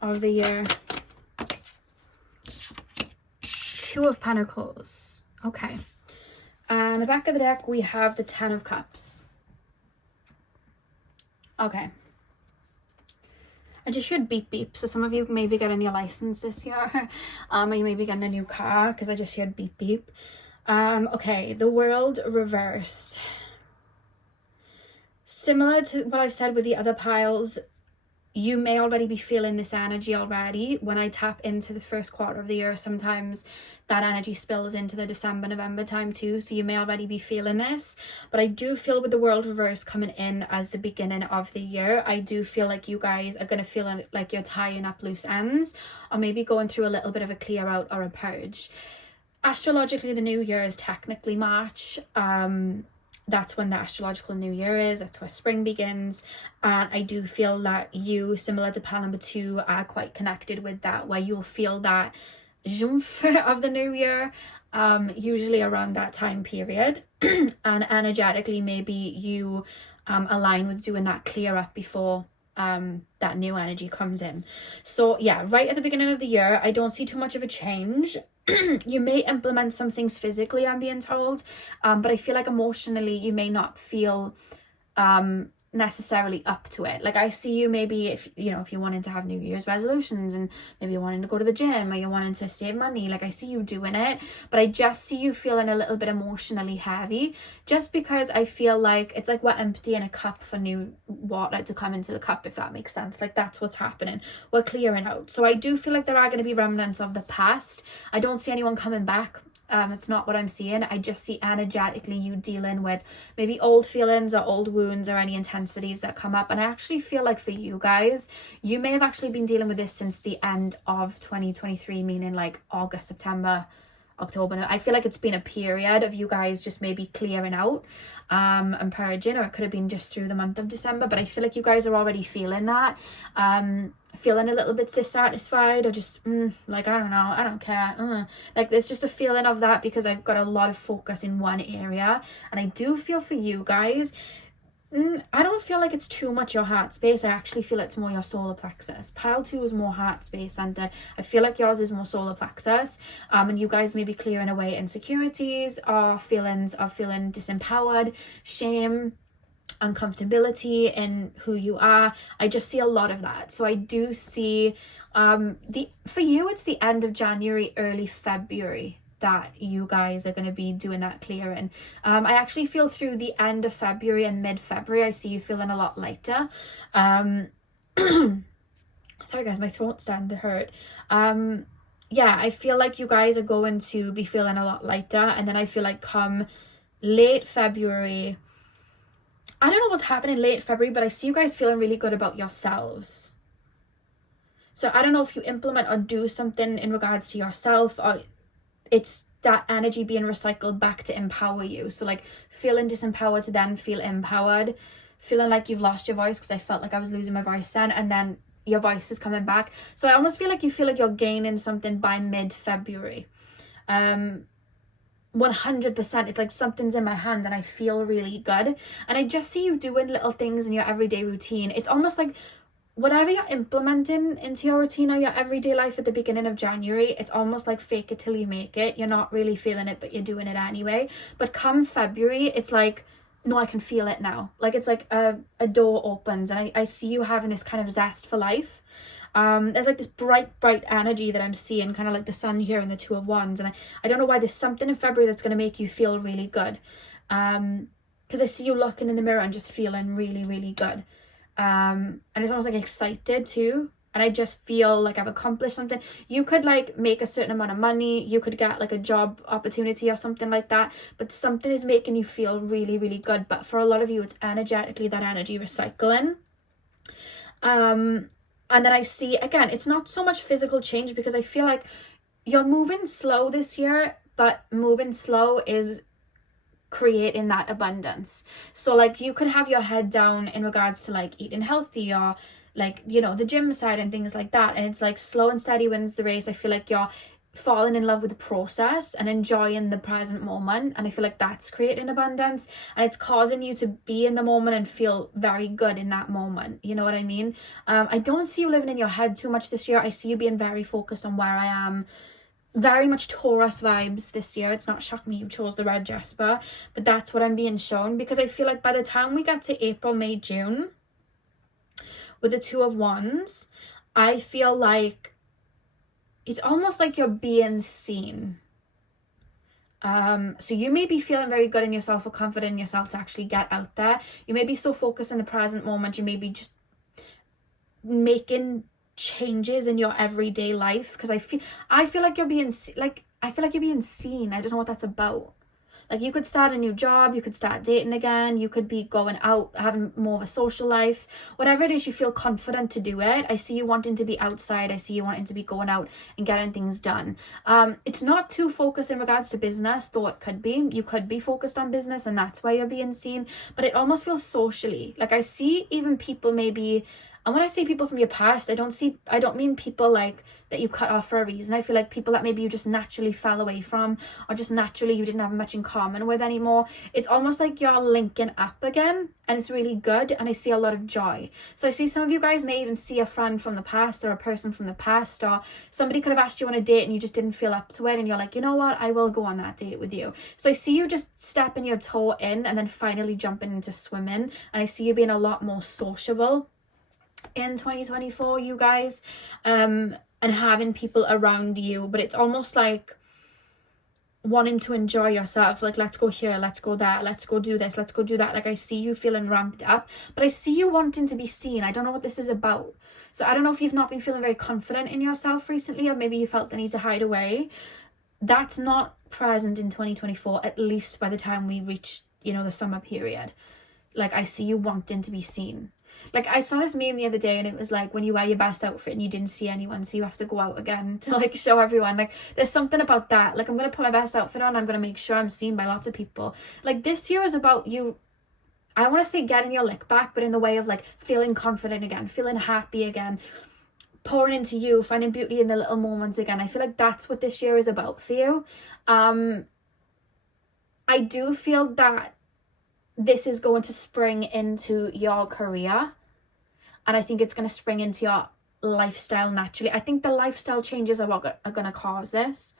of the year? 2 of Pentacles. Okay. And the back of the deck, we have the 10 of Cups. Okay. I just heard beep beep. So some of you may be getting your license this year. Or you may be getting a new car because I just heard beep beep. Okay. The World reversed. Similar to what I've said with the other piles, you may already be feeling this energy already. When I tap into the 1st quarter of the year, sometimes that energy spills into the December, November time too. So you may already be feeling this. But I do feel with the World reverse coming in as the beginning of the year, I do feel like you guys are going to feel like you're tying up loose ends, or maybe going through a little bit of a clear out or a purge. Astrologically, the new year is technically March. That's when the astrological new year is. That's where spring begins. And I do feel that you, similar to pile number 2, are quite connected with that, where you'll feel that jump of the new year, usually around that time period. And energetically, maybe you align with doing that clear up before that new energy comes in. So yeah, right at the beginning of the year, I don't see too much of a change. You may implement some things physically, I'm being told, but I feel like emotionally you may not feel necessarily up to it. Like I see you maybe if you're wanting to have New Year's resolutions and maybe you're wanting to go to the gym or you're wanting to save money, like I see you doing it, but I just see you feeling a little bit emotionally heavy, just because I feel like it's like we're emptying a cup for new water to come into the cup, if that makes sense. Like that's what's happening. We're clearing out. So I do feel like there are going to be remnants of the past. I don't see anyone coming back. It's not what I'm seeing. I just see energetically you dealing with maybe old feelings or old wounds or any intensities that come up. And I actually feel like for you guys, you may have actually been dealing with this since the end of 2023, meaning like August, September, October. I feel like it's been a period of you guys just maybe clearing out and purging, or it could have been just through the month of December, but I feel like you guys are already feeling that, feeling a little bit dissatisfied, or just like I don't know, I don't care, like there's just a feeling of that, because I've got a lot of focus in one area. And I do feel for you guys, I don't feel like it's too much your heart space. I actually feel it's more your solar plexus. Pile 2 is more heart space centered. I feel like yours is more solar plexus. And you guys may be clearing away insecurities or feelings of feeling disempowered, shame, uncomfortability in who you are. I just see a lot of that. So I do see for you it's the end of January, early February that you guys are going to be doing that clearing. I actually feel through the end of February and mid-February, I see you feeling a lot lighter. Sorry guys, my throat's starting to hurt. Yeah, I feel like you guys are going to be feeling a lot lighter. And then I feel like come late February, I don't know what's happening late February, but I see you guys feeling really good about yourselves. So I don't know if you implement or do something in regards to yourself, or it's that energy being recycled back to empower you. So like feeling disempowered to then feel empowered, feeling like you've lost your voice, because I felt like I was losing my voice then, and then your voice is coming back. So I almost feel like you feel like you're gaining something by mid-February. 100%. It's like something's in my hand and I feel really good. And I just see you doing little things in your everyday routine. It's almost like whatever you're implementing into your routine or your everyday life at the beginning of January, it's almost like fake it till you make it. You're not really feeling it, but you're doing it anyway. But come February, it's like, no, I can feel it now. Like it's like a door opens, and I see you having this kind of zest for life. There's like this bright energy that I'm seeing, kind of like the sun here and the 2 of Wands. And I don't know why there's something in February that's going to make you feel really good. Because I see you looking in the mirror and just feeling really, really good. And it's almost like excited too. And I just feel like I've accomplished something. You could like make a certain amount of money. You could get like a job opportunity or something like that. But something is making you feel really, really good. But for a lot of you, it's energetically that energy recycling. And then I see, again, it's not so much physical change, because I feel like you're moving slow this year, but moving slow is creating that abundance. So like you could have your head down in regards to like eating healthy or like, you know, the gym side and things like that, and it's like slow and steady wins the race. I feel like you're falling in love with the process and enjoying the present moment, and I feel like that's creating abundance, and it's causing you to be in the moment and feel very good in that moment. You know what I mean? I don't see you living in your head too much this year. I see you being very focused on where I am. Very much Taurus vibes this year. It's not shocked me you chose the red Jasper, but that's what I'm being shown, because I feel like by the time we get to April, May, June with the Two of Wands, I feel like it's almost like you're being seen. So you may be feeling very good in yourself or confident in yourself to actually get out there. You may be so focused in the present moment, you may be just making changes in your everyday life, because I feel like you're being I feel like you're being seen. I don't know what that's about. Like you could start a new job, you could start dating again, you could be going out, having more of a social life, whatever it is, you feel confident to do it. I see you wanting to be outside. I see you wanting to be going out and getting things done. It's not too focused in regards to business, though it could be. You could be focused on business and that's why you're being seen, but it almost feels socially. Like I see even people maybe, and when I say people from your past, I don't mean people like that you cut off for a reason. I feel like people that maybe you just naturally fell away from, or just naturally you didn't have much in common with anymore. It's almost like you're linking up again, and it's really good, and I see a lot of joy. So I see some of you guys may even see a friend from the past or a person from the past, or somebody could have asked you on a date and you just didn't feel up to it, and you're like, you know what, I will go on that date with you. So I see you just stepping your toe in and then finally jumping into swimming, and I see you being a lot more sociable in 2024, you guys, and having people around you, but it's almost like wanting to enjoy yourself, like let's go here, let's go there, let's go do this, let's go do that. Like I see you feeling ramped up, but I see you wanting to be seen. I don't know what this is about. So I don't know if you've not been feeling very confident in yourself recently, or maybe you felt the need to hide away. That's not present in 2024, at least by the time we reach, you know, the summer period. Like I see you wanting to be seen. Like I saw this meme the other day, and it was like when you wear your best outfit and you didn't see anyone, so you have to go out again to like show everyone. Like there's something about that. Like I'm gonna put my best outfit on, I'm gonna make sure I'm seen by lots of people. Like this year is about you, I want to say getting your lick back, but in the way of like feeling confident again, feeling happy again, pouring into you, finding beauty in the little moments again. I feel like that's what this year is about for you. I do feel that this is going to spring into your career, and I think it's going to spring into your lifestyle naturally. I think the lifestyle changes are what are going to cause this.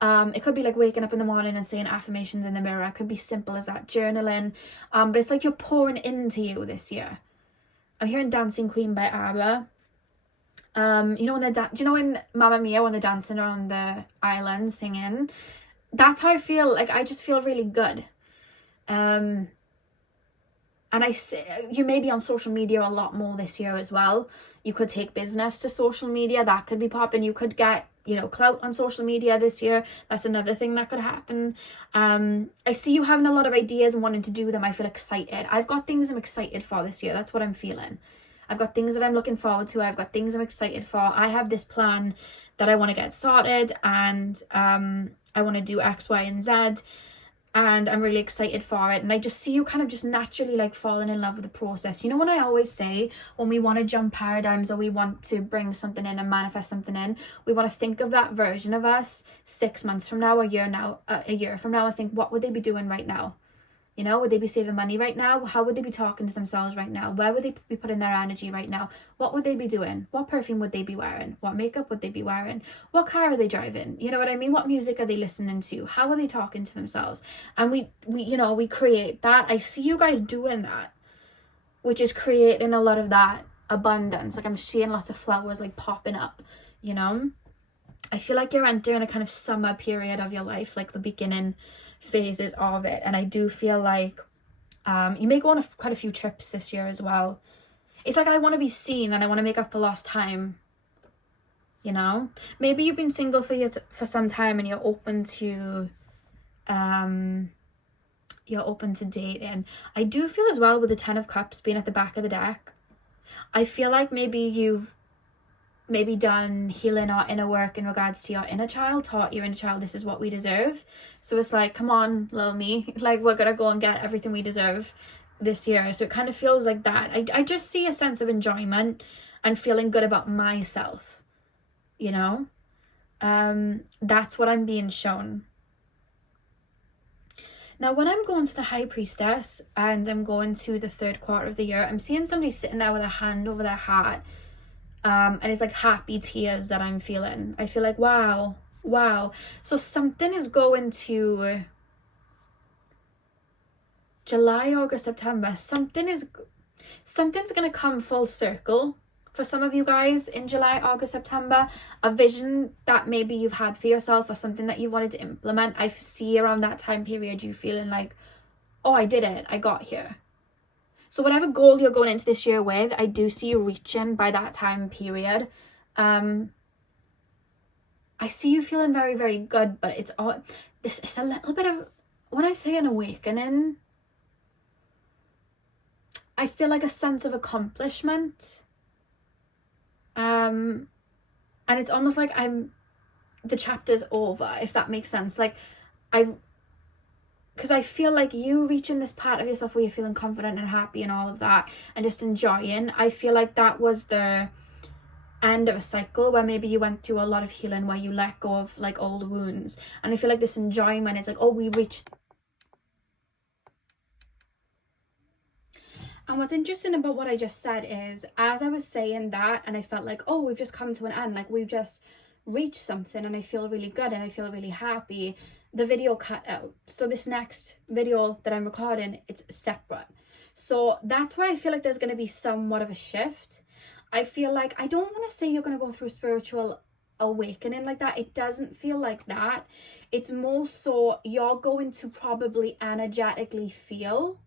It could be like waking up in the morning and saying affirmations in the mirror. It could be simple as that, journaling, but it's like you're pouring into you this year. I'm hearing Dancing Queen by ABBA. You know when do you know in Mamma Mia when they're dancing around the island singing? That's how I feel. Like I just feel really good. And I say, you may be on social media a lot more this year as well. You could take business to social media. That could be popping. You could get, you know, clout on social media this year. That's another thing that could happen. I see you having a lot of ideas and wanting to do them. I feel excited. I've got things I'm excited for this year. That's what I'm feeling. I've got things that I'm looking forward to. I've got things I'm excited for. I have this plan that I want to get started, and I want to do X, Y, and Z. And I'm really excited for it. And I just see you kind of just naturally like falling in love with the process. You know, when I always say when we want to jump paradigms, or we want to bring something in and manifest something in, we want to think of that version of us 6 months from now, a year from now, and think, what would they be doing right now? You know, would they be saving money right now? How would they be talking to themselves right now? Where would they be putting their energy right now? What would they be doing? What perfume would they be wearing? What makeup would they be wearing? What car are they driving? You know what I mean? What music are they listening to? How are they talking to themselves? And we create that. I see you guys doing that, which is creating a lot of that abundance. Like I'm seeing lots of flowers like popping up, you know? I feel like you're entering a kind of summer period of your life, like the beginning phases of it. And I do feel like you may go on quite a few trips this year as well. It's like I want to be seen and I want to make up for lost time, you know? Maybe you've been single for some time and you're open to dating. I do feel as well with the 10 of Cups being at the back of the deck, I feel like maybe you've maybe done healing or inner work in regards to your inner child, taught your inner child this is what we deserve. So it's like, come on, little me, like we're gonna go and get everything we deserve this year. So it kind of feels like that. I just see a sense of enjoyment and feeling good about myself, you know. That's what I'm being shown. Now, when I'm going to the High Priestess and I'm going to the third quarter of the year, I'm seeing somebody sitting there with a hand over their heart. And it's like happy tears that I'm feeling. I feel like, wow. So something is going to July, August, September. Something's going to come full circle for some of you guys in July, August, September. A vision that maybe you've had for yourself or something that you wanted to implement. I see around that time period you feeling like, oh, I did it. I got here. So whatever goal you're going into this year with, I do see you reaching by that time period. I see you feeling very, very good, but it's a little bit of, when I say an awakening, I feel like a sense of accomplishment. And it's almost like the chapter's over, if that makes sense. Like because I feel like you reaching this part of yourself where you're feeling confident and happy and all of that and just enjoying, I feel like that was the end of a cycle where maybe you went through a lot of healing where you let go of like old wounds. And I feel like this enjoyment is like, oh, we reached. And what's interesting about what I just said is, as I was saying that and I felt like, oh, we've just come to an end, like we've just reached something and I feel really good and I feel really happy, the video cut out. So this next video that I'm recording, it's separate. So that's where I feel like there's going to be somewhat of a shift. I feel like, I don't want to say you're going to go through spiritual awakening like that. It doesn't feel like that. It's more so you're going to probably energetically feel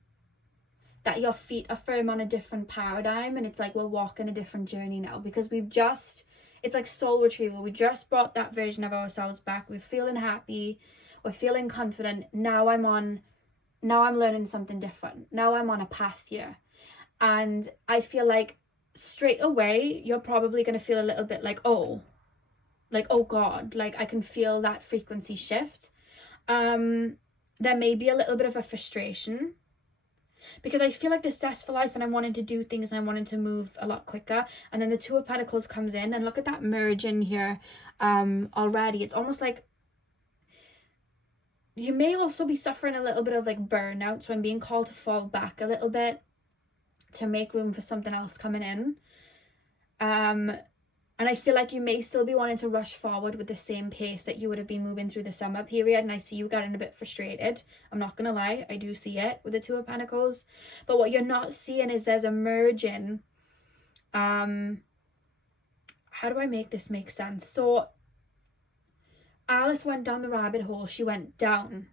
that your feet are firm on a different paradigm, and it's like we're walking a different journey now, because it's like soul retrieval. We just brought that version of ourselves back. We're feeling happy, we're feeling confident. Now I'm learning something different. Now I'm on a path here. And I feel like straight away you're probably going to feel a little bit like, oh God, like I can feel that frequency shift. There may be a little bit of a frustration, because I feel like this zest for life and I'm wanting to do things and I'm wanting to move a lot quicker. And then the Two of Pentacles comes in, and look at that merge in here already. It's almost like you may also be suffering a little bit of like burnout. So I'm being called to fall back a little bit to make room for something else coming in. And I feel like you may still be wanting to rush forward with the same pace that you would have been moving through the summer period. And I see you getting a bit frustrated. I'm not going to lie. I do see it with the Two of Pentacles. But what you're not seeing is there's a merging. How do I make this make sense? So Alice went down the rabbit hole. She went down.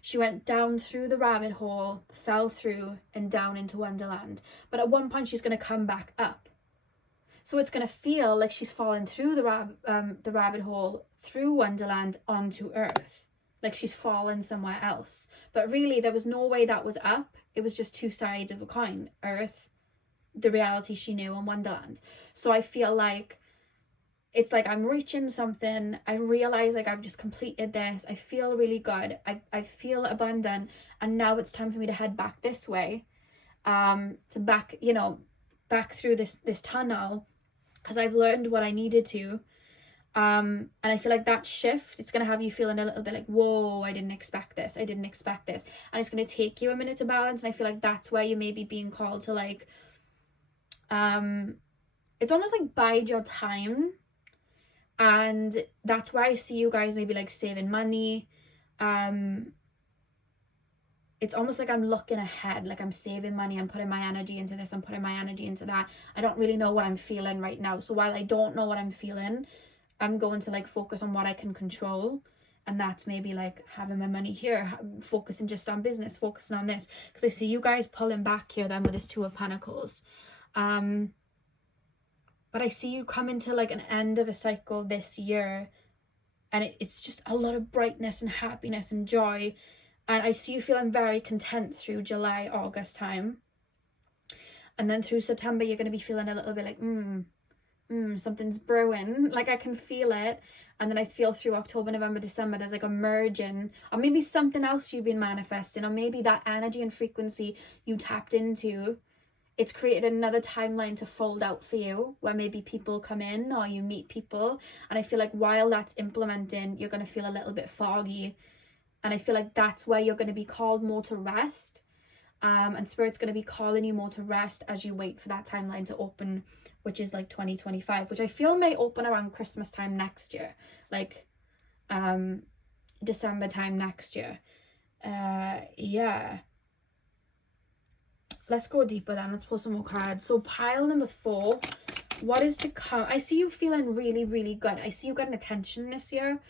She went down through the rabbit hole, fell through and down into Wonderland. But at one point she's going to come back up. So it's going to feel like she's fallen through the rabbit hole, through Wonderland, onto Earth. Like she's fallen somewhere else. But really, there was no way that was up. It was just two sides of a coin. Earth, the reality she knew, and Wonderland. So I feel like it's like I'm reaching something. I realize like I've just completed this. I feel really good. I feel abundant. And now it's time for me to head back this way. Back through this tunnel. Because I've learned what I needed to. And I feel like that shift, it's going to have you feeling a little bit like, whoa, I didn't expect this. And it's going to take you a minute to balance. And I feel like that's where you may be being called to like, it's almost like bide your time. And that's where I see you guys maybe like saving money. It's almost like I'm looking ahead, like I'm saving money, I'm putting my energy into this, I'm putting my energy into that. I don't really know what I'm feeling right now. So while I don't know what I'm feeling, I'm going to like focus on what I can control. And that's maybe like having my money here, focusing just on business, focusing on this. Because I see you guys pulling back here then with this Two of Pentacles. But I see you coming to like an end of a cycle this year. And it's just a lot of brightness and happiness and joy. And I see you feeling very content through July, August time. And then through September, you're going to be feeling a little bit like, something's brewing, like I can feel it. And then I feel through October, November, December, there's like a merging, or maybe something else you've been manifesting, or maybe that energy and frequency you tapped into, it's created another timeline to fold out for you, where maybe people come in or you meet people. And I feel like while that's implementing, you're going to feel a little bit foggy. And I feel like that's where you're going to be called more to rest. And Spirit's going to be calling you more to rest as you wait for that timeline to open, which is like 2025, which I feel may open around Christmas time next year, like December time next year. Yeah. Let's go deeper then. Let's pull some more cards. So pile number 4, what is to come? I see you feeling really, really good. I see you getting attention this year.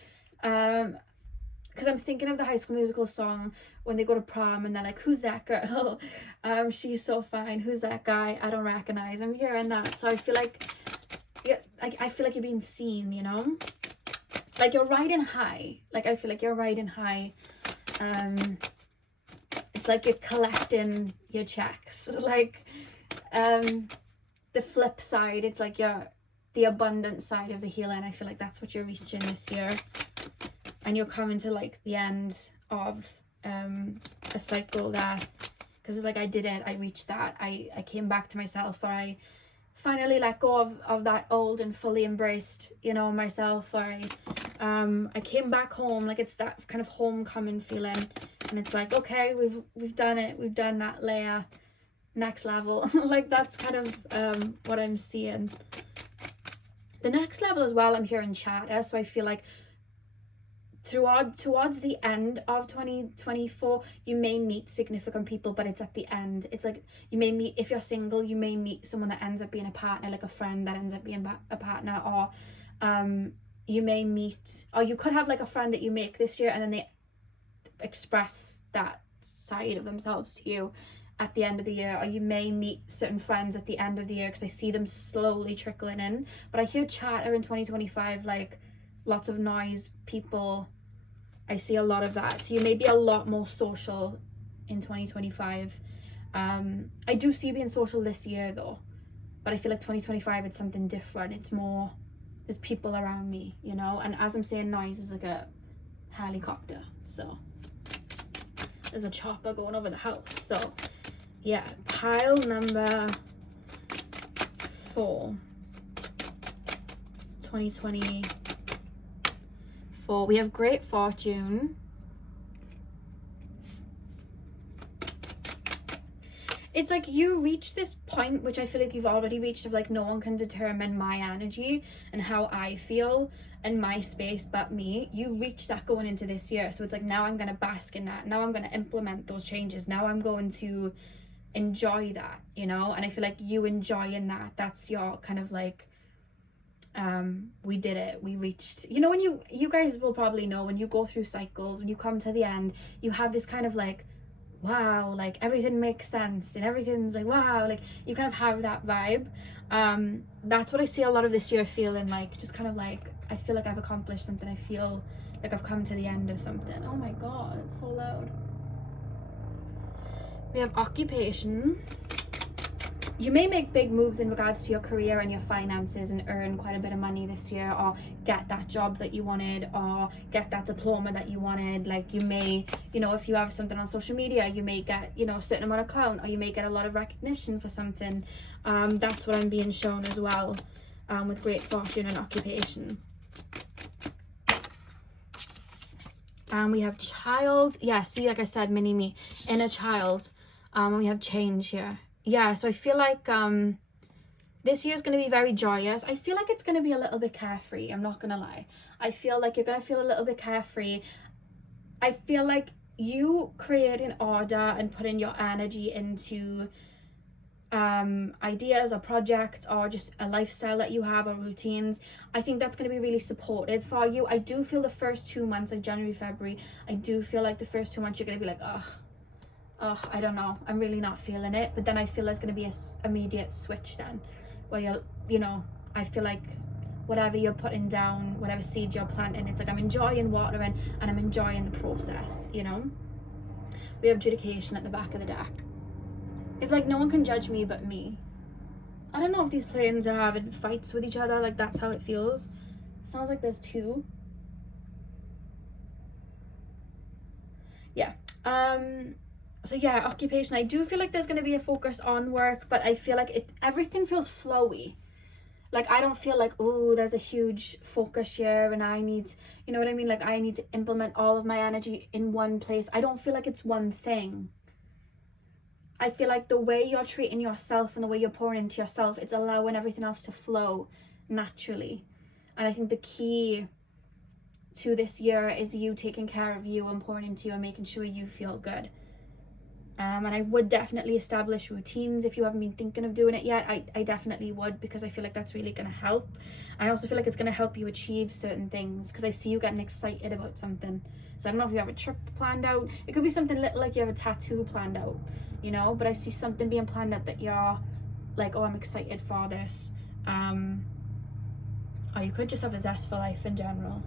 Because I'm thinking of the High School Musical song when they go to prom and they're like, who's that girl? She's so fine. Who's that guy? I don't recognize. I'm hearing that. So I feel like, yeah, I feel like you're being seen, you know? Like you're riding high. Like I feel like you're riding high. It's like you're collecting your checks. Like the flip side, it's like the abundant side of the healing. I feel like that's what you're reaching this year. And you're coming to like the end of a cycle there, because it's like I did it, I reached that, I came back to myself, or I finally let go of that old and fully embraced, you know, myself, or I came back home. Like it's that kind of homecoming feeling, and it's like, okay, we've done it, we've done that layer, next level. Like that's kind of what I'm seeing. The next level as well, I'm hearing chatter. So I feel like towards the end of 2024, you may meet significant people, but it's at the end. It's like you may meet, if you're single, you may meet someone that ends up being a partner, like a friend that ends up being a partner, or you may meet, or you could have like a friend that you make this year and then they express that side of themselves to you at the end of the year. Or you may meet certain friends at the end of the year, because I see them slowly trickling in. But I hear chatter in 2025, like lots of noise, people. I see a lot of that. So you may be a lot more social in 2025. I do see you being social this year though, but I feel like 2025, it's something different. It's more, there's people around me, you know. And as I'm saying, noise is like a helicopter, so there's a chopper going over the house. So yeah, pile number 4, 2024, we have great fortune. It's like you reach this point, which I feel like you've already reached, of like, no one can determine my energy and how I feel and my space but me. You reach that going into this year. So it's like, now I'm going to bask in that. Now I'm going to implement those changes. Now I'm going to enjoy that, you know. And I feel like you enjoying that, that's your kind of like, we did it, we reached, you know, when you guys will probably know, when you go through cycles, when you come to the end, you have this kind of like, wow, like everything makes sense and everything's like, wow, like you kind of have that vibe. That's what I see a lot of this year, feeling like, just kind of like, I feel like I've accomplished something. I feel like I've come to the end of something. Oh my god, it's so loud. We have occupation. You may make big moves in regards to your career and your finances and earn quite a bit of money this year, or get that job that you wanted, or get that diploma that you wanted. Like you may, you know, if you have something on social media, you may get, you know, a certain amount of clout, or you may get a lot of recognition for something. That's what I'm being shown as well, with great fortune and occupation. And we have child. Yeah, see, like I said, mini me, inner child. We have change here. Yeah, so I feel like this year is going to be very joyous. I feel like it's going to be a little bit carefree. I'm not going to lie. I feel like you're going to feel a little bit carefree. I feel like you creating order and putting your energy into ideas or projects, or just a lifestyle that you have, or routines. I think that's going to be really supportive for you. I do feel the first 2 months, like January, February, I do feel like the first 2 months you're going to be like, oh, I don't know, I'm really not feeling it. But then I feel there's going to be a immediate switch then, where you're, you know, I feel like whatever you're putting down, whatever seed you're planting, it's like I'm enjoying watering and I'm enjoying the process, you know. We have adjudication at the back of the deck. It's like, no one can judge me but me. I don't know if these planes are having fights with each other, like that's how it feels. Sounds like there's two. Yeah. So yeah, occupation. I do feel like there's going to be a focus on work, but I feel like everything feels flowy. Like, I don't feel like, oh, there's a huge focus here and I need, you know what I mean? Like, I need to implement all of my energy in one place. I don't feel like it's one thing. I feel like the way you're treating yourself and the way you're pouring into yourself, it's allowing everything else to flow naturally. And I think the key to this year is you taking care of you and pouring into you and making sure you feel good. And I would definitely establish routines. If you haven't been thinking of doing it yet, I definitely would, because I feel like that's really going to help. I also feel like it's going to help you achieve certain things, because I see you getting excited about something. So I don't know if you have a trip planned out. It could be something little, like you have a tattoo planned out, you know, but I see something being planned out that you're like, oh, I'm excited for this. Or you could just have a zest for life in general.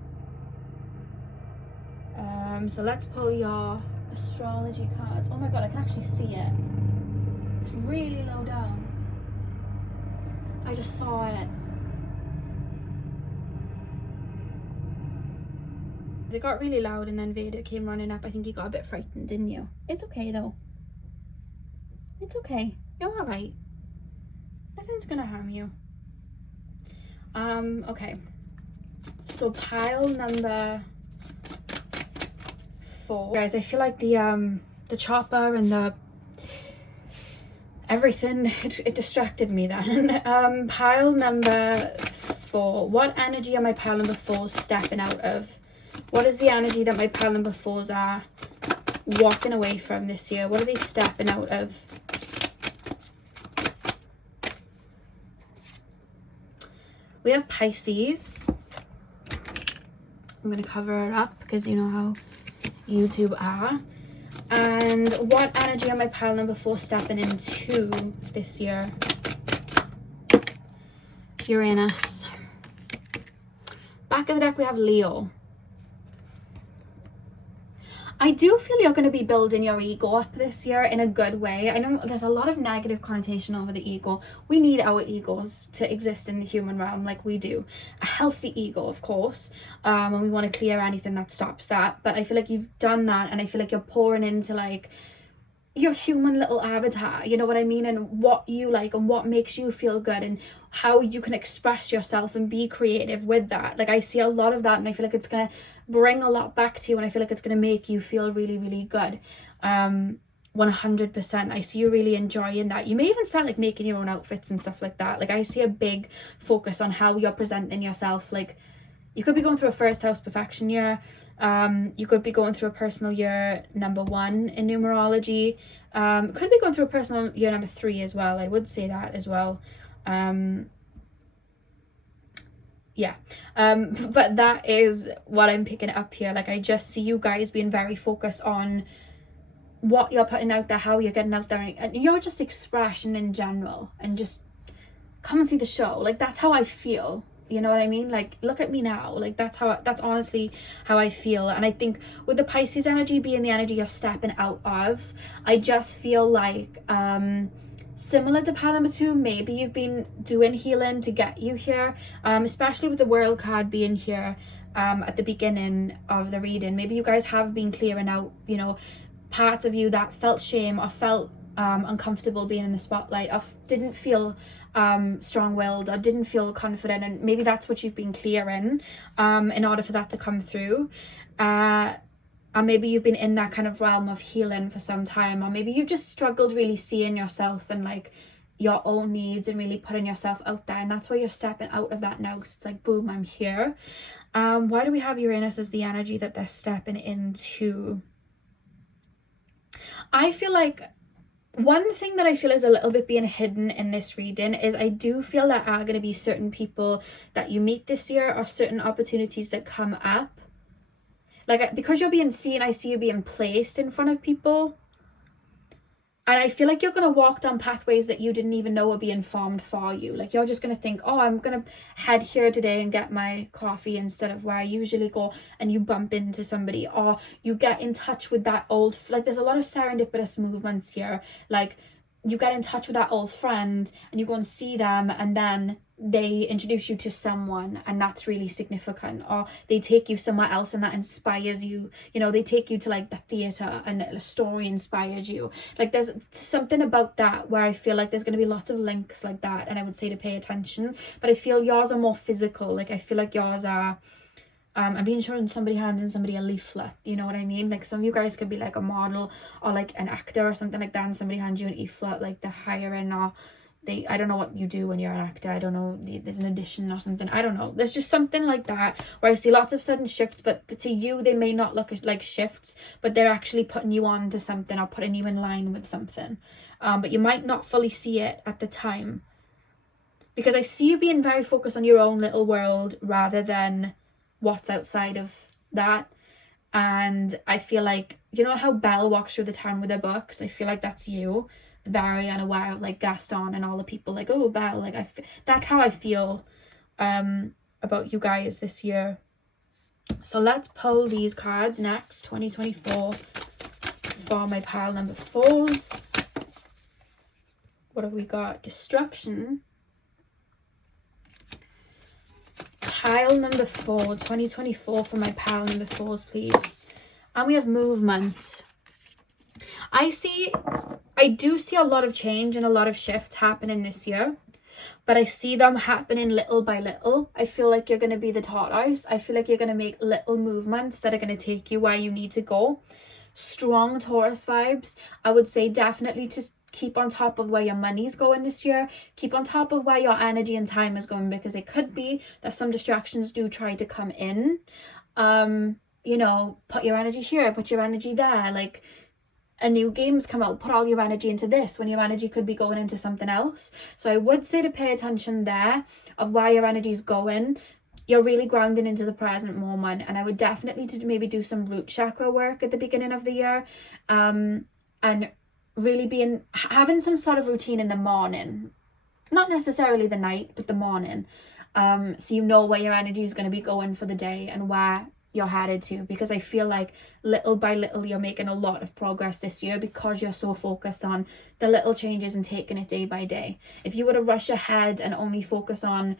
So let's pull your astrology cards. Oh my god, I can actually see it. It's really low down. I just saw it. It got really loud and then Vedic came running up. I think you got a bit frightened, didn't you? It's okay though. It's okay. You're alright. Nothing's gonna harm you. Okay. So pile number 4. Guys, I feel like the chopper and the everything, it distracted me then. Pile number 4. What energy are my pile number 4s stepping out of? What is the energy that my pile number 4s are walking away from this year? What are they stepping out of? We have Pisces. I'm going to cover it up because you know how YouTube are. And what energy am I pile number 4 stepping into this year? Uranus. Back of the deck we have Leo. I do feel you're going to be building your ego up this year in a good way. I know there's a lot of negative connotation over the ego. We need our egos to exist in the human realm, like we do. A healthy ego, of course, and we want to clear anything that stops that. But I feel like you've done that, and I feel like you're pouring into like your human little avatar, you know what I mean, and what you like and what makes you feel good and how you can express yourself and be creative with that. Like I see a lot of that, and I feel like it's gonna bring a lot back to you, and I feel like it's gonna make you feel really, really good. 100%. I see you really enjoying that. You may even start like making your own outfits and stuff like that. Like I see a big focus on how you're presenting yourself. Like you could be going through a first house perfection year. You could be going through a personal year number 1 in numerology. Could be going through a personal year number 3 as well. I would say that as well. Yeah. But that is what I'm picking up here. Like I just see you guys being very focused on what you're putting out there, how you're getting out there, and you're just expression in general, and just come and see the show. Like that's how I feel. You know what I mean? Like, look at me now. Like, that's honestly how I feel. And I think with the Pisces energy being the energy you're stepping out of, I just feel like, similar to pile number 2, maybe you've been doing healing to get you here, especially with the World card being here, at the beginning of the reading. Maybe you guys have been clearing out, you know, parts of you that felt shame or felt uncomfortable being in the spotlight, or didn't feel strong-willed or didn't feel confident, and maybe that's what you've been clearing in order for that to come through. And maybe you've been in that kind of realm of healing for some time, or maybe you've just struggled really seeing yourself and like your own needs and really putting yourself out there, and that's why you're stepping out of that now, because it's like, boom, I'm here. Why do we have Uranus as the energy that they're stepping into? I feel like one thing that I feel is a little bit being hidden in this reading is I do feel there are going to be certain people that you meet this year, or certain opportunities that come up. Like, because you're being seen, I see you being placed in front of people. And I feel like you're going to walk down pathways that you didn't even know were being formed for you. Like, you're just going to think, oh, I'm going to head here today and get my coffee instead of where I usually go, and you bump into somebody, or you get in touch with that old, like, there's a lot of serendipitous movements here. Like, you get in touch with that old friend and you go and see them, and then they introduce you to someone and that's really significant, or they take you somewhere else and that inspires you. You know, they take you to like the theatre and a story inspires you. Like there's something about that where I feel like there's going to be lots of links like that, and I would say to pay attention. But I feel yours are more physical. Like I feel like yours are I'm being shown somebody handing somebody a leaflet, you know what I mean? Like some of you guys could be like a model or like an actor or something like that, and somebody hands you an leaflet, like the hiring, or I don't know what you do when you're an actor, I don't know, there's an audition or something, I don't know, there's just something like that where I see lots of sudden shifts, but to you they may not look like shifts, but they're actually putting you on to something or putting you in line with something, but you might not fully see it at the time, because I see you being very focused on your own little world rather than what's outside of that. And I feel like, you know how Belle walks through the town with her books? I feel like that's you, very unaware of like Gaston and all the people, like, oh, Belle, like that's how I feel about you guys this year. So let's pull these cards next, 2024, for my pile number 4s. What have we got? Destruction. Pile number 4, 2024 for my pile number 4s, please. And we have movement. I do see a lot of change and a lot of shifts happening this year, but I see them happening little by little. I feel like you're going to be the tortoise. I feel like you're going to make little movements that are going to take you where you need to go. Strong Taurus vibes. I would say definitely to keep on top of where your money's going this year. Keep on top of where your energy and time is going, because it could be that some distractions do try to come in. You know, put your energy here, put your energy there. Like a new game's come out, put all your energy into this when your energy could be going into something else. So I would say to pay attention there of where your energy's going. You're really grounding into the present moment, and I would definitely to maybe do some root chakra work at the beginning of the year, and really having some sort of routine in the morning, not necessarily the night, but the morning, so you know where your energy is going to be going for the day and where you're headed to, because I feel like little by little you're making a lot of progress this year because you're so focused on the little changes and taking it day by day. If you were to rush ahead and only focus on,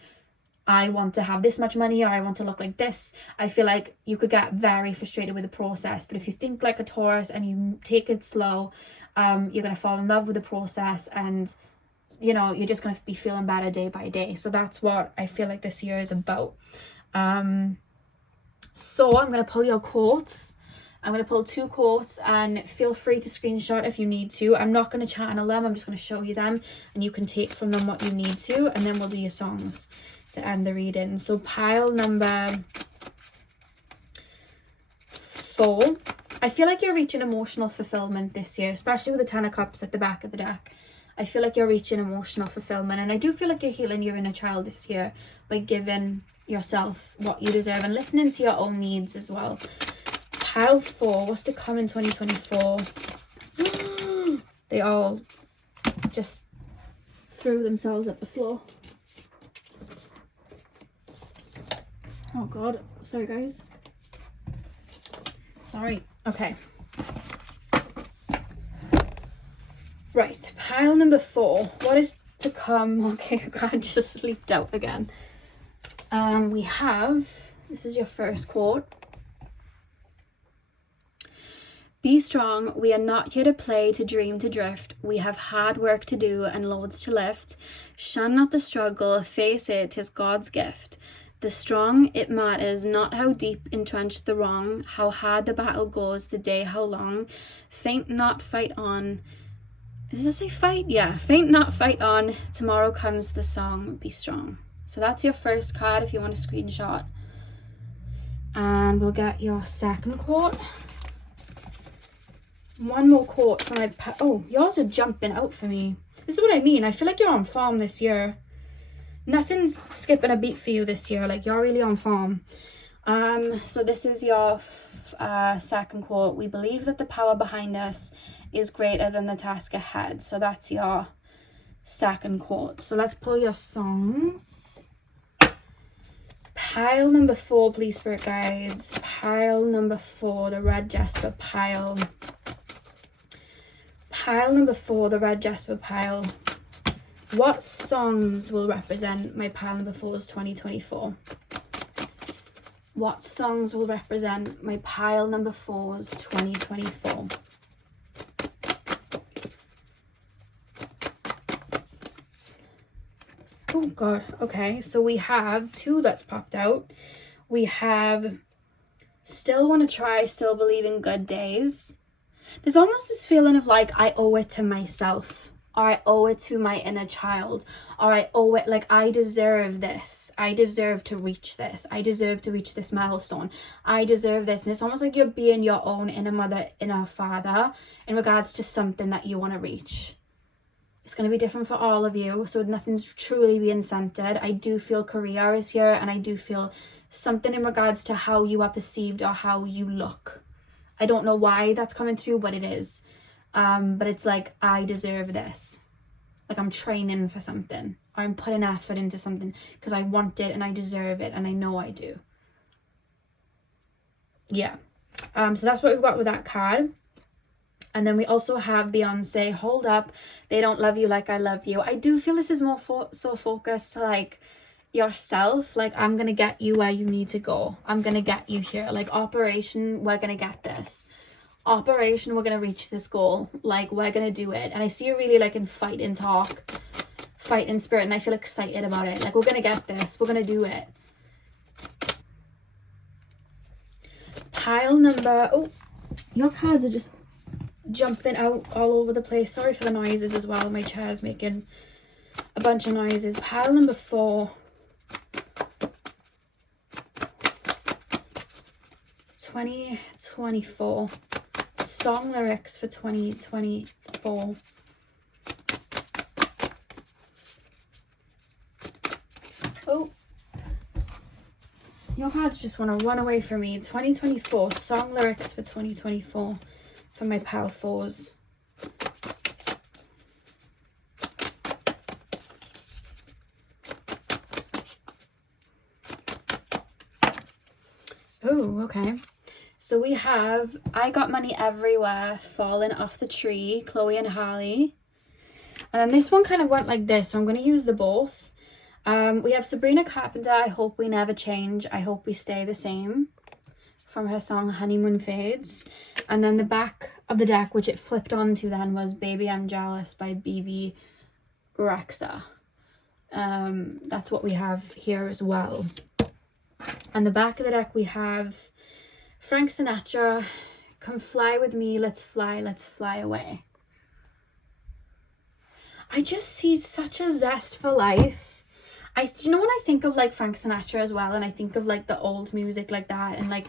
I want to have this much money, or I want to look like this, I feel like you could get very frustrated with the process. But if you think like a Taurus and you take it slow, you're going to fall in love with the process, and you know, you're just going to be feeling better day by day. So that's what I feel like this year is about. So I'm going to pull your quotes. I'm going to pull 2 quotes, and feel free to screenshot if you need to. I'm not going to channel them, I'm just going to show you them, and you can take from them what you need to, and then we'll do your songs to end the reading. So pile number 4. I feel like you're reaching emotional fulfillment this year, especially with the 10 of Cups at the back of the deck. I feel like you're reaching emotional fulfillment, and I do feel like you're healing your inner child this year by giving yourself what you deserve and listening to your own needs as well. Pile 4, what's to come in 2024? They all just threw themselves at the floor. Oh god, sorry guys. Sorry. Okay. Right, pile number 4. What is to come? Okay, God just leaked out again. We have, this is your first quote. Be strong, we are not here to play, to dream, to drift. We have hard work to do and loads to lift. Shun not the struggle, face it, 'tis God's gift. The strong, it matters not how deep entrenched the wrong, how hard the battle goes, the day how long. Faint not, fight on. Does it say fight? Yeah. Faint not, fight on. Tomorrow comes the song, be strong. So that's your first card if you want to screenshot. And we'll get your second quote. One more quote for my oh, yours are jumping out for me. This is what I mean. I feel like you're on form this year. Nothing's skipping a beat for you this year. Like, you're really on form. So this is your second quote. We believe that the power behind us is greater than the task ahead. So that's your second quote. So let's pull your songs. Pile number 4, please, spirit guides. Pile number 4, the red jasper pile. pile number 4, the red jasper pile. What songs will represent my pile number 4's 2024? What songs will represent my pile number 4's 2024? Oh God, okay, so we have 2 that's popped out. We have still want to try, still believe in good days. There's almost this feeling of like I owe it to myself, or I owe it to my inner child, or I owe it, like I deserve this. I deserve to reach this. I deserve to reach this milestone. I deserve this. And it's almost like you're being your own inner mother, inner father in regards to something that you want to reach. It's going to be different for all of you, so nothing's truly being centered. I do feel career is here, and I do feel something in regards to how you are perceived or how you look. I don't know why that's coming through, but it is. But it's like, I deserve this. Like I'm training for something, or I'm putting effort into something because I want it and I deserve it, and I know I do. Yeah. So that's what we've got with that card. And then we also have Beyonce, Hold Up, They Don't Love You Like I Love You. I do feel this is more so focused to like yourself. Like, I'm going to get you where you need to go. I'm going to get you here. Like, Operation, we're going to get this. Operation, we're going to reach this goal. Like, we're going to do it. And I see you really like in fight and talk, fight in spirit. And I feel excited about it. Like, we're going to get this. We're going to do it. Pile number, oh, your cards are just jumping out all over the place. Sorry for the noises as well. My chair's making a bunch of noises. Pile number 4. 2024. Song lyrics for 2024. Oh. Your cards just want to run away from me. 2024. Song lyrics for 2024. For my pile 4s. Oh, okay. So we have I Got Money Everywhere, Falling Off the Tree, Chloe and Harley. And then this one kind of went like this, so I'm going to use the both. We have Sabrina Carpenter, I Hope We Never Change, I Hope We Stay the Same, from her song Honeymoon Fades. And then the back of the deck, which it flipped onto then, was Baby I'm Jealous by BB Rexa. That's what we have here as well. And the back of the deck we have Frank Sinatra, Come Fly With Me, Let's Fly Away. I just see such a zest for life. You know when I think of like Frank Sinatra as well, and I think of like the old music like that, and like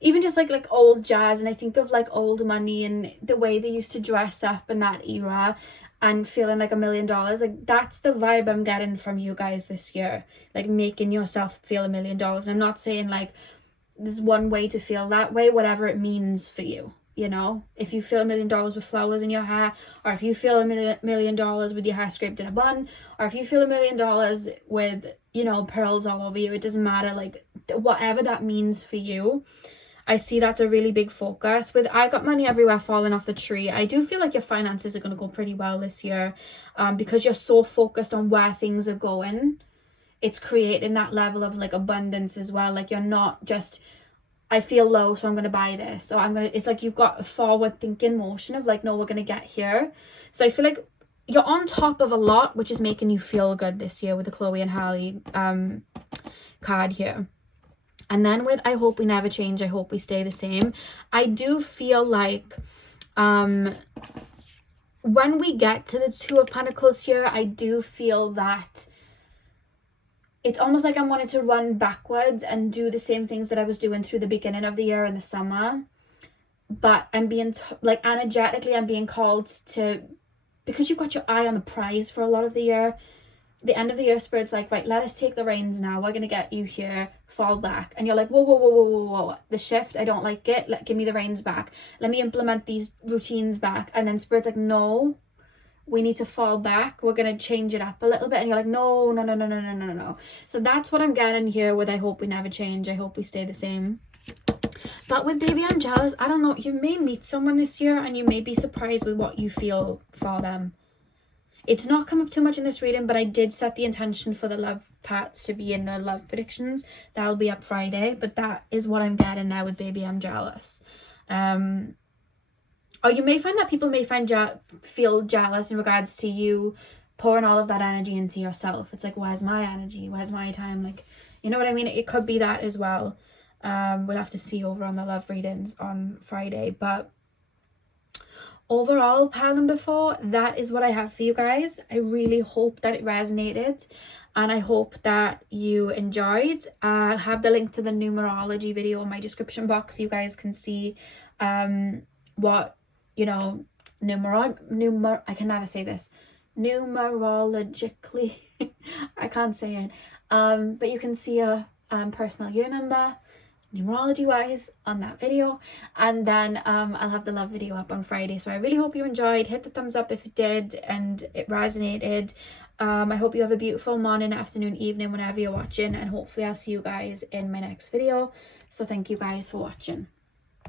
even just like old jazz, and I think of like Old Money and the way they used to dress up in that era and feeling like $1 million. Like that's the vibe I'm getting from you guys this year, like making yourself feel $1 million. And I'm not saying like there's one way to feel that way, whatever it means for you, you know. If you feel $1 million with flowers in your hair, or if you feel $1 million with your hair scraped in a bun, or if you feel $1 million with, you know, pearls all over you, it doesn't matter. Like whatever that means for you, I see that's a really big focus. With I Got Money Everywhere, Falling Off the Tree, I do feel like your finances are going to go pretty well this year, because you're so focused on where things are going. It's creating that level of like abundance as well. Like you're not just, I feel low, so I'm going to buy this. So it's like you've got a forward thinking motion of like, no, we're going to get here. So I feel like you're on top of a lot, which is making you feel good this year with the Chloe and Harley card here. And then with I Hope We Never Change, I Hope We Stay the Same, I do feel like when we get to the Two of Pentacles here, I do feel that it's almost like I'm wanting to run backwards and do the same things that I was doing through the beginning of the year in the summer. But I'm being, like energetically, I'm being called to, because you've got your eye on the prize for a lot of the year, the end of the year spirit's like, right, let us take the reins now. We're going to get you here, fall back. And you're like, whoa. The shift, I don't like it. Give me the reins back. Let me implement these routines back. And then spirit's like, no, we need to fall back. We're going to change it up a little bit. And you're like, no. So that's what I'm getting here with I Hope We Never Change. I Hope We Stay the Same. But with baby, I'm jealous. I don't know. You may meet someone this year and you may be surprised with what you feel for them. It's not come up too much in this reading, but I did set the intention for the love parts to be in the love predictions. That'll be up Friday, but that is what I'm getting there with baby, I'm jealous. Or you may find that people may feel jealous in regards to you pouring all of that energy into yourself. It's like, where's my energy? Where's my time? Like, you know what I mean? It could be that as well. We'll have to see over on the love readings on Friday, but overall, Pearl number 4, that is what I have for you guys. I really hope that it resonated and I hope that you enjoyed. I'll have the link to the numerology video in my description box so you guys can see what, you know, I can never say this, numerologically, I can't say it, but you can see a personal year number, numerology wise, on that video, and then I'll have the love video up on Friday. So I really hope you enjoyed. Hit the thumbs up if it did and it resonated. I hope you have a beautiful morning, afternoon, evening, whenever you're watching, and hopefully I'll see you guys in my next video. So thank you guys for watching.